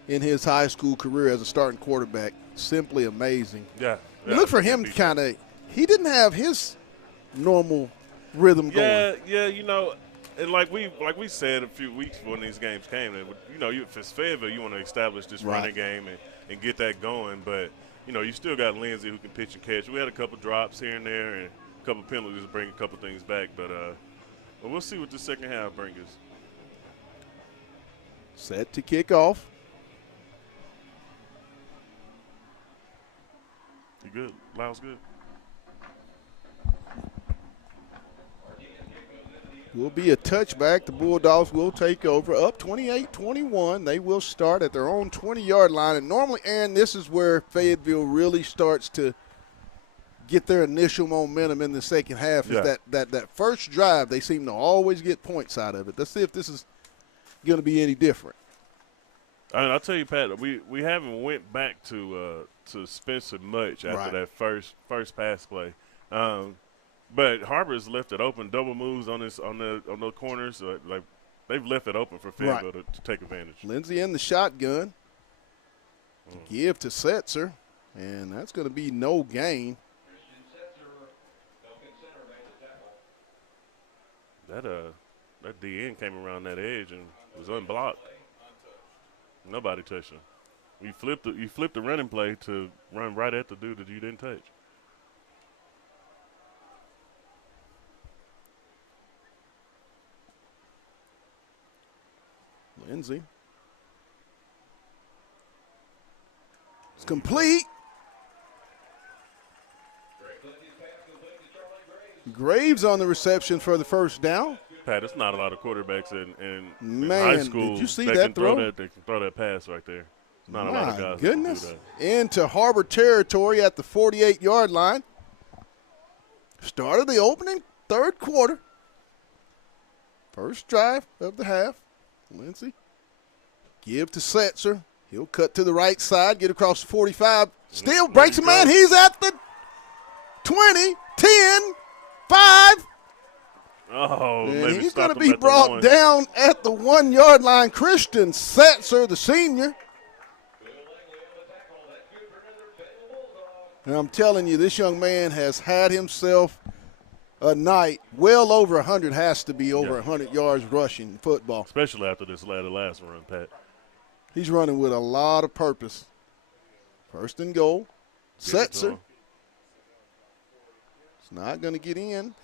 in his high school career as a starting quarterback. Simply amazing. Yeah. Look for him he didn't have his normal rhythm going. Yeah, and like we said a few weeks when these games came, if it's Fayetteville, you want to establish this running game and get that going. But, you still got Lindsey who can pitch and catch. We had a couple drops here and there and a couple penalties to bring a couple things back. But we'll see what the second half brings us. Set to kick off. You good? Lyle's good. Will be a touchback. The Bulldogs will take over. Up 28-21. They will start at their own 20-yard line. And normally, Aaron, this is where Fayetteville really starts to get their initial momentum in the second half. Yeah. Is that first drive, they seem to always get points out of it. Let's see if this is going to be any different. I'll tell you, Pat, we haven't went back to Spencer much after that first pass play. But Har-ber's left it open, double moves on the corners. Like they've left it open for Fayetteville to take advantage. Lindsey in the shotgun. To give to Setzer, and that's going to be no gain. That DN came around that edge and was unblocked. Nobody touched him. You flipped the running play to run right at the dude that you didn't touch. Lindsey. It's complete. Graves on the reception for the first down. Pat, it's not a lot of quarterbacks in Man, high school did you see that that can throw? They can throw that pass right there. Not a My lot of guys goodness. that can do that. Into Har-ber territory at the 48-yard line. Start of the opening third quarter. First drive of the half. Lindsey. Give to Setzer. He'll cut to the right side, get across the 45. Still breaks a man. He's at the 20, 10, 5. Oh, and he's going to be brought down at the 1-yard line. Christian Setzer, the senior. And I'm telling you, this young man has had himself a night. Well over 100 has to be over 100 yards rushing football. Especially after this last run, Pat. He's running with a lot of purpose. First and goal. Setzer. It's not going to get in.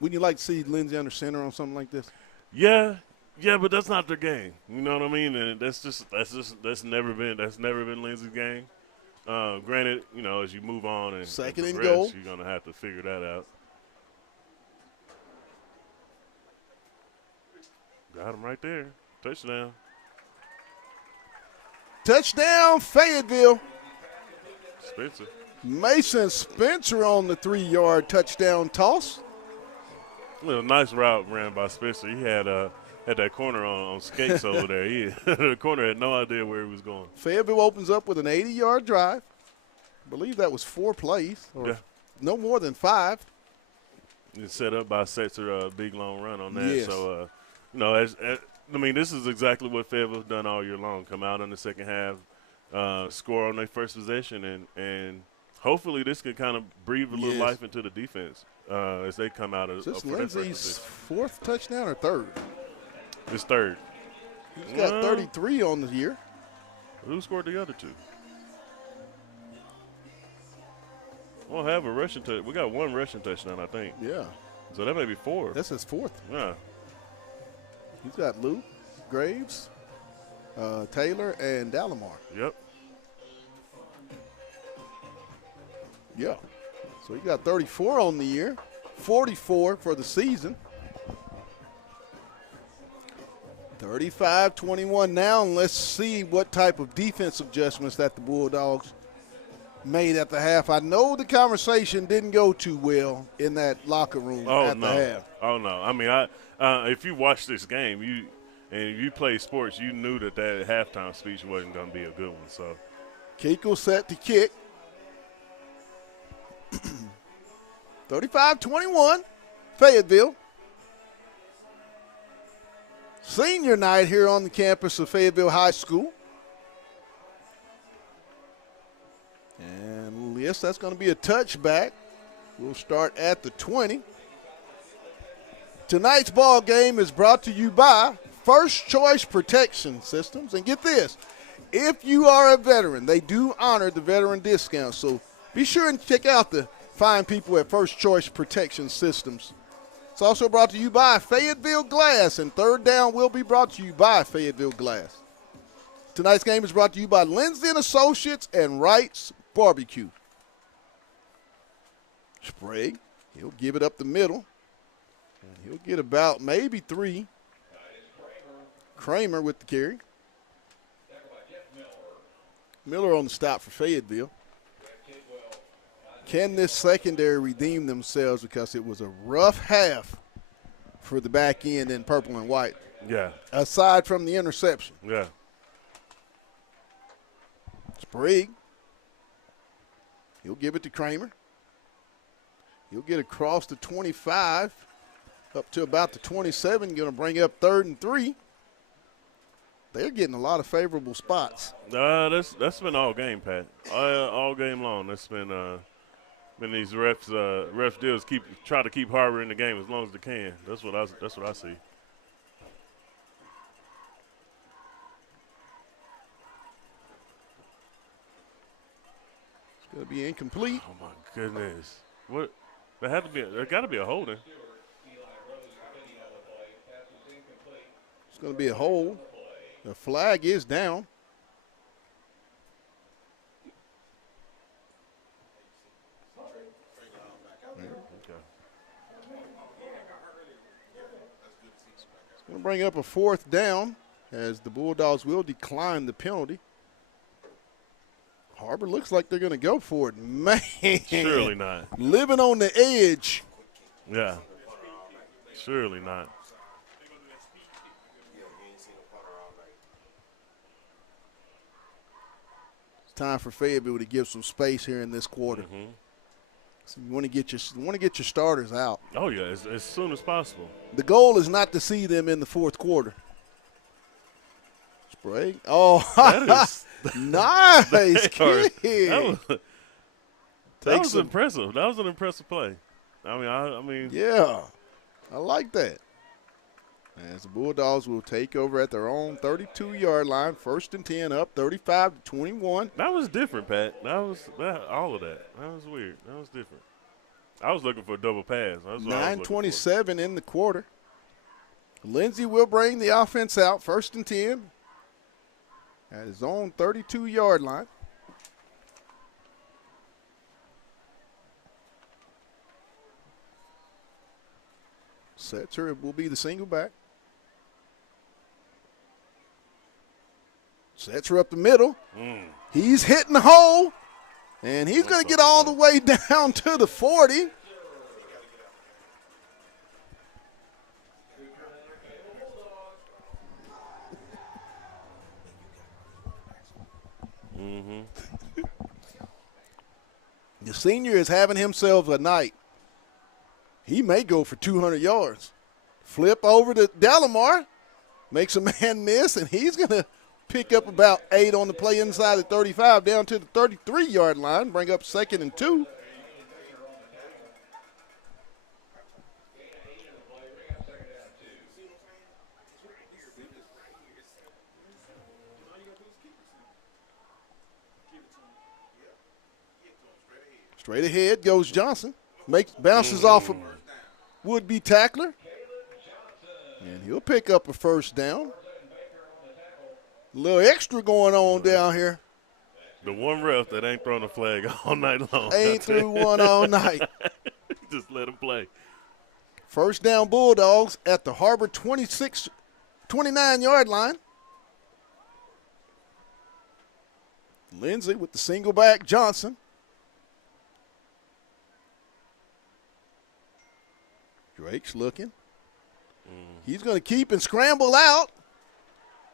Wouldn't you like to see Lindsey under center on something like this? Yeah, but that's not their game. You know what I mean? And that's never been Lindsey's game. Granted, as you move on and second and progress, goal, you're gonna have to figure that out. Got him right there. Touchdown. Touchdown, Fayetteville. Spencer. Mason Spencer on the 3-yard touchdown toss. A nice route ran by Spencer. He had that corner on skates over there. The corner had no idea where he was going. Fayetteville opens up with an 80-yard drive. believe that was 4 plays, or Yeah. no more than 5. It's set up by Setzer, a big long run on that. Yes. So, you know, I mean, this is exactly what Fayetteville's done all year long. Come out in the second half, score on their first possession, and hopefully this can kind of breathe a little life into the defense as they come out of Is this for their first Lindsey's possession. 4th touchdown or 3rd? It's 3rd. He's got 33 on the year. Who scored the other 2? We'll have a rushing touchdown. We got 1 rushing touchdown, I think. Yeah. So that may be 4. That's his 4th. Yeah. He's got Luke, Graves, Taylor, and Dalamar. Yep. Yeah. So he got 34 on the year, 44 for the season. 35-21 now, and let's see what type of defensive adjustments that the Bulldogs made at the half. I know the conversation didn't go too well in that locker room at the half. Oh, no. I mean, if you watch this game, and you play sports, you knew that halftime speech wasn't going to be a good one. So, Kiko set to kick. 35-21, Fayetteville. Senior night here on the campus of Fayetteville High School. And yes, that's going to be a touchback. We'll start at the 20. Tonight's ball game is brought to you by First Choice Protection Systems. And get this, if you are a veteran, they do honor the veteran discount. So be sure and check out the fine people at First Choice Protection Systems. It's also brought to you by Fayetteville Glass, and third down will be brought to you by Fayetteville Glass. Tonight's game is brought to you by Lindsay & Associates and Wright's Barbecue. Sprague, he'll give it up the middle, and he'll get about maybe 3. Kramer with the carry. Miller on the stop for Fayetteville. Can this secondary redeem themselves, because it was a rough half for the back end in purple and white? Yeah. Aside from the interception. Yeah. Sprague. He'll give it to Kramer. He'll get across the 25 up to about the 27, going to bring up 3rd and 3. They're getting a lot of favorable spots. That's been all game, Pat. All game long. That's been these ref deals try to keep Har-ber in the game as long as they can. That's what I see. It's going to be incomplete. Oh my goodness! What? There got to be a holding. It's going to be a hold. The flag is down. It's going to bring up a 4th down, as the Bulldogs will decline the penalty. Har-ber looks like they're going to go for it. Man. Surely not. Living on the edge. Yeah. Surely not. It's time for Fayetteville to give some space here in this quarter. Mm-hmm. So you want to get your starters out. Oh yeah, as soon as possible. The goal is not to see them in the 4th quarter. Sprague. Oh, that is nice kick. That was impressive. That was an impressive play. I mean. Yeah, I like that. As the Bulldogs will take over at their own 32-yard line, 1st and 10, up 35-21. That was different, Pat. All of that. That was weird. That was different. I was looking for a double pass. 9:27 in the quarter. Lindsey will bring the offense out, 1st and 10, at his own 32-yard line. Setzer will be the single back. Setzer up the middle. He's hitting the hole, and he's going to get all the way down to the 40. The senior is having himself a night. He may go for 200 yards. Flip over to Delamar, makes a man miss, and he's going to pick up about 8 on the play inside the 35 down to the 33-yard line, bring up 2nd and 2. Straight ahead goes Johnson. Bounces off a would-be tackler. And he'll pick up a first down. A little extra going on down here. The one ref that ain't thrown a flag all night long. Ain't threw one all night. Just let him play. First down Bulldogs at the Har-ber 29-yard line. Lindsey with the single back, Johnson. Drake's looking. He's going to keep and scramble out.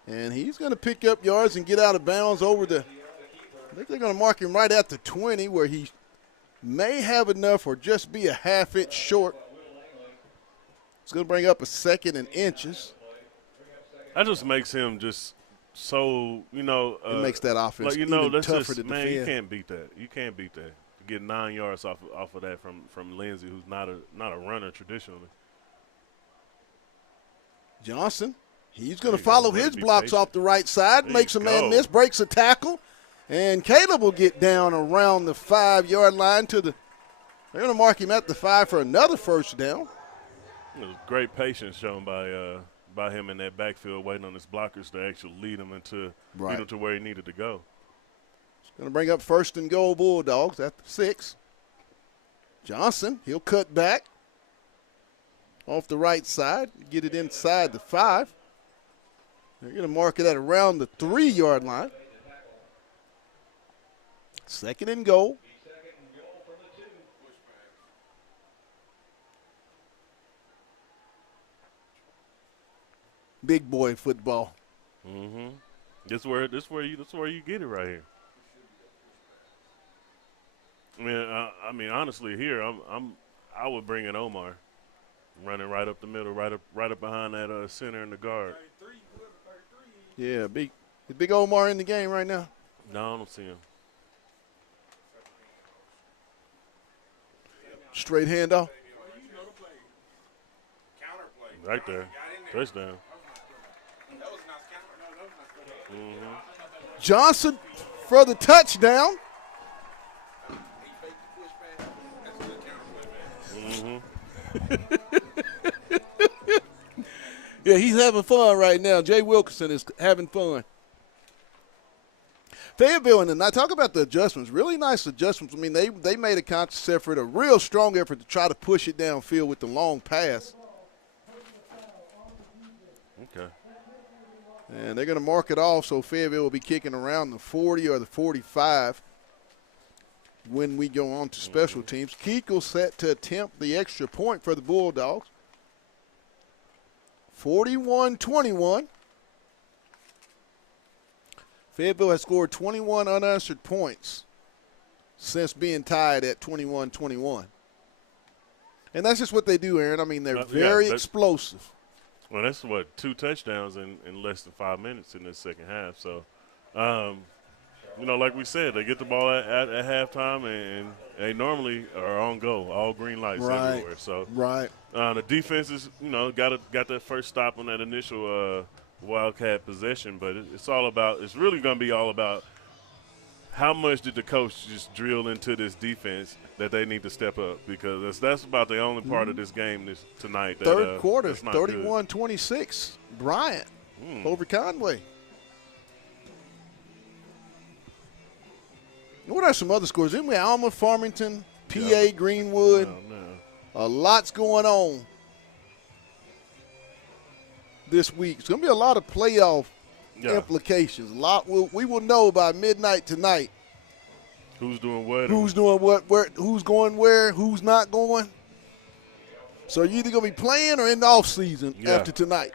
And he's going to pick up yards and get out of bounds over the, I think they're going to mark him right at the 20 where he may have enough or just be a half-inch short. It's going to bring up a 2nd and inches. That just makes him just so, it makes that offense like, even that's tougher just, to man, defend. you can't beat that. You can't beat that. To get 9 yards off of that from Lindsey, who's not a runner traditionally. Johnson, he's going to follow his blocks off the right side, makes a man go. miss, breaks a tackle, and Caleb will get down around the 5-yard line to the – they're going to mark him at the 5 for another first down. It was great patience shown by him in that backfield, waiting on his blockers to actually lead him to where he needed to go. It's going to bring up 1st and goal Bulldogs at the 6. Johnson, he'll cut back off the right side, get it inside the 5. They're going to mark it at around the 3-yard line. 2nd and goal. Big boy football. Mm-hmm. This where you get it right here. I mean, honestly, here I would bring in Omar, running right up the middle, right up behind that center and the guard. Yeah, is Big Omar in the game right now? No, I don't see him. Straight handoff. Right there, touchdown. Mm-hmm. Johnson for the touchdown. Mm-hmm. Yeah, he's having fun right now. Jay Wilkinson is having fun. Fayetteville and I talk about the adjustments. Really nice adjustments. I mean, they made a conscious effort, a real strong effort to try to push it downfield with the long pass. Okay. And they're going to mark it off, so Fayetteville will be kicking around the 40 or the 45 when we go on to special teams. Keekle set to attempt the extra point for the Bulldogs. 41-21. Fayetteville has scored 21 unanswered points since being tied at 21-21. And that's just what they do, Aaron. I mean, they're very explosive. Well, that's 2 touchdowns in less than 5 minutes in this second half. So, like we said, they get the ball at halftime, and they normally are on go, all green lights everywhere. So, the defense is, got that first stop on that initial Wildcat possession, but it's really going to be all about how much did the coach just drill into this defense that they need to step up, because that's about the only part of this game tonight. Third quarter, 31-26, Bryant over Conway. What are some other scores? Didn't we Alma, Farmington, PA, Greenwood? A lot's going on this week. It's going to be a lot of playoff implications. We will know by midnight tonight. Who's doing what? Who's doing what? Who's going where? Who's not going? So you're either going to be playing or in the off season after tonight.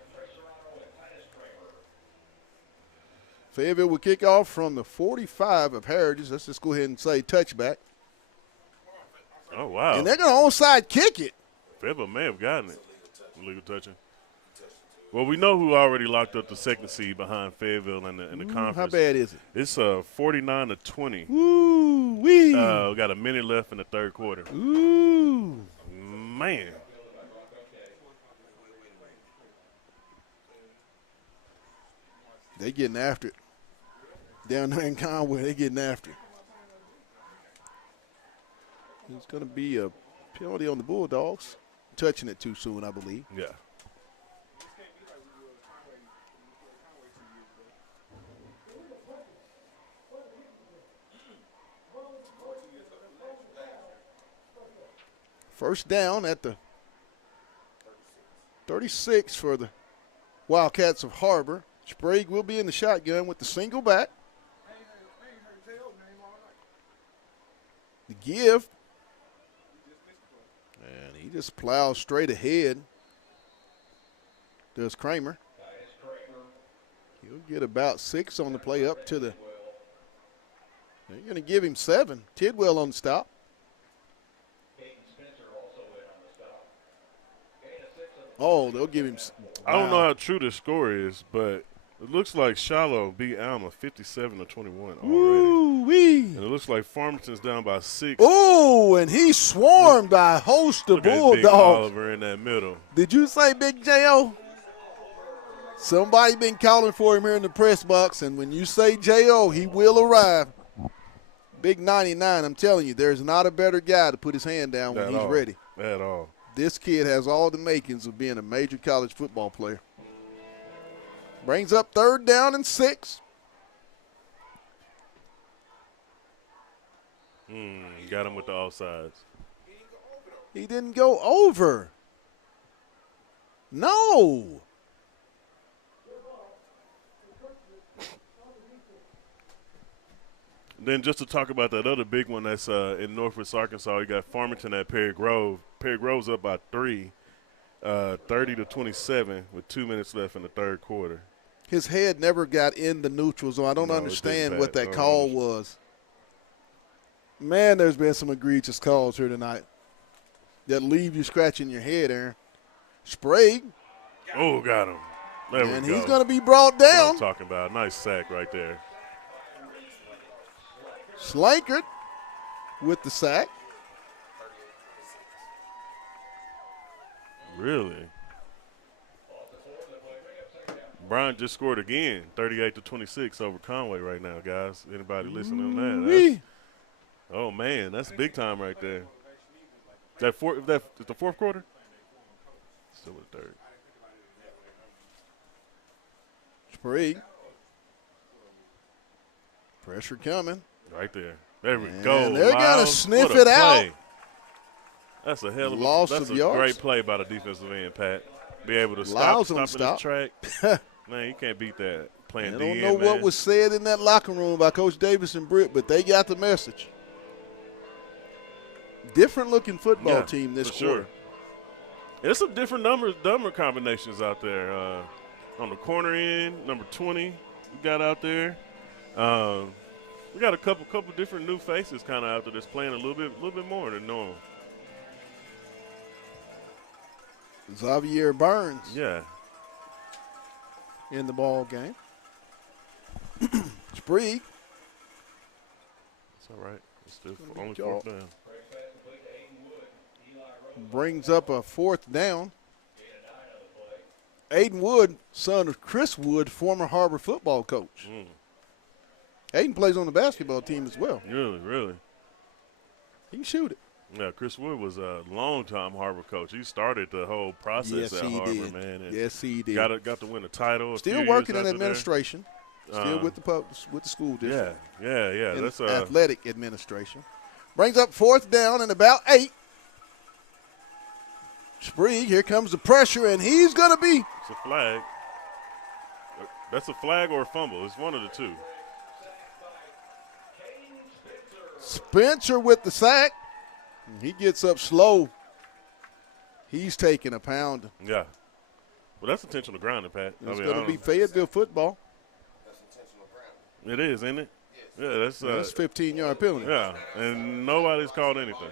Fayetteville will kick off from the 45 of Heritage. Let's just go ahead and say touchback. Oh, wow. And they're going to onside kick it. Fayetteville may have gotten it. Illegal touching. Well, we know who already locked up the second seed behind Fayetteville in the conference. How bad is it? It's 49-20. Ooh, wee. We got a minute left in the third quarter. Ooh. Man. They getting after it. Down there in Conway, they getting after it. It's going to be a penalty on the Bulldogs. Touching it too soon, I believe. Yeah. First down at the 36 for the Wildcats of Har-ber. Sprague will be in the shotgun with the single back. The give. And he just plows straight ahead. Does Kramer. He'll get about 6 on the play up to the. They're going to give him 7. Tidwell on the stop. Oh, they'll give him. I don't know how true the score is, but it looks like Shiloh beat Alma 57-21 already. Ooh-wee. And it looks like Farmington's down by 6. Oh, and he swarmed by a host of Look at Bulldogs. Big Oliver in that middle. Did you say Big J.O.? Somebody been calling for him here in the press box, and when you say J.O., he will arrive. Big 99, I'm telling you, there's not a better guy to put his hand down when he's ready. At all. This kid has all the makings of being a major college football player. Brings up 3rd down and 6. Got him with the offsides. He didn't go over. No. Then just to talk about that other big one that's in Northwest Arkansas, you got Farmington at Perry Grove. Perry Grove's up by 3, 30-27 with 2 minutes left in the third quarter. His head never got in the neutral zone. I don't understand what that call was. Man, there's been some egregious calls here tonight that leave you scratching your head, Aaron. Sprague. Oh, got him. There we go. And he's going to be brought down. That's what I'm talking about. Nice sack right there. Slankard with the sack. Really? Bryant just scored again, 38-26 over Conway right now, guys. Anybody listening to that? Oh, man, that's big time right there. Is that the fourth quarter? Still the third. Sprague. Pressure coming. Right there. There we go. They're going to sniff it out. That's a hell of a loss that's of a yards. great play by the defensive end, Pat. Be able to stop in the track. Man, you can't beat that. Playing I D don't know what was said in that locker room by Coach Davis and Britt, but they got the message. Different looking football team this quarter. Sure. There's some different number combinations out there. On the corner end, number 20 we got out there. We got a couple different new faces kind of out there that's playing a little bit more than normal. Xavier Burns. Yeah. In the ball game. Sprague. It's all right. It's still only 4th down. Brings up a 4th down. Aiden Wood, son of Chris Wood, former Har-ber football coach. Aiden plays on the basketball team as well. Really? He can shoot it. Yeah, Chris Wood was a long-time Har-ber coach. He started the whole process at Har-ber, man. And yes, he did. Got to win a title. Still working in administration. Still with the school district. Yeah. In That's athletic administration. Brings up 4th down and about 8. Sprague, here comes the pressure, and he's going to be. It's a flag. That's a flag or a fumble. It's one of the two. Spencer with the sack. He gets up slow. He's taking a pound. Yeah. Well, that's intentional grounding, Pat. It's going to be Fayetteville football. It is, isn't it? Yeah, that's 15-yard penalty. Yeah, and nobody's called anything.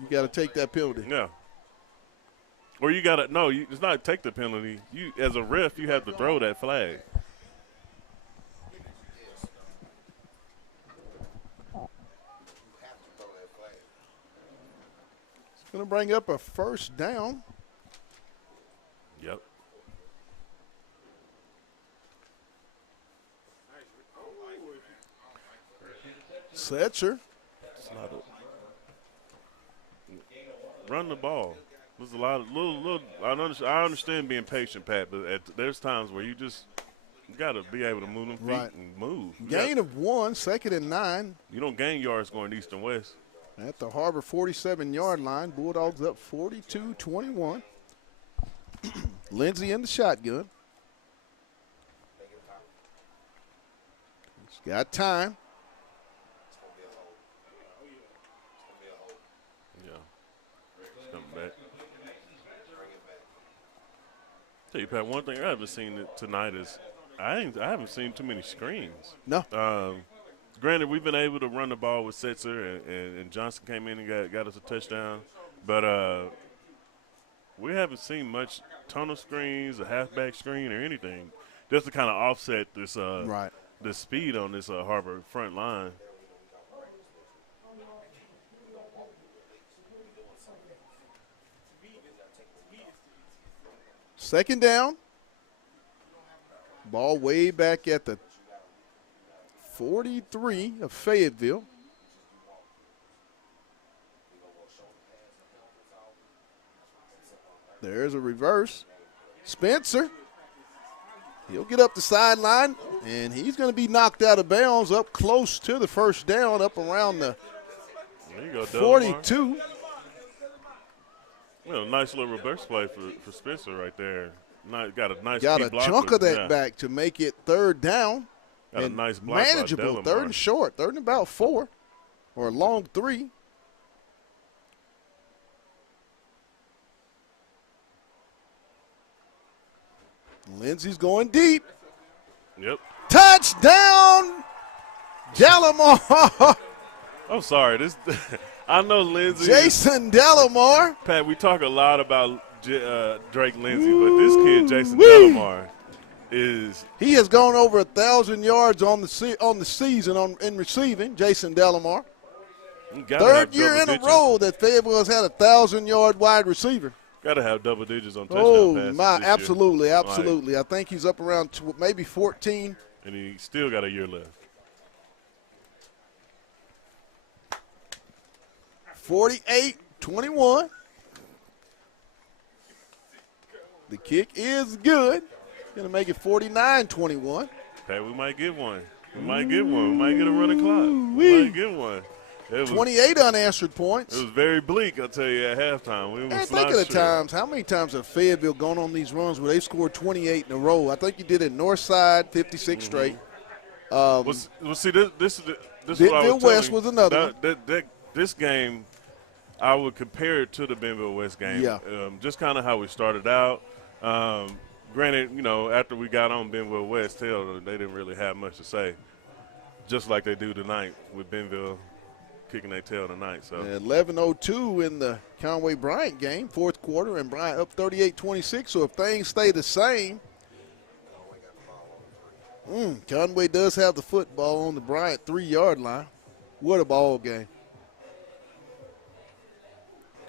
you got to take that penalty. Yeah. Or you got to – no, it's not take the penalty. You, as a ref, you have to throw that flag. It's going to bring up a first down. Yep. Setzer. Run the ball. There's a lot of little. I understand being patient, Pat, but there's times where you got to be able to move them feet and move. Gain of 1, 2nd and 9. You don't gain yards going east and west. At the Har-ber 47-yard line, Bulldogs up 42-21. Lindsey in the shotgun. He's got time. Back. Tell you, Pat, one thing I haven't seen tonight is I haven't seen too many screens. No. Granted, we've been able to run the ball with Setzer, and Johnson came in and got us a touchdown, but we haven't seen much tunnel screens, a halfback screen, or anything, just to kind of offset this the speed on this Har-ber front line. Second down. Ball way back at the 43 of Fayetteville. There's a reverse. Spencer. He'll get up the sideline, and he's going to be knocked out of bounds up close to the first down, up around the 42. Well, nice little reverse play for Spencer right there. Got a nice Got a block chunk of that back to make it third down. Got and a nice block manageable, third and short, third and about 4, or a long 3. Lindsey's going deep. Yep. Touchdown, Delamar. I'm sorry. I know Lindsey. Jason Delamar. Pat, we talk a lot about Drake Lindsey, but this kid, Jason Delamar, he has gone over 1,000 yards on the season in receiving. Jason Delamar. Third year in a row that Fayetteville has had a 1,000-yard wide receiver. Got to have double digits on touchdown passes. Oh my, this absolutely, year. absolutely. I think he's up around maybe 14. And he still got a year left. 48-21. The kick is good. Going to make it 49-21. Pat, we might get one. We might get one. We might get a running clock. We might get one. 28 unanswered points. It was very bleak, I'll tell you, at halftime. And think of the times. How many times have Fayetteville gone on these runs where they've scored 28 in a row? I think you did it Northside, 56 straight. See, this is Bentonville West was another one. This game, I would compare it to the Bentonville West game. Yeah. Just kind of how we started out. Granted, after we got on Bentonville West, they didn't really have much to say, just like they do tonight with Bentonville kicking their tail tonight. So 11:02 in the Conway-Bryant game, fourth quarter, and Bryant up 38-26. So if things stay the same, Conway does have the football on the Bryant 3-yard line. What a ball game.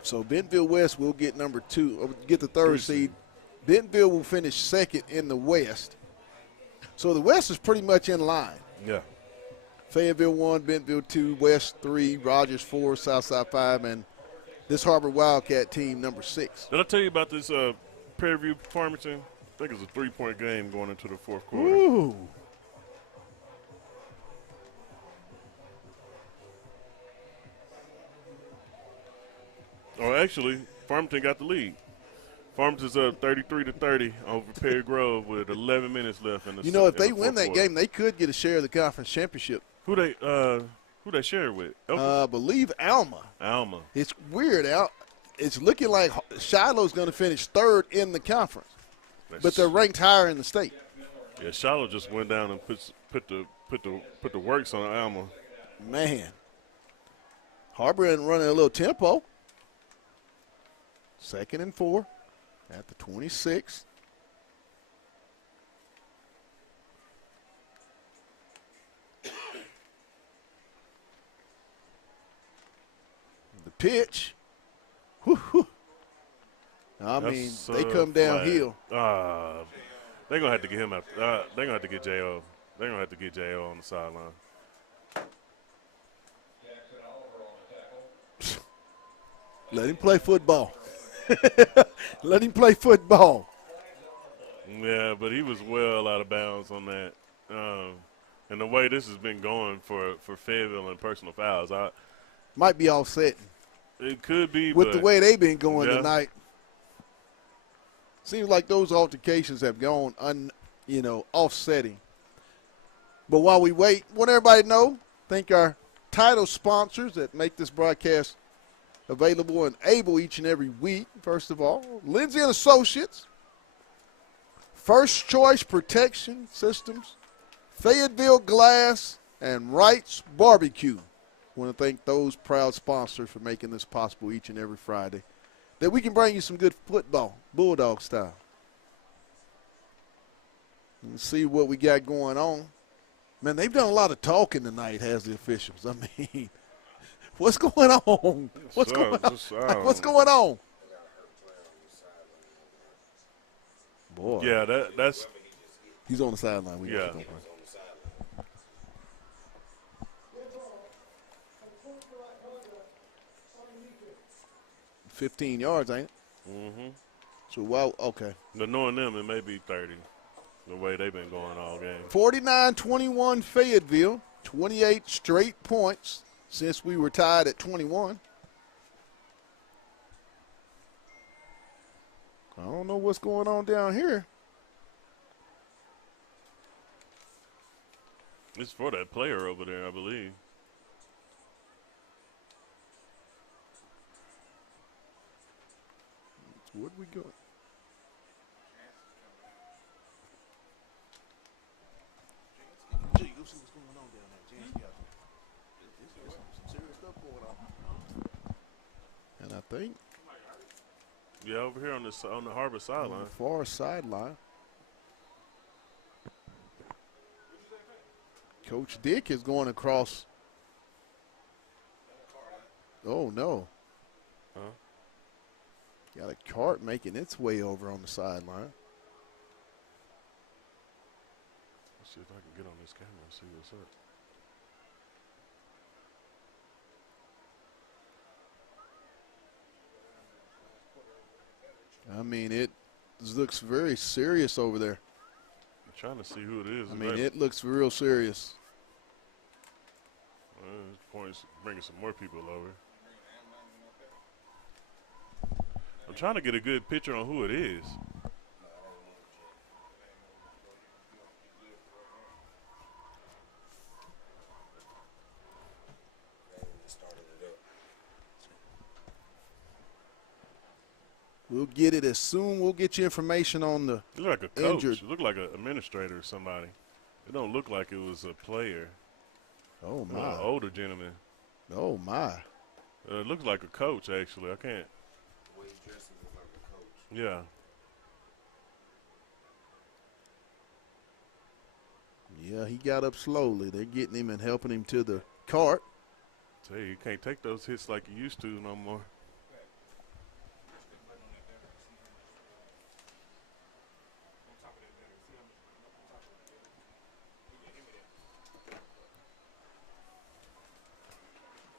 So Bentonville West will get number 2, or get the third seed. Bentonville will finish second in the West. So the West is pretty much in line. Yeah. Fayetteville 1, Bentonville 2, West 3, Rogers 4, Southside 5, and this Har-ber Wildcat team number 6. Did I tell you about this Prairie View Farmington? I think it was a 3-point game going into the fourth quarter. Ooh. Oh, actually, Farmington got the lead. Farmington's up 33-30 over Perry Grove with 11 minutes left in the if they win that game, they could get a share of the conference championship. Who they share with? I believe Alma. Alma. It's weird out. It's looking like Shiloh's going to finish third in the conference, but they're ranked higher in the state. Yeah, Shiloh just went down and put the works on Alma. Man, Har-ber running a little tempo. 2nd and 4 at the 26. The pitch. Whew. I mean, they come downhill. They're gonna have to get him out. They're gonna have to get Jo. They're gonna have to get Jo on the sideline. Let him play football. Let him play football. Yeah, but he was well out of bounds on that. And the way this has been going for Fayetteville and personal fouls, might be offsetting. It could be. With the way they've been going yeah. tonight. Seems like those altercations have gone, offsetting. But while we wait, want everybody to know, thank our title sponsors that make this broadcast available and able each and every week. First of all, Lindsay & Associates, First Choice Protection Systems, Fayetteville Glass, and Wright's Barbecue. I want to thank those proud sponsors for making this possible each and every Friday, that we can bring you some good football, Bulldog style. Let's see what we got going on. Man, they've done a lot of talking tonight, has the officials. I mean, what's going on? What's going on? Boy. Yeah, that's. He's on the sideline. Yeah. 15 yards, ain't it? Mm-hmm. So, well, okay. But knowing them, it may be 30, the way they've been going all game. 49-21 Fayetteville, 28 straight points since we were tied at 21. I don't know what's going on down here. It's for that player over there, I believe. What we got? Gee, go see what's going on down there. Gee, there's some serious stuff going on. And I think. Yeah, over here on the Har-ber sideline. Far sideline. Coach Dick is going across. Oh, no. Huh? Got a cart making its way over on the sideline. Let's see if I can get on this camera and see what's up. I mean, it looks very serious over there. I'm trying to see who it is. I mean, it looks real serious. This point's bringing some more people over. I'm trying to get a good picture on who it is. We'll get it as soon. We'll get you information on the It looked like a coach. injured. It looked like an administrator or somebody. It don't look like it was a player. Oh, my. An older gentleman. Oh, my. It looks like a coach, actually. I can't. Yeah. Yeah, he got up slowly. They're getting him and helping him to the cart. Tell you can't take those hits like you used to no more.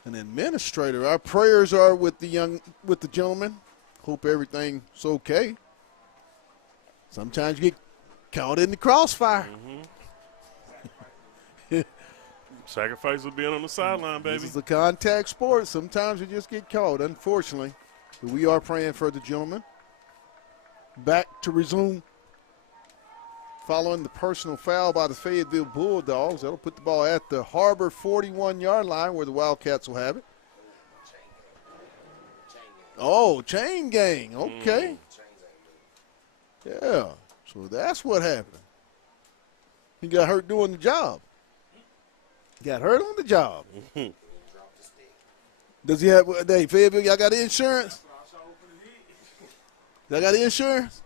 An administrator. Our prayers are with the gentleman. Hope everything's okay. Sometimes you get caught in the crossfire. Mm-hmm. Sacrifice of being on the sideline, baby. This is a contact sport. Sometimes you just get caught, unfortunately. But we are praying for the gentleman. Back to resume following the personal foul by the Fayetteville Bulldogs. That'll put the ball at the Har-ber 41-yard line where the Wildcats will have it. Oh, chain gang. Okay. Yeah. So that's what happened. He got hurt doing the job. Got hurt on the job. Does he have, hey, Fayetteville, y'all got insurance? Y'all got insurance?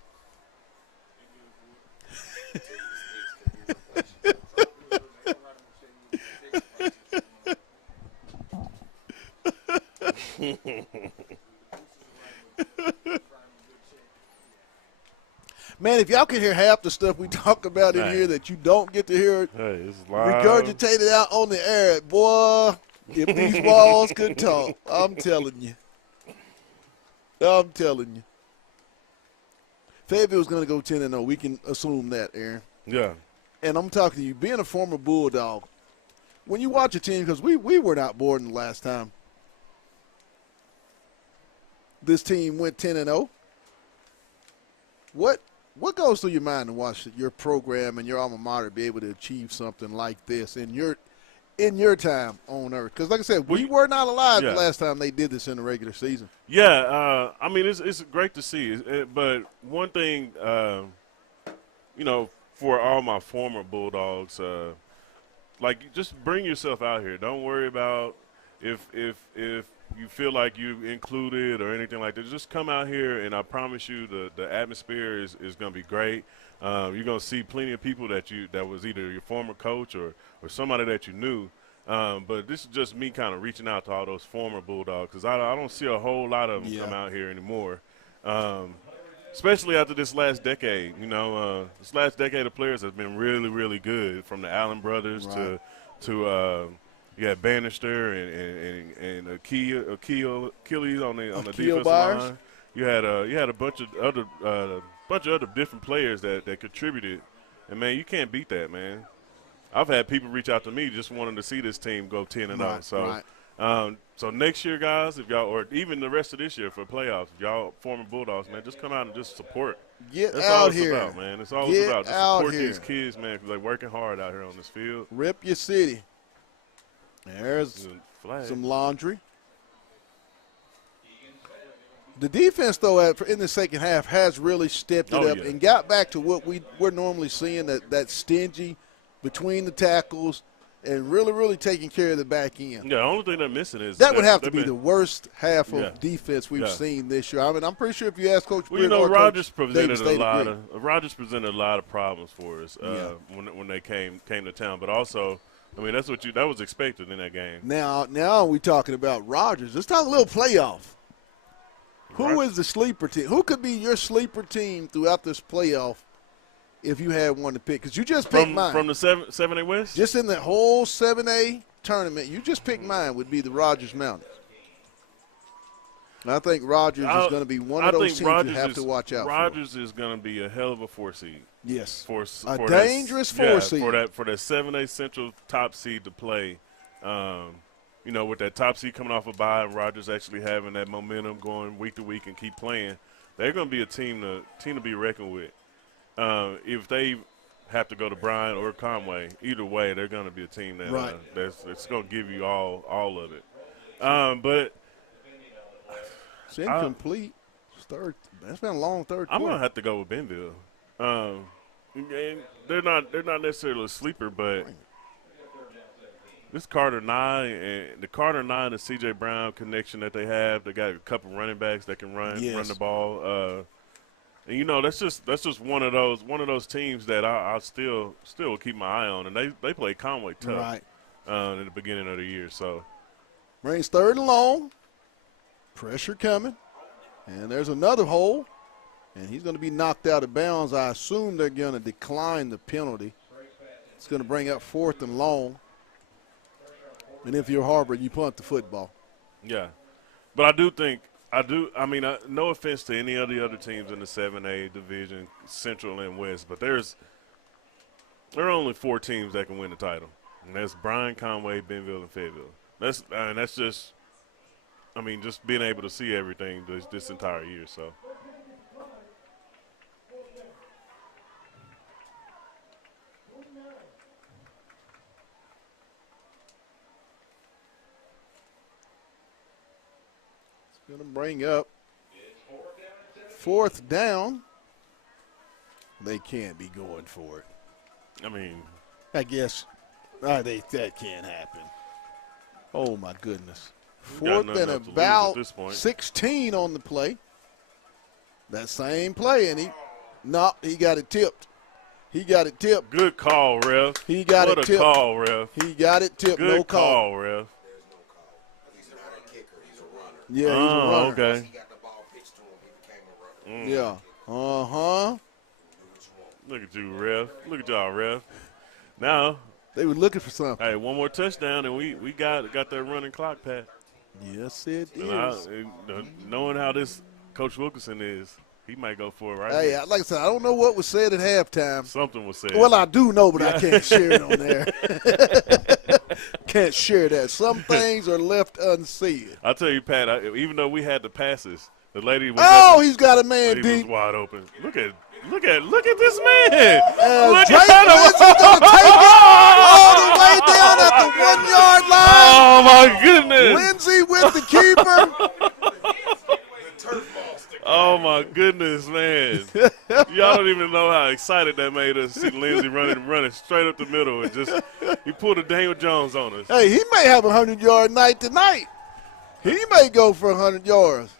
Man, if y'all could hear half the stuff we talk about in here that you don't get to hear regurgitated out on the air, boy, if these walls could talk, I'm telling you. I'm telling you. Fayetteville's going to go 10-0. We can assume that, Aaron. Yeah. And I'm talking to you, being a former Bulldog, when you watch a team, because we were not bored the last time this team went 10-0, what goes through your mind to watch your program and your alma mater be able to achieve something like this in your time on earth? Because like I said, we were not alive the last time they did this in the regular season. Yeah, I mean, it's great to see. But one thing, for all my former Bulldogs, just bring yourself out here. Don't worry about if you feel like you included or anything like that. Just come out here, and I promise you the atmosphere is going to be great. You're going to see plenty of people that was either your former coach or somebody that you knew. But this is just me kind of reaching out to all those former Bulldogs, because I don't see a whole lot of them come out here anymore, especially after this last decade. This last decade of players has been really, really good, from the Allen brothers to Bannister and Achilles on the defensive line. You had a bunch of other different players that contributed, and man, you can't beat that, man. I've had people reach out to me just wanting to see this team go 10-0. So next year, guys, if y'all, or even the rest of this year for playoffs, if y'all former Bulldogs, man, just come out and just support. That's out all here, about, man. It's all it's about. Just support these kids, man, because they're working hard out here on this field. Rip your city. There's some laundry. The defense, though, in the second half has really stepped it up and got back to what we're normally seeing, that stingy between the tackles and really, really taking care of the back end. Yeah, the only thing they're missing is that would have to be the worst half of defense we've seen this year. I mean, I'm pretty sure if you ask Coach Britt or Rogers Coach presented Davis, presented a lot of problems for us when they came to town, but also, I mean, that was expected in that game. Now we're talking about Rogers. Let's talk a little playoff. Who is the sleeper team? Who could be your sleeper team throughout this playoff if you had one to pick? Because you just picked mine. From the 7A West? Just in the whole 7A tournament, you just picked mine would be the Rogers Mountains. And I think Rogers is going to be one of those teams you have to watch out for. Rogers is going to be a hell of a 4 seed. Yes. For dangerous 4 seed. For that 7A Central top seed to play. With that top seed coming off a bye and Rogers actually having that momentum going week to week and keep playing, they're going to be a team to be reckoned with. If they have to go to Bryan or Conway, either way, they're going to be a team that's going to give you all of it. But it's incomplete. That's been a long third quarter. I'm going to have to go with Benville. They're not necessarily a sleeper, but this Carter 9 and the C.J. Brown connection that they have, they got a couple running backs that can run the ball. And that's just one of those teams that I still keep my eye on, and they play Conway tough in the beginning of the year. So Rain's third and long, pressure coming, and there's another hole, and he's going to be knocked out of bounds. I assume they're going to decline the penalty. It's going to bring up 4th and long. And if you're Har-ber, you punt the football. Yeah. But I mean, no offense to any of the other teams in the 7A division, Central and West, but there are only 4 teams that can win the title. And that's Bryan, Conway, Benville, and Fayetteville. That's just being able to see everything this entire year, so. Going to bring up 4th down. They can't be going for it. I mean, I guess that can't happen. Oh, my goodness. 4th and about 16 on the play. That same play, and he got it tipped. He got it tipped. Good call, ref. He got what it a tipped. call, ref. He got it tipped. Good No call. call, ref. Yeah, he's a runner. Okay. Yeah. Uh-huh. Look at you, ref. Look at y'all, ref. Now they were looking for something. Hey, one more touchdown, and we got that running clock, Pat. Yes, it is. Knowing how this Coach Wilkinson is, he might go for it right Hey, here. like I said, I don't know what was said at halftime. Something was said. Well, I do know, but I can't share it on there. Can't share that. Some things are left unsaid. I'll tell you, Pat, even though we had the passes, the lady was he's got a man he deep. was wide open. Look at this man. Look Drake at him. Lindsey's going to take it all the way down at the 1 yard line. Oh, my goodness. Lindsey with the keeper. Oh, my goodness, man. Y'all don't even know how excited that made us see Lindsey running straight up the middle. And he pulled a Daniel Jones on us. Hey, he may have a 100-yard night tonight. He may go for 100 yards.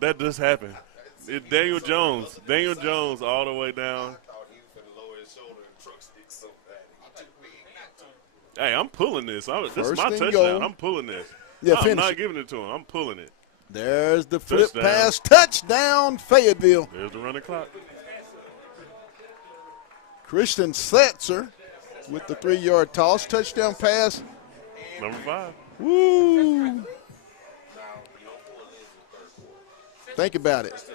That just happened. Daniel Jones all the way down. Hey, I'm pulling this. This is my touchdown. Goal. I'm pulling this. Yeah, I'm finish not it. giving it to him. I'm pulling it. There's the flip Touchdown. pass. Touchdown, Fayetteville. There's the running clock. Christian Setzer with the 3-yard toss. Touchdown pass. Number 5. Woo. Think about it.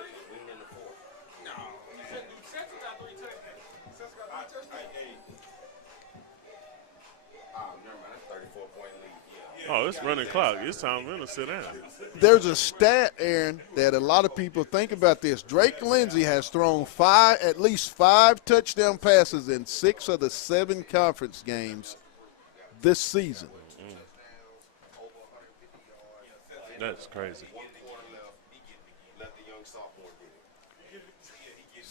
Oh, it's running clock. It's time for him to sit down. There's a stat, Aaron, that a lot of people think about this. Drake Lindsey has thrown at least 5 touchdown passes in 6 of the 7 conference games this season. That's crazy.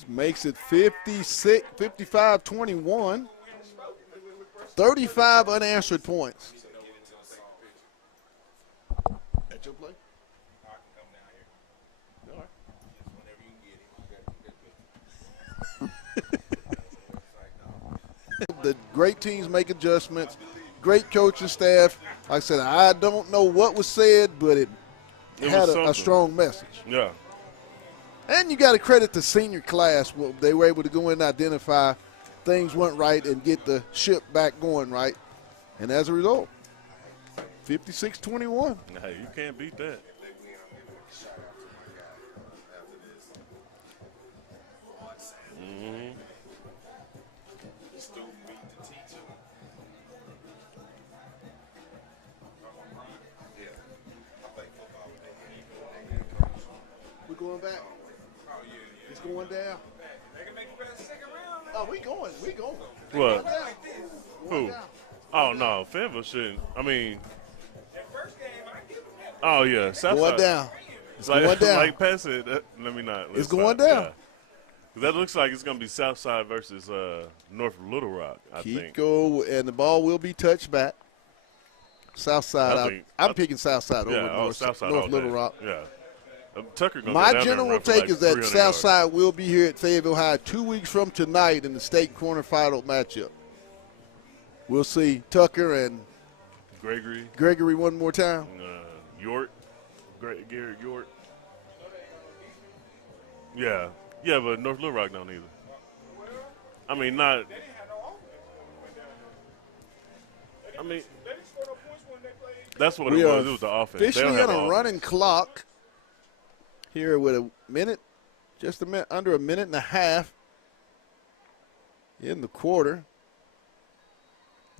Makes it 55-21. 35 unanswered points. At your play? The great teams make adjustments. Great coaching staff. Like I said, I don't know what was said, but it had a strong message. Yeah. And you got to credit the senior class. They were able to go in and identify things went right and get the ship back going right. And as a result, 56-21. Hey, you can't beat that. Mm-hmm. We're going back. It's going down. Oh, we going. What? Who? Oh, no. Fayetteville shouldn't. I mean. Oh, yeah. Southside. Going down. It's like, going down. Like Pat said, let me not. It's going down. Yeah. That looks like it's going to be Southside versus North Little Rock, I think. Kiko, and the ball will be touched back. Southside. I'm picking Southside over North Little Rock. Yeah. Tucker gonna My go down general there and run for take like is that 300 Southside yards. will be here at Fayetteville High 2 weeks from tonight in the state quarterfinal matchup. We'll see Tucker and Gregory one more time. York. Garrett York. Yeah. Yeah, but North Little Rock don't either. I mean, not. I mean, that's what it was. It was the offense. Officially on a running clock here with a minute, just a minute, under a minute and a half in the quarter.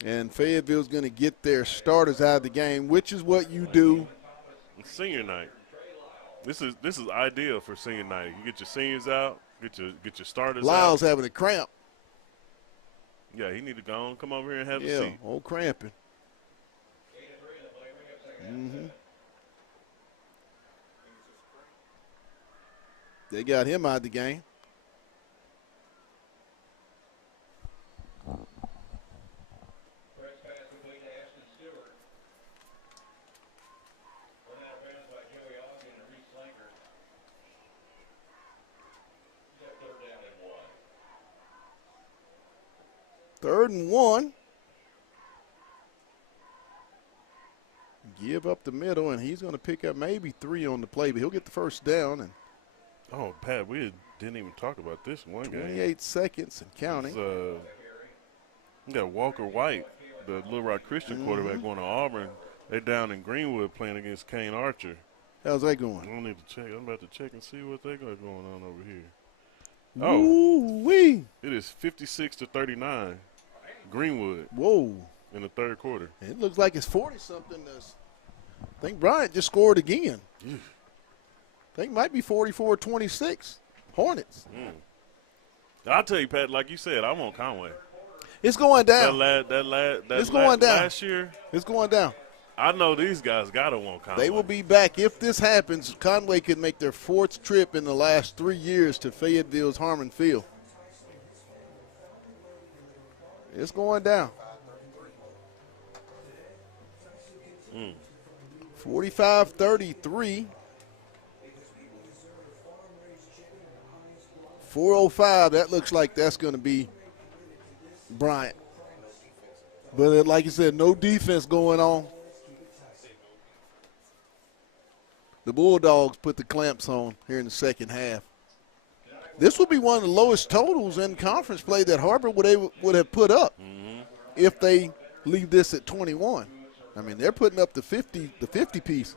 And Fayetteville's going to get their starters out of the game, which is what you do. Senior night. This is ideal for senior night. You get your seniors out, get your starters Lyle's out. having a cramp. Yeah, he need to go on, come over here and have a seat. Yeah, old cramping. Mm-hmm. They got him out of the game. 3rd and 1. Give up the middle, and he's going to pick up maybe 3 on the play, but he'll get the first down. And oh, Pat, we didn't even talk about this one 28 game. seconds and counting. We got Walker White, the Little Rock Christian quarterback, going to Auburn. They're down in Greenwood playing against Kane Archer. How's that going? I don't need to check. I'm about to check and see what they got going on over here. Ooh-wee. It is 56-39, Greenwood. Whoa. In the 3rd quarter. It looks like it's 40-something. I think Bryant just scored again. I think it might be 44-26. Hornets. I'll tell you, Pat, like you said, I want Conway. It's going down. It's going down. Last year. It's going down. I know these guys got to want Conway. They will be back. If this happens, Conway could make their 4th trip in the last 3 years to Fayetteville's Harmon Field. It's going down. 45-33. 4:05. That looks like that's going to be Bryant. But like you said, no defense going on. The Bulldogs put the clamps on here in the second half. This would be one of the lowest totals in conference play that Har-ber would have put up if they leave this at 21. I mean, they're putting up the 50 pieces.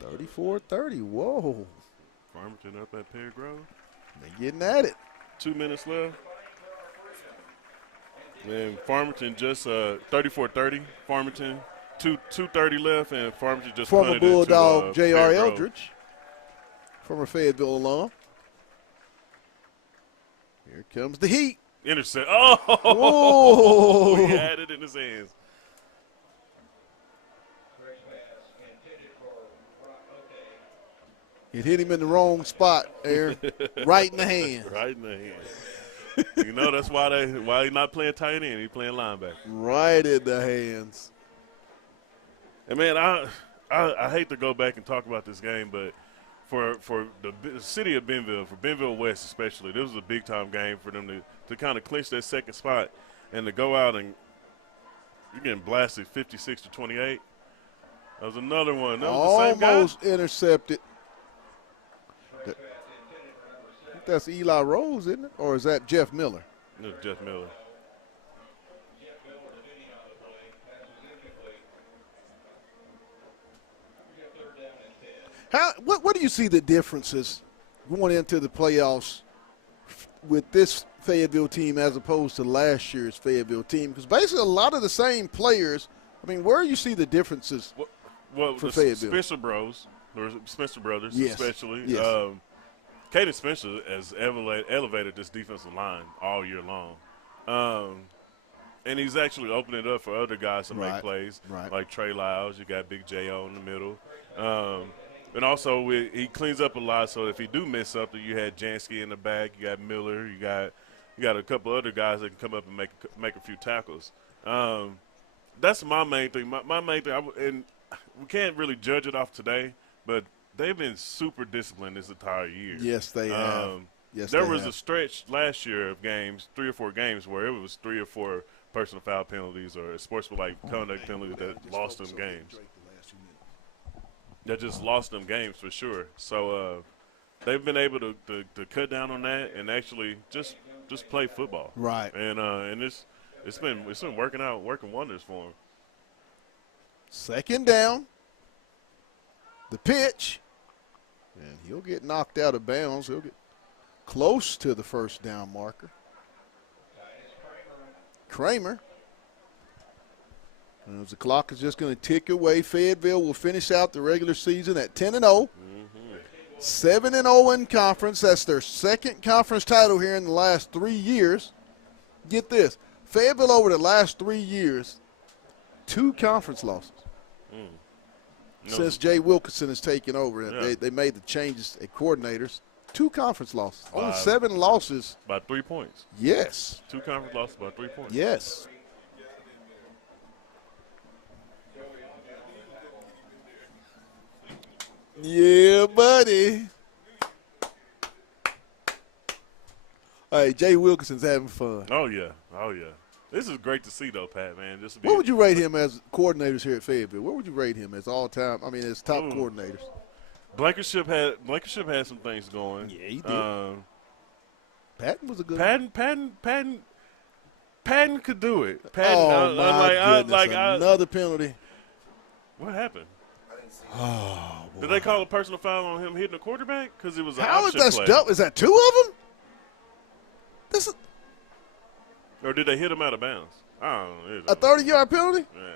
34-30. Whoa. Farmington up at Pear Grove. They're getting at it. 2 minutes left. And Farmington just 34-30. Farmington, 2:30 left, and Farmington just former punted Bulldog it to, J.R. Pear Grove. Eldridge, former Fayetteville alum. Here comes the heat. Intercept. Oh! Whoa. He had it in his hands. It hit him in the wrong spot, Aaron. Right in the hand. Right in the hand. You know that's why he's not playing tight end. He's playing linebacker. Right in the hands. And man, I hate to go back and talk about this game, but for the city of Bentonville, for Bentonville West especially, this was a big time game for them to kind of clinch that second spot and to go out and you're getting blasted 56-28. That was another one. That was the same guy. Almost intercepted. I think that's Eli Rose, isn't it? Or is that Jeff Miller? No, Jeff Miller. What do you see the differences going into the playoffs with this Fayetteville team as opposed to last year's Fayetteville team? Because basically a lot of the same players. I mean, where do you see the differences for Fayetteville? Spencer Bros, or Spencer Brothers yes. especially. Yes. Caden Spencer has elevated this defensive line all year long. And he's actually opening it up for other guys to make plays, like Trey Lyles. You got Big J.O. in the middle. And also he cleans up a lot, so if he do miss something, you had Jansky in the back, you got Miller, you got a couple other guys that can come up and make a few tackles. That's my main thing. My main thing, and we can't really judge it off today, but they've been super disciplined this entire year. Yes, they have. Yes, there was a stretch last year of games, 3 or 4 games, where it was 3 or 4 personal foul penalties or sportsmanlike conduct penalties that lost them games. That just lost them games for sure. So they've been able to cut down on that and actually just play football. Right. And it's been working wonders for them. Second down. The pitch. And he'll get knocked out of bounds. He'll get close to the first down marker. Kramer. And as the clock is just going to tick away, Fayetteville will finish out the regular season at 10-0. 7-0 in conference. That's their second conference title here in the last 3 years. Get this. Fayetteville over the last 3 years, 2 conference losses. Since Jay Wilkinson has taken over. Yeah. They made the changes at coordinators. 2 conference losses. Only 7 losses. By 3 points. Yes. 2 conference losses by 3 points. Yes. Yeah, buddy. Hey, Jay Wilkinson's having fun. Oh, yeah. Oh, yeah. This is great to see, though, Pat, man. Just to be What would you rate him as coordinators here at Fayetteville? What would you rate him as all-time, as top coordinators? Blankenship had some things going. Yeah, he did. Patton was a good Patton could do it. Patton, oh, my goodness. Another penalty. What happened? Oh, boy. Did they call a personal foul on him hitting the quarterback? Because it was an How is option that play. Is that two of them? Or did they hit him out of bounds? I don't know. A 30-yard penalty? Man,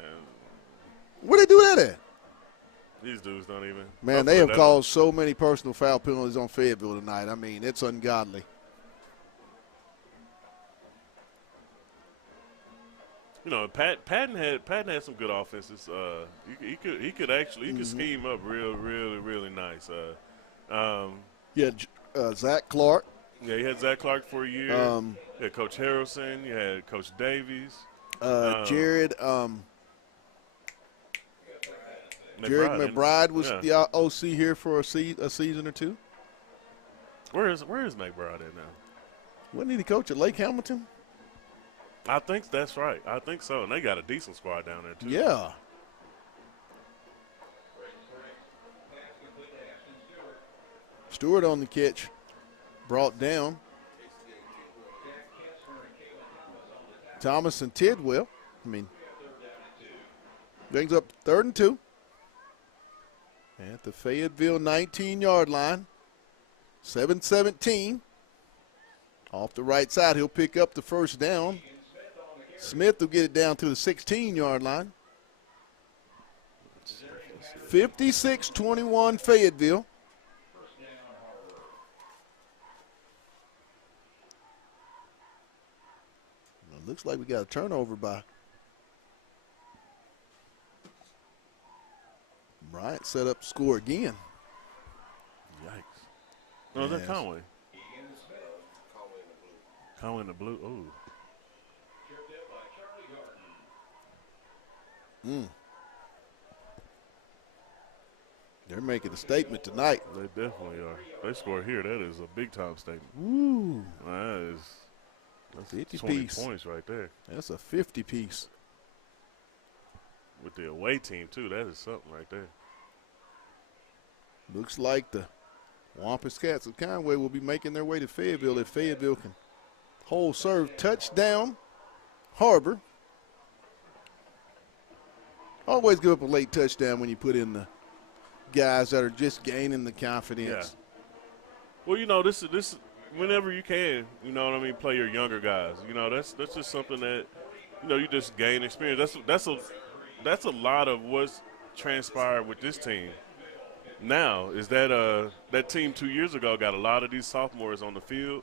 Where they do that at? these dudes don't even. Man, they have caused so many personal foul penalties on Fayetteville tonight. I mean, it's ungodly. You know, Patton had some good offenses. He could scheme up really nice. Zach Clark. Yeah, he had Zach Clark for a year. You had Coach Harrelson. You had Coach Davies. Jared McBride was the OC here for a season or two. Where is McBride at now? Wasn't he the coach at Lake Hamilton? I think that's right. I think so. And they got a decent squad down there, too. Yeah. Stewart on the catch. Brought down. Thomas and Tidwell. Brings up 3rd and 2. At the Fayetteville 19-yard line. 7-17. Off the right side, he'll pick up the first down. Smith will get it down to the 16-yard line. 56-21 Fayetteville. It looks like we got a turnover by Bryant. Set up to score again. Yikes. No, that's Conway. Conway in the blue. Oh. They're making a statement tonight. They definitely are. They score here. That is a big-time statement. Woo. That's 50 20 piece. points right there. That's a 50 piece. With the away team, too. That is something right there. Looks like the Wampus Cats of Conway will be making their way to Fayetteville if Fayetteville can hold serve. Touchdown, Har-ber. Always give up a late touchdown when you put in the guys that are just gaining the confidence. Yeah. Well, you know, this whenever you can, you know what I mean, play your younger guys. You know, that's just something that, you know, you just gain experience. That's a lot of what's transpired with this team. Now is that that team 2 years ago got a lot of these sophomores on the field,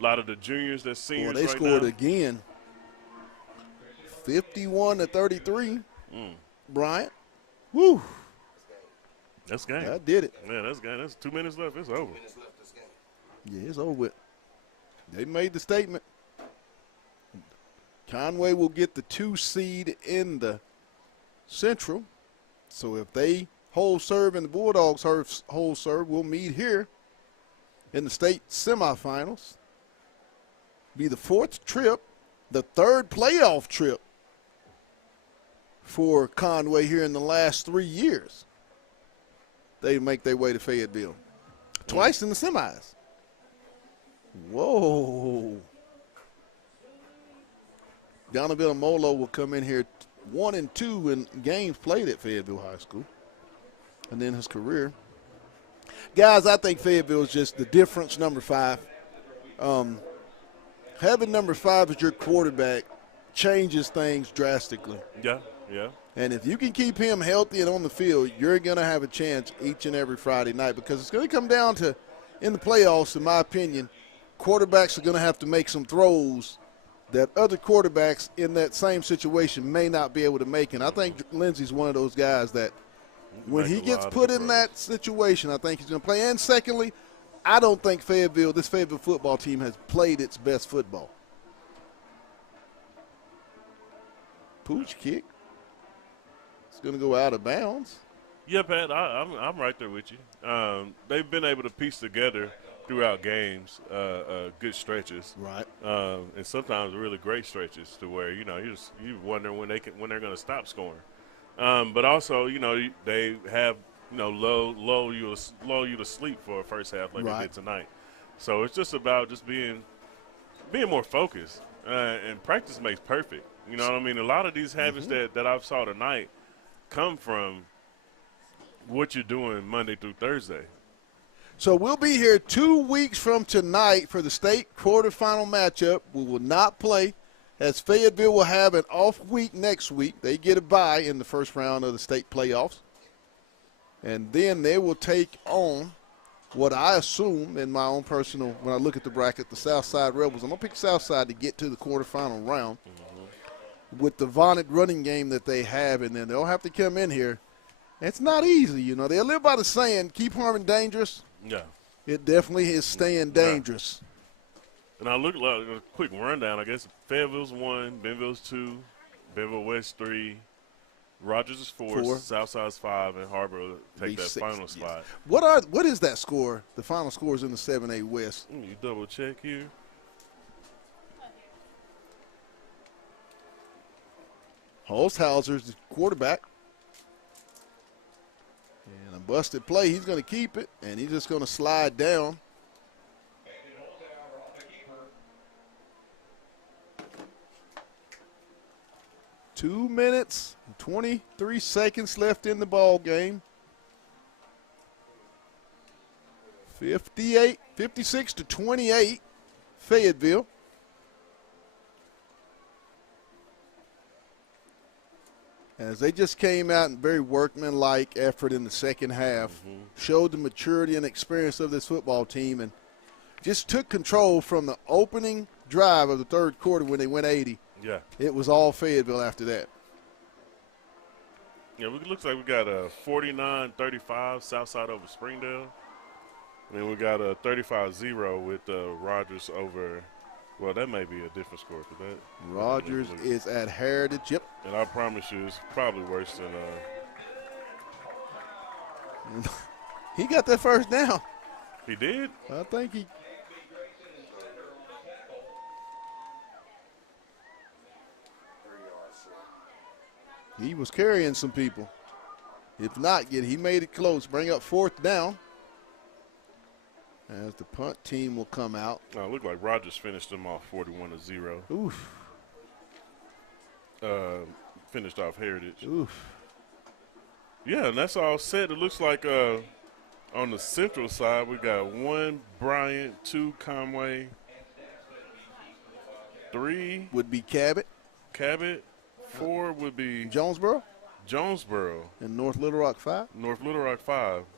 a lot of the juniors, that seniors. Well, they scored again. 51-33. Bryant. Woo. That's game. That did it. Man, that's game. That's 2 minutes left. It's over. Yeah, it's over with. They made the statement. Conway will get the 2 seed in the Central. So if they hold serve and the Bulldogs hold serve, we'll meet here in the state semifinals. Be the 4th trip, the 3rd playoff trip for Conway here in the last 3 years. They make their way to Fayetteville. Twice in the semis. Whoa. Donovan Molo will come in here 1-2 in games played at Fayetteville High School. And then his career. Guys, I think Fayetteville is just the difference, number 5. Having number 5 as your quarterback changes things drastically. Yeah, yeah. And if you can keep him healthy and on the field, you're going to have a chance each and every Friday night, because it's going to come down to, in the playoffs, in my opinion, quarterbacks are going to have to make some throws that other quarterbacks in that same situation may not be able to make. And I think Lindsey's one of those guys that when he gets put in that situation, I think he's going to play. And secondly, I don't think this Fayetteville football team has played its best football. Pooch kick. It's going to go out of bounds. Yeah, Pat, I'm right there with you. They've been able to piece together throughout games, good stretches. Right. And sometimes really great stretches to where, you wonder when they're going to stop scoring. But also, they have, lull you to sleep for a first half like they did tonight. So it's just about just being more focused. And practice makes perfect. You know what I mean? A lot of these habits that I've saw tonight come from what you're doing Monday through Thursday. So we'll be here 2 weeks from tonight for the state quarterfinal matchup. We will not play, as Fayetteville will have an off week next week. They get a bye in the first round of the state playoffs. And then they will take on what I assume in my own personal, when I look at the bracket, the Southside Rebels. I'm going to pick Southside to get to the quarterfinal round with the vaunted running game that they have, and then they'll have to come in here. It's not easy, They live by the saying, keep Harmon dangerous. Yeah. It definitely is staying dangerous. Yeah. And I look like a quick rundown. I guess Fayetteville's 1, Benville's 2, Benville West 3, Rogers is 4, Southside's 5, and Har-ber will take that final spot. What is that score? The final score is in the 7A West. You double check here. Holzhauser's the quarterback. And a busted play. He's going to keep it, and he's just going to slide down. Two minutes and 23 seconds left in the ball game. 56-28, Fayetteville. As they just came out in very workmanlike effort in the second half, showed the maturity and experience of this football team, and just took control from the opening drive of the third quarter when they went 80. Yeah. It was all Fayetteville after that. Yeah, it looks like we got a 49-35 Southside over Springdale. And then we got a 35-0 with Rogers over. Well, that may be a different score for that. Rogers is at Heritage. Yep. And I promise you, it's probably worse than. He got that first down. He did? I think he. He was carrying some people. If not, he made it close. Bring up fourth down. As the punt team will come out. It looked like Rogers finished them off 41-0. Oof. Finished off Heritage. Oof. Yeah, and that's all set. It looks like on the central side, we got 1 Bryant, 2 Conway, 3 would be Cabot. 4 would be Jonesboro. And North Little Rock 5. And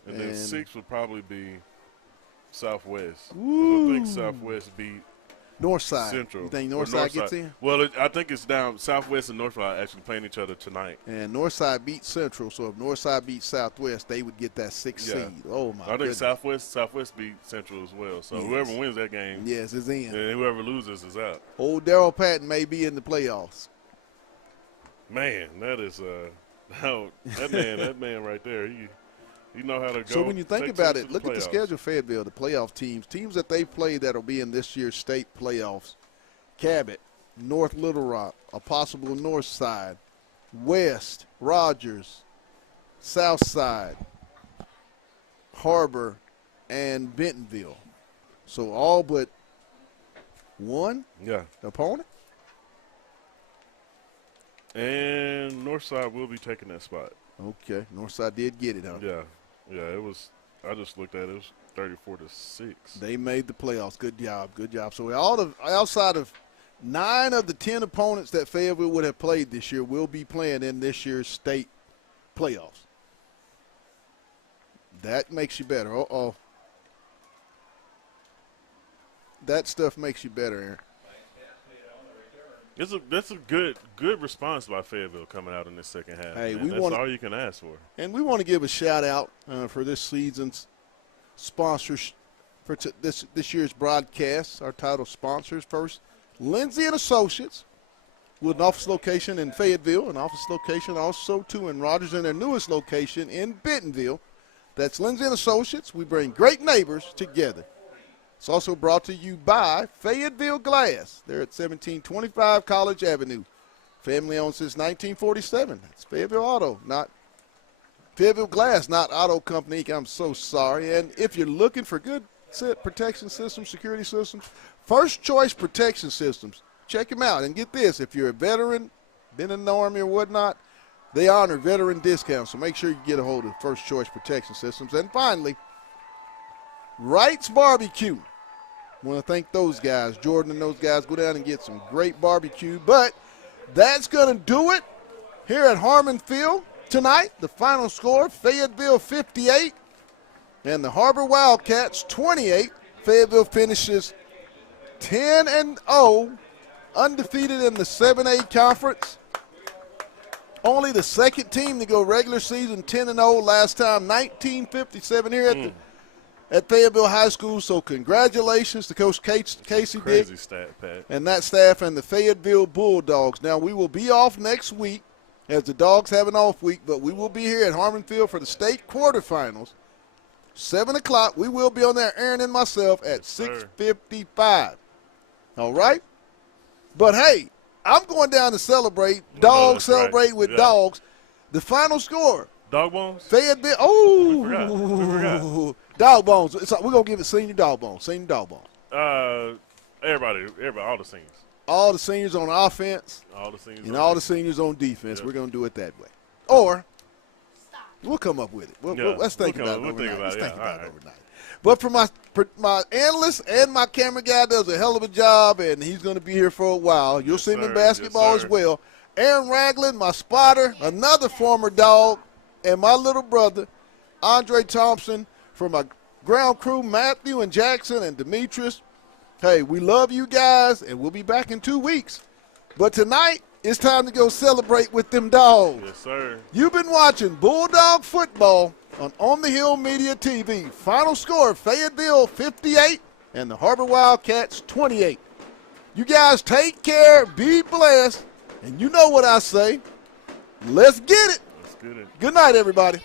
then 6 would probably be Southwest. Ooh. I think Southwest beat Northside. Central. You think Northside gets in? Well, I think it's down. Southwest and Northside actually playing each other tonight. And Northside beats Central, so if Northside beats Southwest, they would get that 6th seed. Oh, my goodness. I think Southwest beat Central as well. So whoever wins that game is in. And whoever loses is out. Old Darrell Patton may be in the playoffs. Man, that is that man right there. You know how to go. So when you think about it, look at the schedule of Fayetteville, the playoff teams that they played that will be in this year's state playoffs. Cabot, North Little Rock, a possible North Side, West, Rogers, South Side, Har-ber, and Bentonville. So all but one opponent. And Northside will be taking that spot. Okay, Northside did get it, huh? Yeah, it was. I just looked at it. It was 34-6. They made the playoffs. Good job. So outside of 9 of the 10 opponents that Fayetteville would have played this year will be playing in this year's state playoffs. That makes you better. Uh-oh. That stuff makes you better, Aaron. That's a good response by Fayetteville coming out in this second half. Hey, that's all you can ask for. And we want to give a shout out for this season's sponsors for this year's broadcast. Our title sponsors first, Lindsay and Associates, with an office location in Fayetteville, an office location also too in Rogers, and their newest location in Bentonville. That's Lindsay and Associates. We bring great neighbors together. It's also brought to you by Fayetteville Glass. They're at 1725 College Avenue. Family owned since 1947. It's Fayetteville Auto, not Fayetteville Glass, not Auto Company. I'm so sorry. And if you're looking for good protection systems, security systems, First Choice Protection Systems, check them out. And get this, if you're a veteran, been in the Army or whatnot, they honor veteran discounts. So make sure you get a hold of First Choice Protection Systems. And finally, Wright's Barbecue. I want to thank those guys. Jordan and those guys go down and get some great barbecue. But that's going to do it here at Harmon Field tonight. The final score, Fayetteville 58 and the Har-ber Wildcats 28. Fayetteville finishes 10-0, undefeated in the 7A conference. Only the second team to go regular season 10-0 last time, 1957 here at Fayetteville High School. So congratulations to Coach Casey Dick stat, Pat. and that staff and the Fayetteville Bulldogs. Now we will be off next week as the Dogs have an off week, but we will be here at Harmon Field for the state quarterfinals. 7 o'clock. We will be on there, Aaron and myself, at 6:55. All right? But, hey, I'm going down to celebrate. Dogs celebrate with dogs. The final score. Dog Bones? Fayetteville. Oh. We forgot. Dog Bones. We're going to give it Senior Dog Bones. Senior Dog Bones. Everybody, all the seniors. All the seniors on offense. All the seniors. And all the seniors on defense. Yep. We're going to do it that way. Or we'll come up with it. Let's think about it overnight. But for my analyst and my camera guy does a hell of a job, and he's going to be here for a while. You'll see him in basketball as well. Aaron Ragland, my spotter, another former Dog, and my little brother, Andre Thompson, from my ground crew, Matthew and Jackson and Demetrius. Hey, we love you guys, and we'll be back in 2 weeks. But tonight, it's time to go celebrate with them Dogs. Yes, sir. You've been watching Bulldog football on the Hill Media TV. Final score, Fayetteville 58 and the Har-ber Wildcats 28. You guys take care, be blessed, and you know what I say. Let's get it. Let's get it. Good night, everybody.